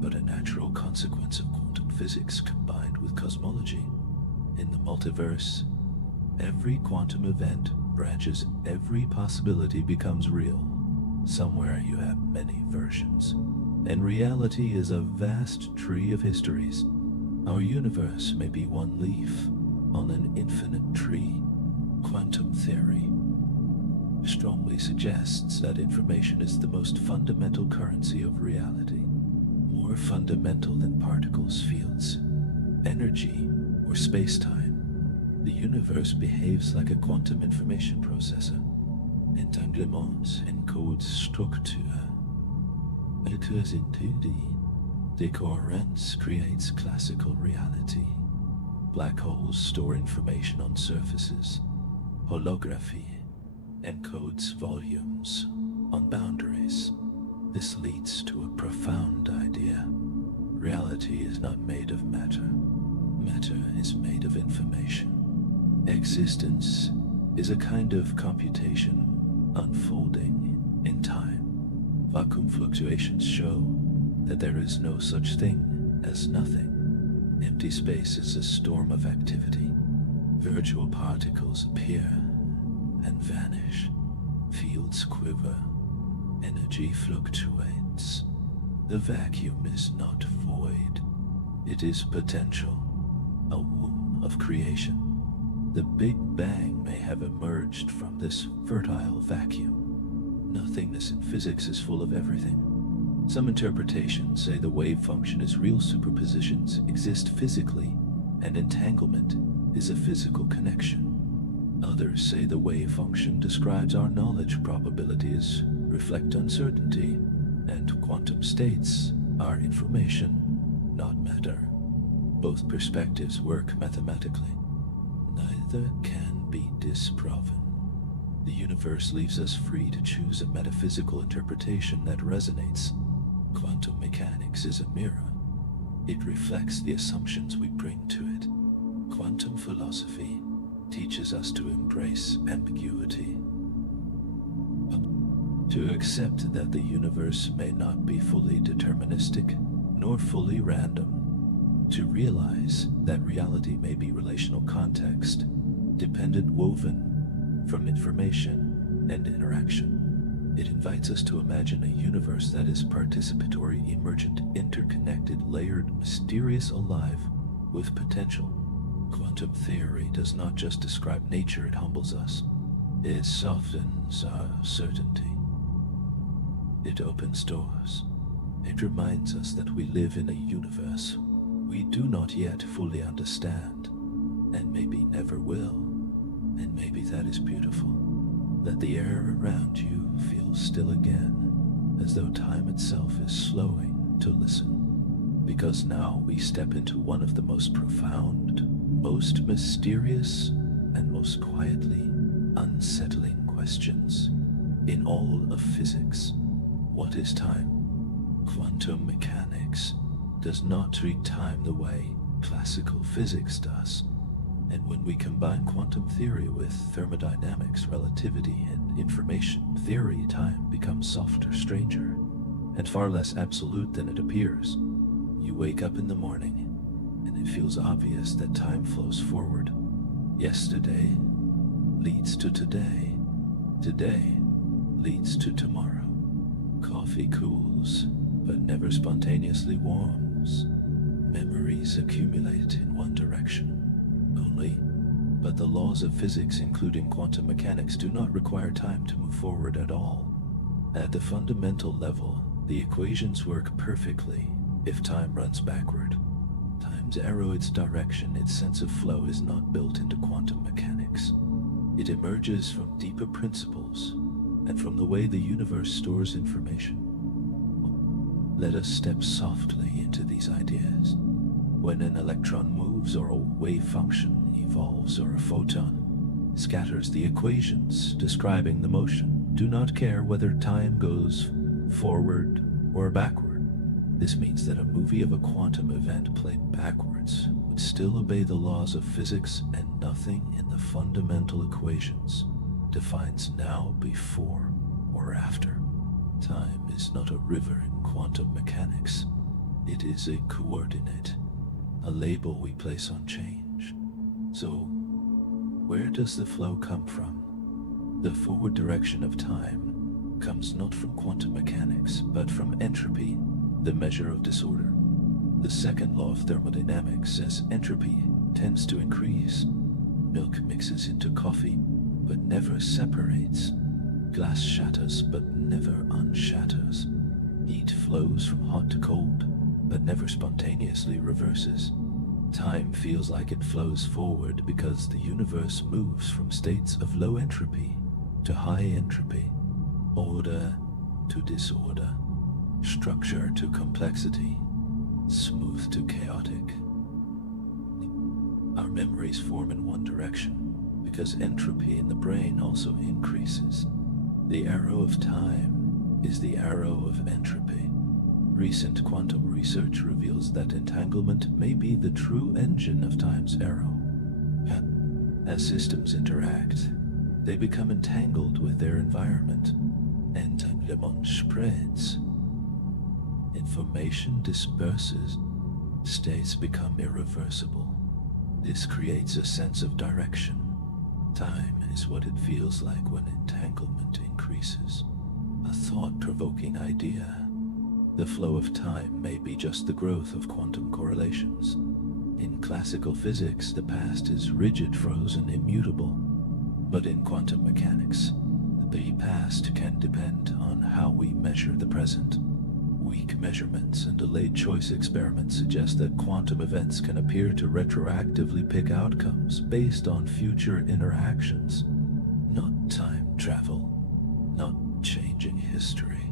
but a natural consequence of quantum physics combined with cosmology. In the multiverse, every quantum event branches, every possibility becomes real. Somewhere you have many versions, and reality is a vast tree of histories. Our universe may be one leaf on an infinite tree. Quantum theory strongly suggests that information is the most fundamental currency of reality, more fundamental than particles, fields, energy, or space-time. The universe behaves like a quantum information processor. Entanglement encodes structure. Electricity. Decoherence creates classical reality. Black holes store information on surfaces. Holography encodes volumes. on boundaries. This leads to a profound idea. Reality is not made of matter. Matter is made of information. Existence is a kind of computation unfolding in time. Vacuum fluctuations show that there is no such thing as nothing. Empty space is a storm of activity. Virtual particles appear and vanish. Fields quiver. Energy fluctuates. The vacuum is not void. It is potential, a womb of creation. The Big Bang may have emerged from this fertile vacuum. Nothingness in physics is full of everything. Some interpretations say the wave function is real superpositions exist physically, and entanglement is a physical connection. Others say the wave function describes our knowledge probabilities, reflect uncertainty, and quantum states are information, not matter. Both perspectives work mathematically. Neither can be disproven. The universe leaves us free to choose a metaphysical interpretation that resonates. Quantum mechanics is a mirror. It reflects the assumptions we bring to it. Quantum philosophy teaches us to embrace ambiguity, to accept that the universe may not be fully deterministic nor fully random, to realize that reality may be relational context, dependent, woven from information and interaction. It invites us to imagine a universe that is participatory, emergent, interconnected, layered, mysterious, alive, with potential. Quantum theory does not just describe nature, it humbles us. It softens our certainty. It opens doors. It reminds us that we live in a universe we do not yet fully understand, and maybe never will. And maybe that is beautiful. Let the air around you feel still again, as though time itself is slowing to listen. Because now we step into one of the most profound, most mysterious, and most quietly unsettling questions in all of physics. What is time? Quantum mechanics does not treat time the way classical physics does. And when we combine quantum theory with thermodynamics, relativity, and information theory, time becomes softer, stranger, and far less absolute than it appears. You wake up in the morning, and it feels obvious that time flows forward. Yesterday leads to today. Today leads to tomorrow. Coffee cools, but never spontaneously warms. Memories accumulate in one direction only, but the laws of physics, including quantum mechanics, do not require time to move forward at all. At the fundamental level, the equations work perfectly if time runs backward. Time's arrow, its direction, its sense of flow is not built into quantum mechanics. It emerges from deeper principles and from the way the universe stores information. Let us step softly into these ideas. When an electron moves, or a wave function evolves, or a photon scatters, the equations describing the motion do not care whether time goes forward or backward. This means that a movie of a quantum event played backwards would still obey the laws of physics, and nothing in the fundamental equations defines now, before, or after. Time is not a river in quantum mechanics. It is a coordinate, a label we place on change. So, where does the flow come from? The forward direction of time comes not from quantum mechanics, but from entropy, the measure of disorder. The second law of thermodynamics says entropy tends to increase. Milk mixes into coffee, but never separates. Glass shatters, but never unshatters. Heat flows from hot to cold, but never spontaneously reverses. Time feels like it flows forward because the universe moves from states of low entropy to high entropy, order to disorder, structure to complexity, smooth to chaotic. Our memories form in one direction because entropy in the brain also increases. The arrow of time is the arrow of entropy. Recent quantum research reveals that entanglement may be the true engine of time's arrow. As systems interact, they become entangled with their environment. Entanglement spreads. Information disperses. States become irreversible. This creates a sense of direction. Time is what it feels like when entanglement increases. A thought-provoking idea. The flow of time may be just the growth of quantum correlations. In classical physics, the past is rigid, frozen, immutable. But in quantum mechanics, the past can depend on how we measure the present. Weak measurements and delayed choice experiments suggest that quantum events can appear to retroactively pick outcomes based on future interactions. Not time travel, not changing history,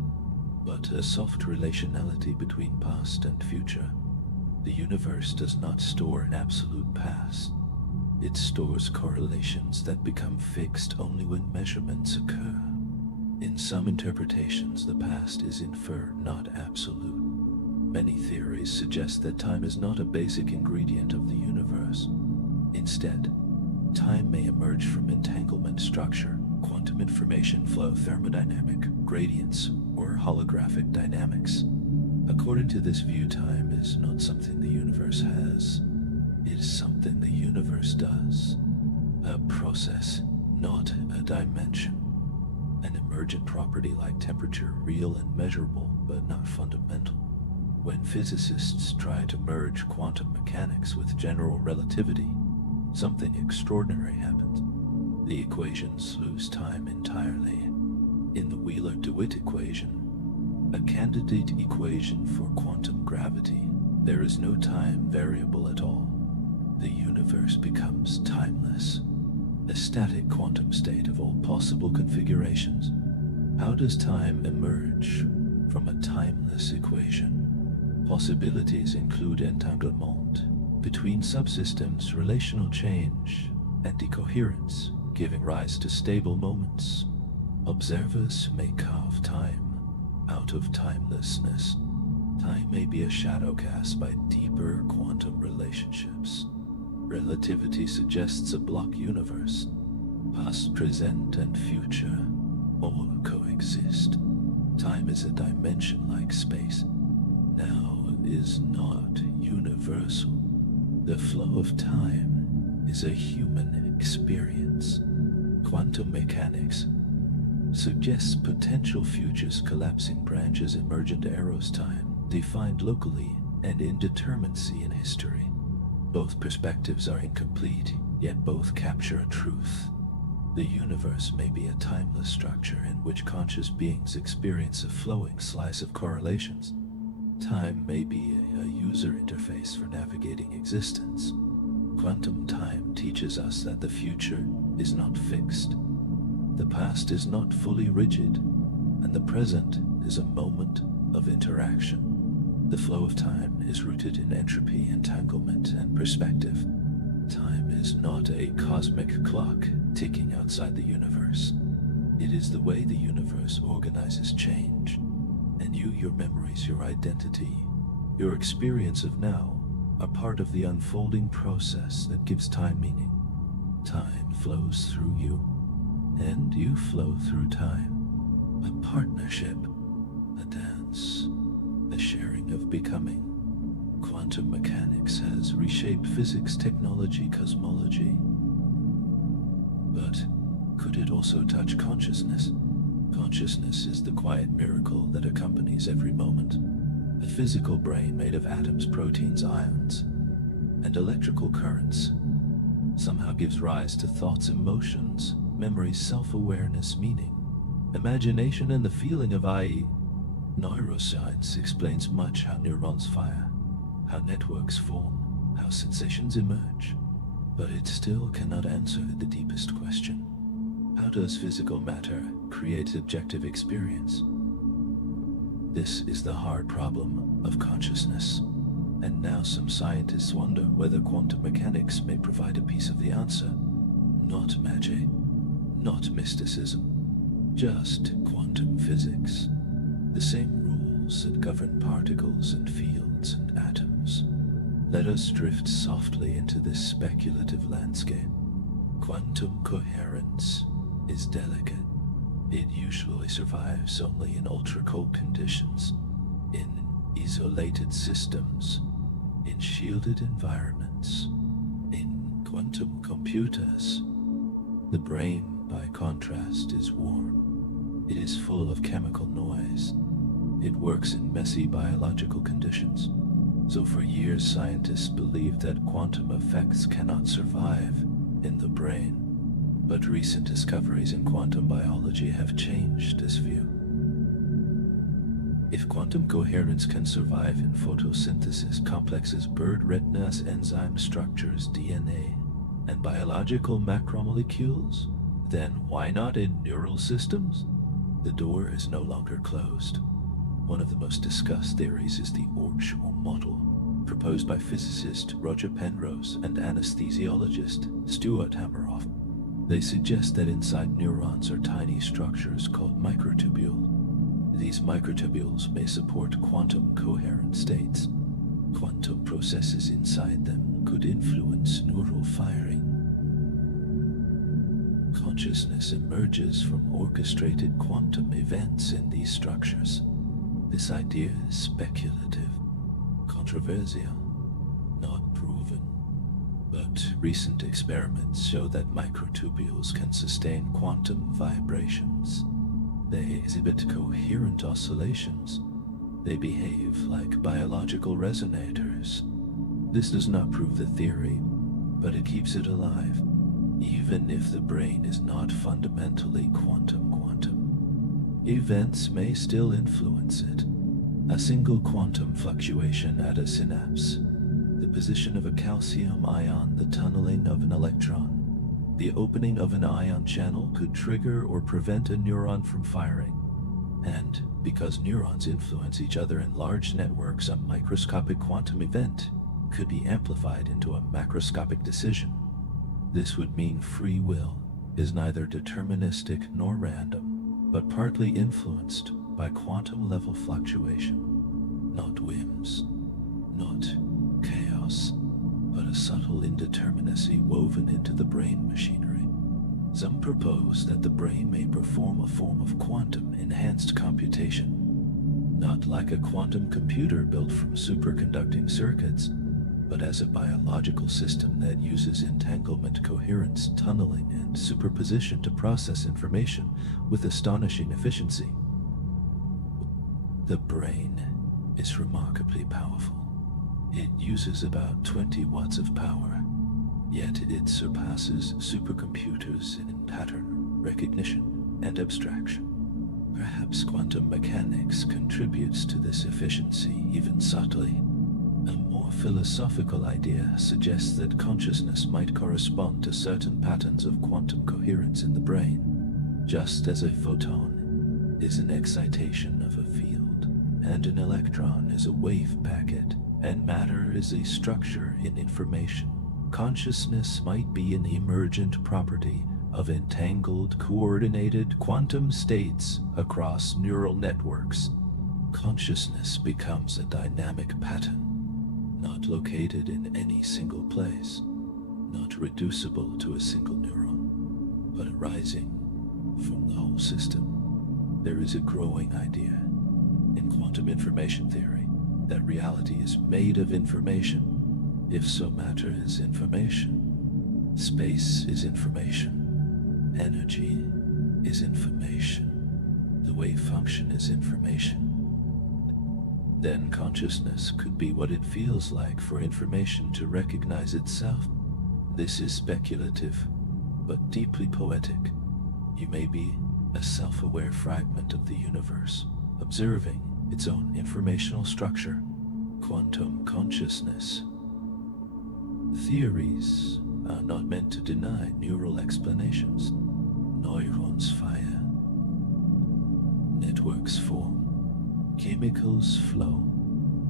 but a soft relationality between past and future. The universe does not store an absolute past. It stores correlations that become fixed only when measurements occur. In some interpretations, the past is inferred, not absolute. Many theories suggest that time is not a basic ingredient of the universe. Instead, time may emerge from entanglement structure, quantum information flow, thermodynamic gradients, or holographic dynamics. According to this view, time is not something the universe has. It is something the universe does. A process, not a dimension. An emergent property like temperature, real and measurable, but not fundamental. When physicists try to merge quantum mechanics with general relativity, something extraordinary happens. The equations lose time entirely. In the Wheeler-DeWitt equation, a candidate equation for quantum gravity, there is no time variable at all. The universe becomes timeless, a static quantum state of all possible configurations. How does time emerge from a timeless equation? Possibilities include entanglement between subsystems, relational change, and decoherence, giving rise to stable moments. Observers may carve time out of timelessness. Time may be a shadow cast by deeper quantum relationships. Relativity suggests a block universe. Past, present, and future all coexist. Time is a dimension like space. Now is not universal. The flow of time is a human experience. Quantum mechanics suggests potential futures, collapsing branches, emergent arrows, time defined locally, and indeterminacy in history. Both perspectives are incomplete, yet both capture a truth. The universe may be a timeless structure in which conscious beings experience a flowing slice of correlations. Time may be a user interface for navigating existence. Quantum time teaches us that the future is not fixed. The past is not fully rigid, and the present is a moment of interaction. The flow of time is rooted in entropy, entanglement, and perspective. Time is not a cosmic clock ticking outside the universe. It is the way the universe organizes change. And you, your memories, your identity, your experience of now are part of the unfolding process that gives time meaning. Time flows through you, and you flow through time. A partnership, a dance, a sharing of becoming. Quantum mechanics has reshaped physics, technology, cosmology. But could it also touch consciousness? Consciousness is the quiet miracle that accompanies every moment. A physical brain made of atoms, proteins, ions, and electrical currents somehow gives rise to thoughts, emotions, memories, self-awareness, meaning, imagination, and the feeling of I.e. Neuroscience explains much: how neurons fire, how networks form, how sensations emerge. But it still cannot answer the deepest question. How does physical matter create objective experience? This is the hard problem of consciousness. And now some scientists wonder whether quantum mechanics may provide a piece of the answer. Not magic, not mysticism, just quantum physics. the same rules that govern particles and fields and atoms. Let us drift softly into this speculative landscape. Quantum coherence is delicate. It usually survives only in ultra-cold conditions, in isolated systems, in shielded environments, in quantum computers. The brain, by contrast, is warm. It is full of chemical noise. It works in messy biological conditions. So for years, scientists believed that quantum effects cannot survive in the brain. But recent discoveries in quantum biology have changed this view. If quantum coherence can survive in photosynthesis complexes, bird retinas, enzyme structures, DNA, and biological macromolecules, then why not in neural systems? The door is no longer closed. One of the most discussed theories is the Orch or model, proposed by physicist Roger Penrose and anesthesiologist Stuart Hameroff. They suggest that inside neurons are tiny structures called microtubules. These microtubules may support quantum coherent states. Quantum processes inside them could influence neural firing. Consciousness emerges from orchestrated quantum events in these structures. This idea is speculative, controversial, not proven. But recent experiments show that microtubules can sustain quantum vibrations. They exhibit coherent oscillations. They behave like biological resonators. This does not prove the theory, but it keeps it alive, even if the brain is not fundamentally quantum. Events may still influence it. A single quantum fluctuation at a synapse, the position of a calcium ion, the tunneling of an electron, the opening of an ion channel could trigger or prevent a neuron from firing. And because neurons influence each other in large networks, a microscopic quantum event could be amplified into a macroscopic decision. This would mean free will is neither deterministic nor random, but partly influenced by quantum-level fluctuation. Not whims, not chaos, but a subtle indeterminacy woven into the brain machinery. Some propose that the brain may perform a form of quantum-enhanced computation, not like a quantum computer built from superconducting circuits, but as a biological system that uses entanglement, coherence, tunneling, and superposition to process information with astonishing efficiency. The brain is remarkably powerful. It uses about 20 watts of power, yet it surpasses supercomputers in pattern recognition and abstraction. Perhaps quantum mechanics contributes to this efficiency even subtly. A more philosophical idea suggests that consciousness might correspond to certain patterns of quantum coherence in the brain, just as a photon is an excitation of a field, and an electron is a wave packet, and matter is a structure in information. Consciousness might be an emergent property of entangled, coordinated quantum states across neural networks. Consciousness becomes a dynamic pattern, not located in any single place, not reducible to a single neuron, but arising from the whole system. There is a growing idea in quantum information theory that reality is made of information. If so, matter is information, space is information, energy is information, the wave function is information. Then consciousness could be what it feels like for information to recognize itself. This is speculative, but deeply poetic. You may be a self-aware fragment of the universe, observing its own informational structure. Quantum consciousness. Theories are not meant to deny neural explanations. Neurons fire, networks form, chemicals flow.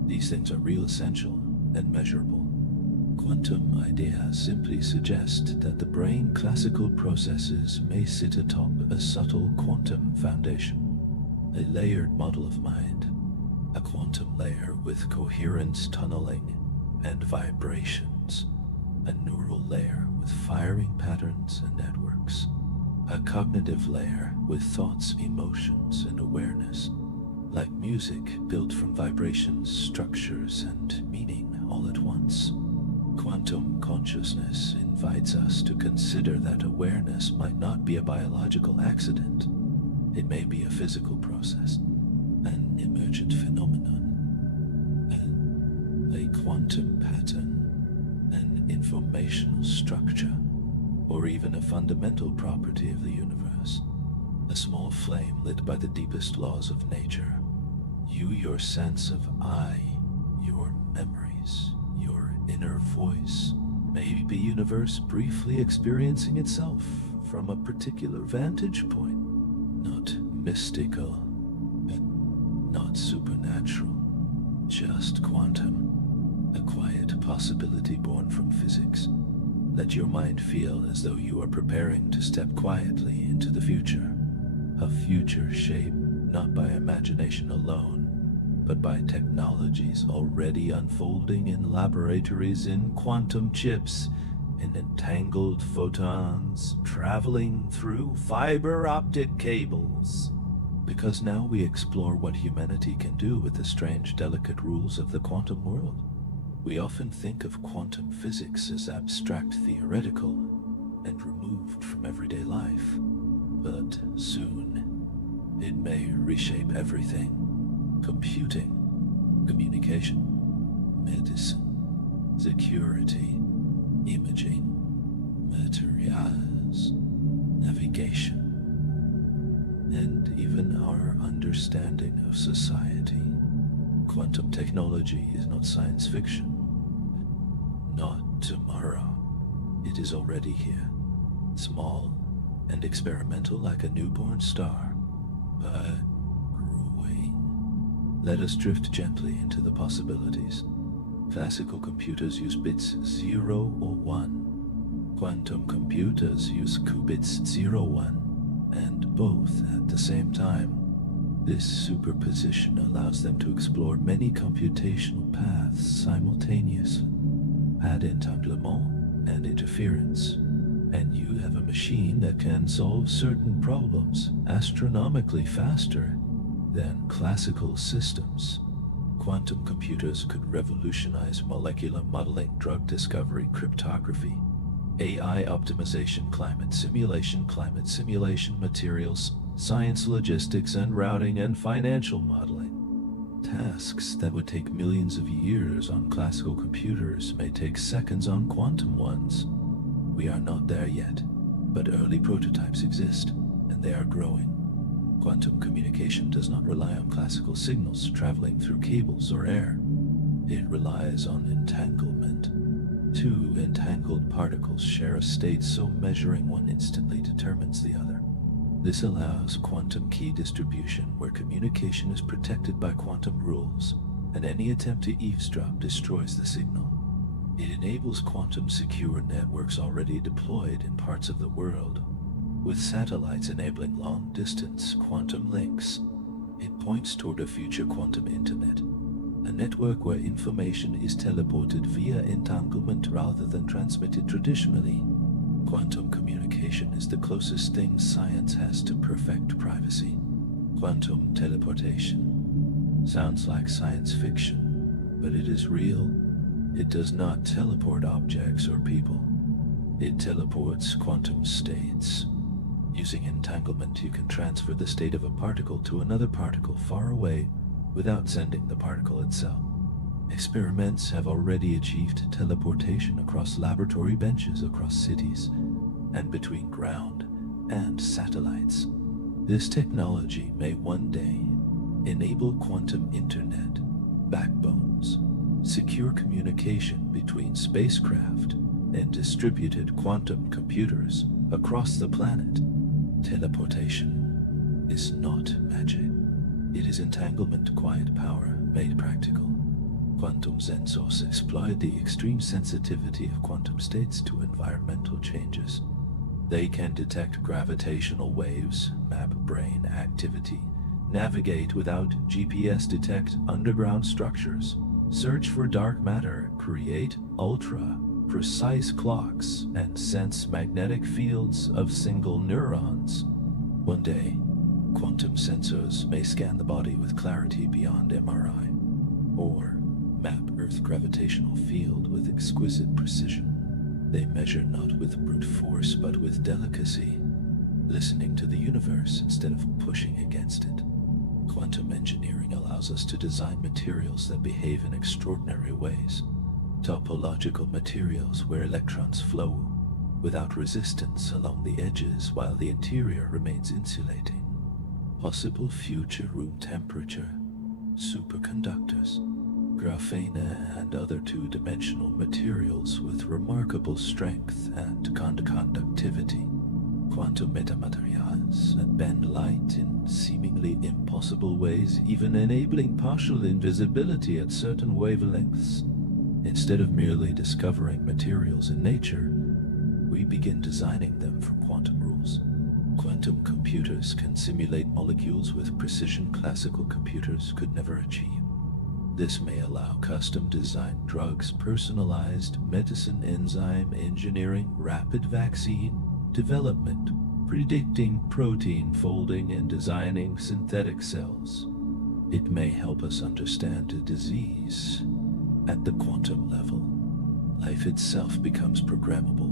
These things are real, essential, and measurable. Quantum ideas simply suggest that the brain classical processes may sit atop a subtle quantum foundation, a layered model of mind, a quantum layer with coherent tunneling and vibrations, a neural layer with firing patterns and networks, a cognitive layer with thoughts, emotions, and awareness, like music built from vibrations, structures, and meaning all at once. Quantum consciousness invites us to consider that awareness might not be a biological accident. It may be a physical process, an emergent phenomenon, a quantum pattern, an informational structure, or even a fundamental property of the universe. A small flame lit by the deepest laws of nature. You, your sense of I, your memories, your inner voice, may be universe briefly experiencing itself from a particular vantage point. Not mystical, but not supernatural, just quantum, a quiet possibility born from physics. Let your mind feel as though you are preparing to step quietly into the future, a future shaped not by imagination alone, but by technologies already unfolding in laboratories, in quantum chips, in entangled photons traveling through fiber optic cables. Because now we explore what humanity can do with the strange, delicate rules of the quantum world. We often think of quantum physics as abstract theoretical and removed from everyday life, but soon it may reshape everything. Computing, communication, medicine, security, imaging, materials, navigation, and even our understanding of society. Quantum technology is not science fiction. Not tomorrow. It is already here, small and experimental like a newborn star, but growing. Let us drift gently into the possibilities. Classical computers use bits 0 or 1. Quantum computers use qubits 0, 1, and both at the same time. This superposition allows them to explore many computational paths simultaneously. Add entanglement and interference, and you have a machine that can solve certain problems astronomically faster than classical systems. Quantum computers could revolutionize molecular modeling, drug discovery, cryptography, AI optimization, climate simulation, materials, science, logistics and routing, and financial modeling. Tasks that would take millions of years on classical computers may take seconds on quantum ones. We are not there yet, but early prototypes exist, and they are growing. Quantum communication does not rely on classical signals traveling through cables or air. It relies on entanglement. Two entangled particles share a state so measuring one instantly determines the other. This allows quantum key distribution, where communication is protected by quantum rules, and any attempt to eavesdrop destroys the signal. It enables quantum secure networks already deployed in parts of the world, with satellites enabling long-distance quantum links. It points toward a future quantum internet, a network where information is teleported via entanglement rather than transmitted traditionally. Quantum communication is the closest thing science has to perfect privacy. Quantum teleportation sounds like science fiction, but it is real. It does not teleport objects or people. It teleports quantum states. Using entanglement, you can transfer the state of a particle to another particle far away without sending the particle itself. Experiments have already achieved teleportation across laboratory benches, across cities, and between ground and satellites. This technology may one day enable quantum internet, backbones, secure communication between spacecraft and distributed quantum computers across the planet. Teleportation is not magic. It is entanglement, quiet power made practical. Quantum sensors exploit the extreme sensitivity of quantum states to environmental changes. They can detect gravitational waves, map brain activity, navigate without GPS, detect underground structures, search for dark matter, create ultra-precise clocks, and sense magnetic fields of single neurons. One day, quantum sensors may scan the body with clarity beyond MRI, or map Earth's gravitational field with exquisite precision. They measure not with brute force but with delicacy, listening to the universe instead of pushing against it. Quantum engineering allows us to design materials that behave in extraordinary ways. Topological materials where electrons flow without resistance along the edges while the interior remains insulating. Possible future room temperature, superconductors, graphene and other two-dimensional materials with remarkable strength and conductivity. Quantum metamaterials that bend light in seemingly impossible ways, even enabling partial invisibility at certain wavelengths. Instead of merely discovering materials in nature, we begin designing them from quantum rules. Quantum computers can simulate molecules with precision classical computers could never achieve. This may allow custom-designed drugs, personalized medicine, enzyme engineering, rapid vaccine development, predicting protein folding and designing synthetic cells. It may help us understand a disease at the quantum level. Life itself becomes programmable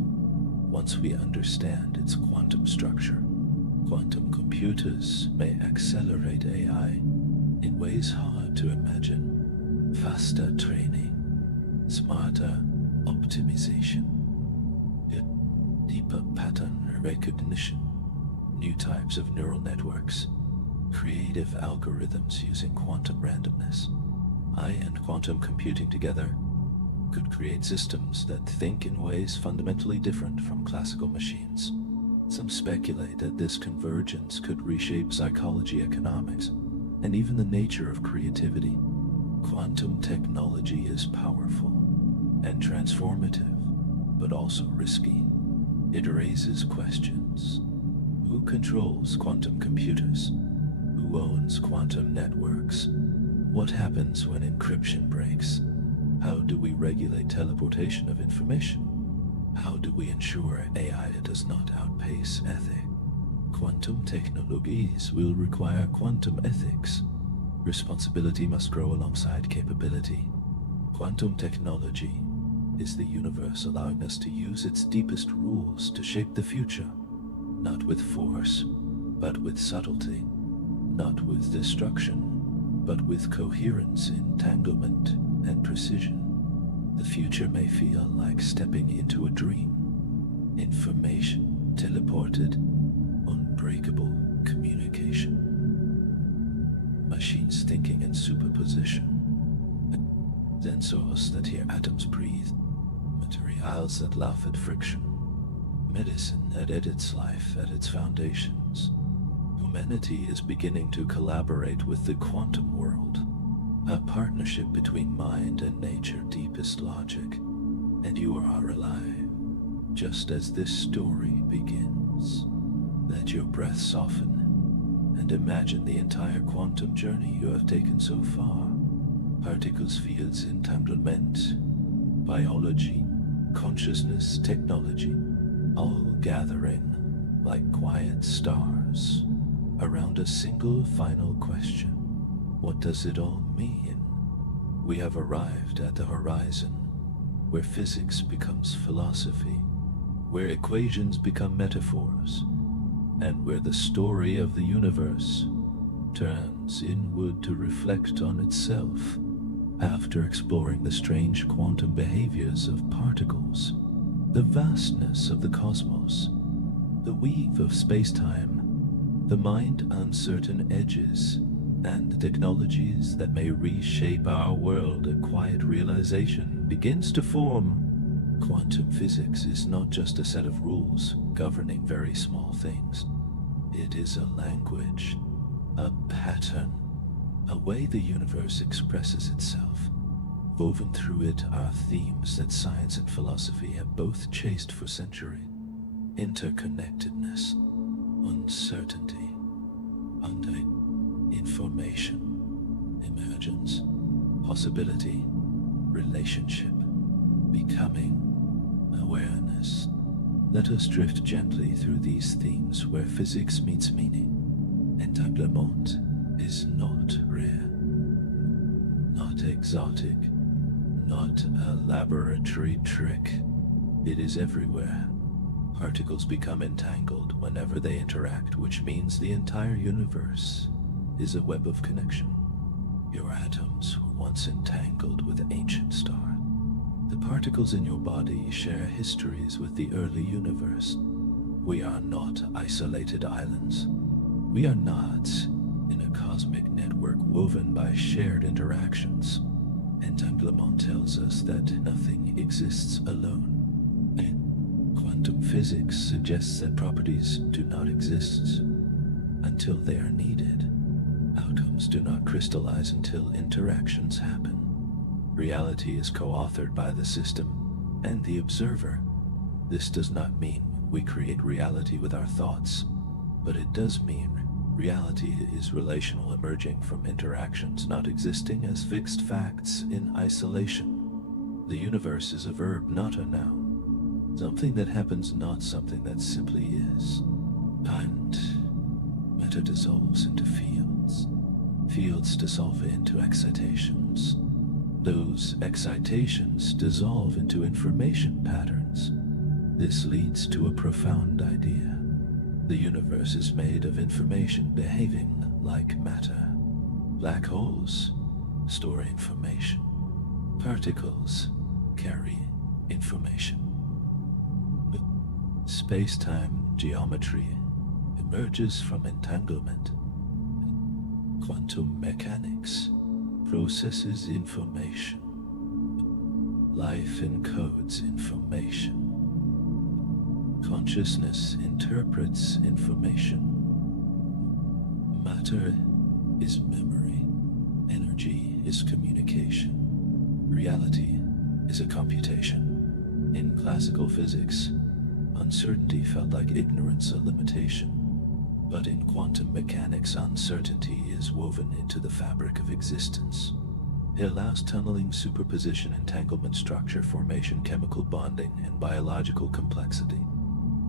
once we understand its quantum structure. Quantum computers may accelerate AI in ways hard to imagine. Faster training, smarter optimization, deeper pattern recognition, new types of neural networks, creative algorithms using quantum randomness. AI and quantum computing together could create systems that think in ways fundamentally different from classical machines. Some speculate that this convergence could reshape psychology, economics, and even the nature of creativity. Quantum technology is powerful and transformative, but also risky. It raises questions. Who controls quantum computers? Who owns quantum networks? What happens when encryption breaks? How do we regulate teleportation of information? How do we ensure AI does not outpace ethics? Quantum technologies will require quantum ethics. Responsibility must grow alongside capability. Quantum technology is the universe allowing us to use its deepest rules to shape the future, not with force, but with subtlety, not with destruction, but with coherence, entanglement, and precision. The future may feel like stepping into a dream. Information teleported, unbreakable communication. Machines thinking in superposition. Sensors that hear atoms breathe. Materials that laugh at friction. Medicine that edits life at its foundations. Humanity is beginning to collaborate with the quantum world, a partnership between mind and nature, deepest logic, and you are alive, just as this story begins. Let your breath soften, and imagine the entire quantum journey you have taken so far. Particles, fields, entanglement, biology, consciousness, technology, all gathering like quiet stars around a single final question. What does it all mean? We have arrived at the horizon, where physics becomes philosophy, where equations become metaphors, and where the story of the universe turns inward to reflect on itself. After exploring the strange quantum behaviors of particles, the vastness of the cosmos, the weave of space-time, the mind-uncertain edges, and the technologies that may reshape our world, a quiet realization begins to form. Quantum physics is not just a set of rules governing very small things. It is a language, a pattern, a way the universe expresses itself. Woven through it are themes that science and philosophy have both chased for centuries. Interconnectedness, uncertainty, and Information, emergence, possibility, relationship, becoming, awareness. Let us drift gently through these themes where physics meets meaning. Entanglement is not rare, not exotic, not a laboratory trick. It is everywhere. Particles become entangled whenever they interact, which means the entire universe is a web of connection. Your atoms were once entangled with ancient stars. The particles in your body share histories with the early universe. We are not isolated islands. We are nodes in a cosmic network woven by shared interactions. Entanglement tells us that nothing exists alone. Quantum physics suggests that properties do not exist until they are needed. Outcomes do not crystallize until interactions happen. Reality is co-authored by the system and the observer. This does not mean we create reality with our thoughts, but it does mean reality is relational, emerging from interactions, not existing as fixed facts in isolation. The universe is a verb, not a noun. Something that happens, not something that simply is. And matter dissolves into fields. Fields dissolve into excitations. Those excitations dissolve into information patterns. This leads to a profound idea. The universe is made of information behaving like matter. Black holes store information. Particles carry information. Space-time geometry emerges from entanglement. Quantum mechanics processes information. Life encodes information. Consciousness interprets information. Matter is memory. Energy is communication. Reality is a computation. In classical physics, uncertainty felt like ignorance, a limitation. But in quantum mechanics, uncertainty is woven into the fabric of existence. It allows tunneling, superposition, entanglement, structure, formation, chemical bonding, and biological complexity.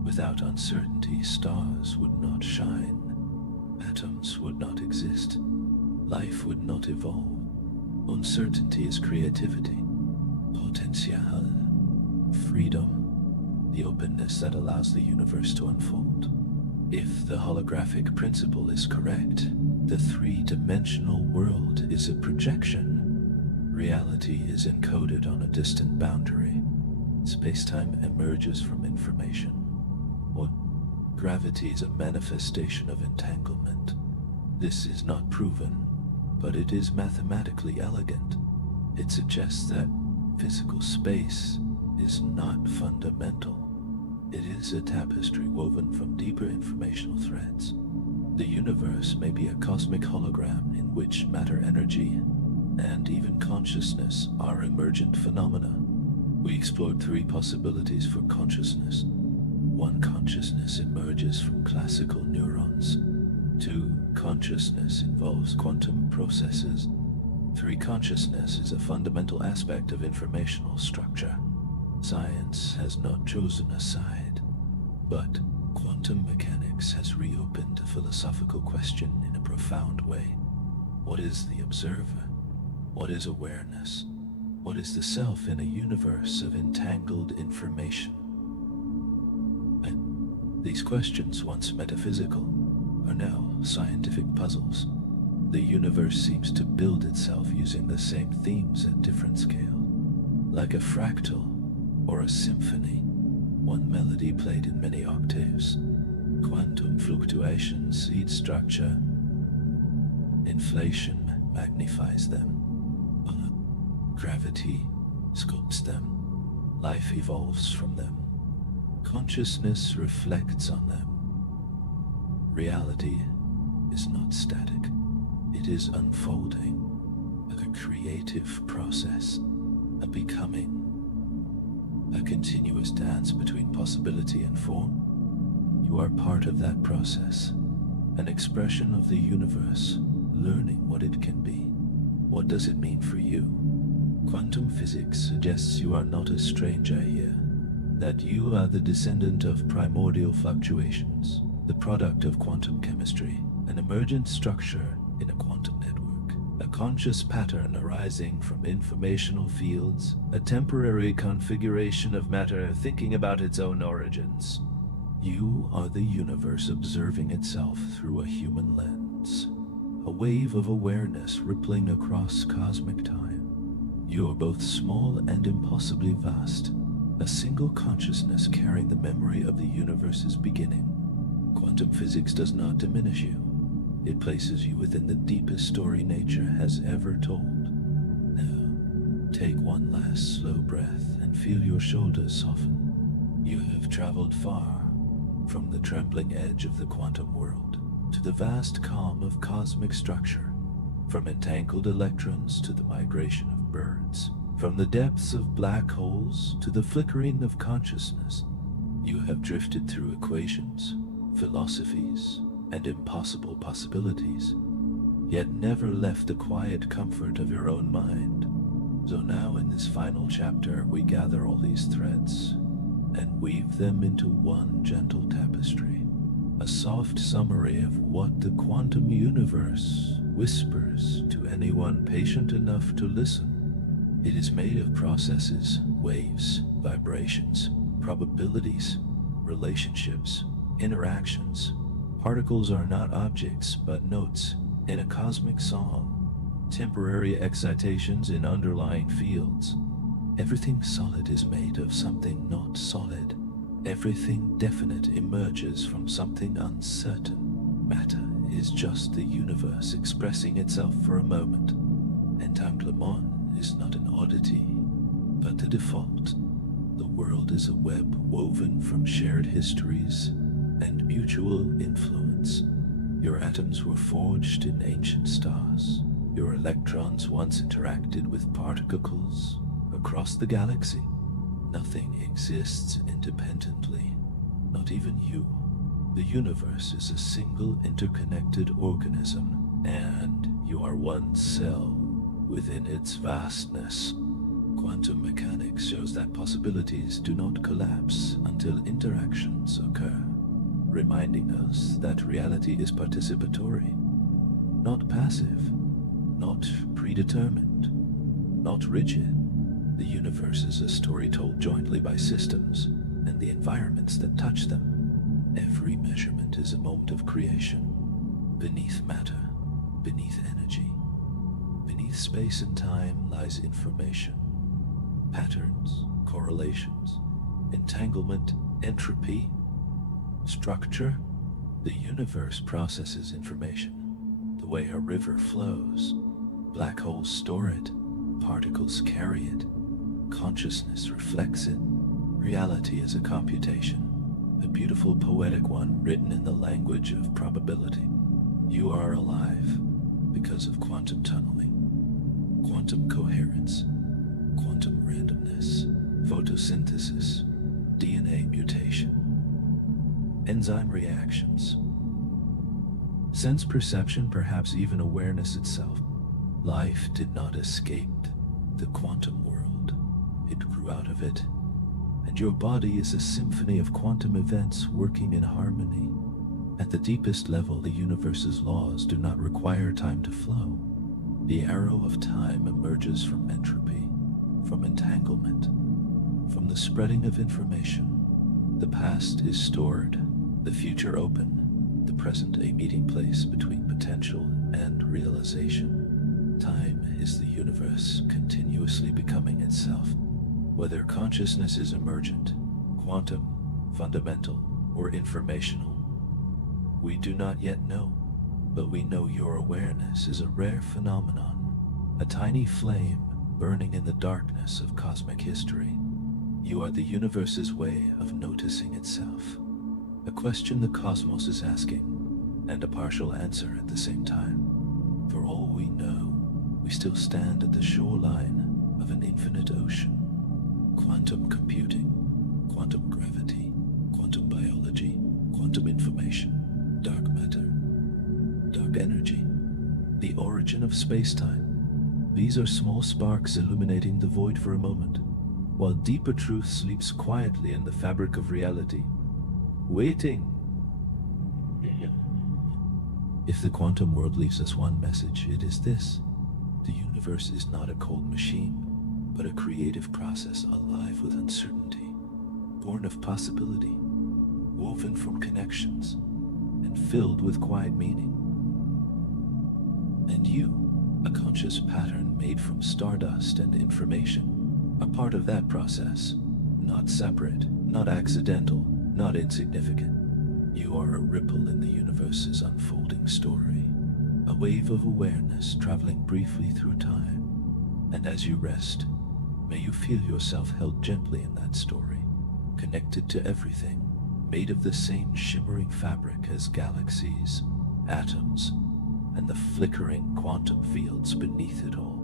Without uncertainty, stars would not shine, atoms would not exist, life would not evolve. Uncertainty is creativity, potential, freedom, the openness that allows the universe to unfold. If the holographic principle is correct, the three-dimensional world is a projection. Reality is encoded on a distant boundary. Space-time emerges from information. Gravity is a manifestation of entanglement. This is not proven, but it is mathematically elegant. It suggests that physical space is not fundamental. It is a tapestry woven from deeper informational threads. The universe may be a cosmic hologram in which matter, energy, and even consciousness are emergent phenomena. We explored three possibilities for consciousness. One, consciousness emerges from classical neurons. Two, consciousness involves quantum processes. Three, consciousness is a fundamental aspect of informational structure. Science has not chosen a side, but quantum mechanics has reopened a philosophical question in a profound way. What is the observer? What is awareness? What is the self in a universe of entangled information? These questions, once metaphysical, are now scientific puzzles. The universe seems to build itself using the same themes at different scales. Like a fractal or a symphony, one melody played in many octaves. Quantum fluctuations, seed structure, inflation magnifies them. Gravity sculpts them. Life evolves from them. Consciousness reflects on them. Reality is not static. It is unfolding, like a creative process, a becoming, a continuous dance between possibility and form. You are part of that process, an expression of the universe, learning what it can be. What does it mean for you? Quantum physics suggests you are not a stranger here, that you are the descendant of primordial fluctuations, the product of quantum chemistry, an emergent structure in a quantum network, a conscious pattern arising from informational fields, a temporary configuration of matter thinking about its own origins. You are the universe observing itself through a human lens, a wave of awareness rippling across cosmic time. You are both small and impossibly vast, a single consciousness carrying the memory of the universe's beginning. Quantum physics does not diminish you. It places you within the deepest story nature has ever told. Now, take one last slow breath and feel your shoulders soften. You have traveled far, from the trembling edge of the quantum world to the vast calm of cosmic structure, from entangled electrons to the migration of birds, from the depths of black holes to the flickering of consciousness. You have drifted through equations, philosophies, and impossible possibilities, yet never left the quiet comfort of your own mind. So now in this final chapter, we gather all these threads and weave them into one gentle tapestry, a soft summary of what the quantum universe whispers to anyone patient enough to listen. It is made of processes, waves, vibrations, probabilities, relationships, interactions. Particles are not objects, but notes in a cosmic song, temporary excitations in underlying fields. Everything solid is made of something not solid. Everything definite emerges from something uncertain. Matter is just the universe expressing itself for a moment. Entanglement is not an oddity, but the default. The world is a web woven from shared histories and mutual influence. Your atoms were forged in ancient stars. Your electrons once interacted with particles across the galaxy. Nothing exists independently, not even you. The universe is a single interconnected organism, and you are one cell within its vastness. Quantum mechanics shows that possibilities do not collapse until interactions occur, reminding us that reality is participatory, not passive, not predetermined, not rigid. The universe is a story told jointly by systems and the environments that touch them. Every measurement is a moment of creation. Beneath matter, beneath energy, beneath space and time lies information. Patterns, correlations, entanglement, entropy, structure. The universe processes information the way a river flows. Black holes store it, particles carry it, consciousness reflects it. Reality is a computation, a beautiful poetic one written in the language of probability. You are alive because of quantum tunneling, quantum coherence, quantum randomness, photosynthesis, DNA mutation, enzyme reactions, sense perception, perhaps even awareness itself. Life did not escape the quantum world. It grew out of it, and your body is a symphony of quantum events working in harmony. At the deepest level, the universe's laws do not require time to flow. The arrow of time emerges from entropy, from entanglement, from the spreading of information. The past is stored, the future open, the present a meeting place between potential and realization. Time is the universe continuously becoming itself. Whether consciousness is emergent, quantum, fundamental, or informational, we do not yet know, but we know your awareness is a rare phenomenon, a tiny flame burning in the darkness of cosmic history. You are the universe's way of noticing itself, a question the cosmos is asking, and a partial answer at the same time. For all we know, we still stand at the shoreline of an infinite ocean. Quantum computing, quantum gravity, quantum quantum information, dark matter, dark energy. The superposition of space-time. These are small sparks illuminating the void for a moment, while deeper truth sleeps quietly in the fabric of reality, waiting. If the quantum world leaves us one message, it is this: the universe is not a cold machine, but a creative process alive with uncertainty, born of possibility, woven from connections, and filled with quiet meaning. And you, a conscious pattern made from stardust and information, a part of that process, not separate, not accidental, not insignificant. You are a ripple in the universe's unfolding story, a wave of awareness traveling briefly through time. And as you rest, may you feel yourself held gently in that story, connected to everything, made of the same shimmering fabric as galaxies, atoms, and the flickering quantum fields beneath it all.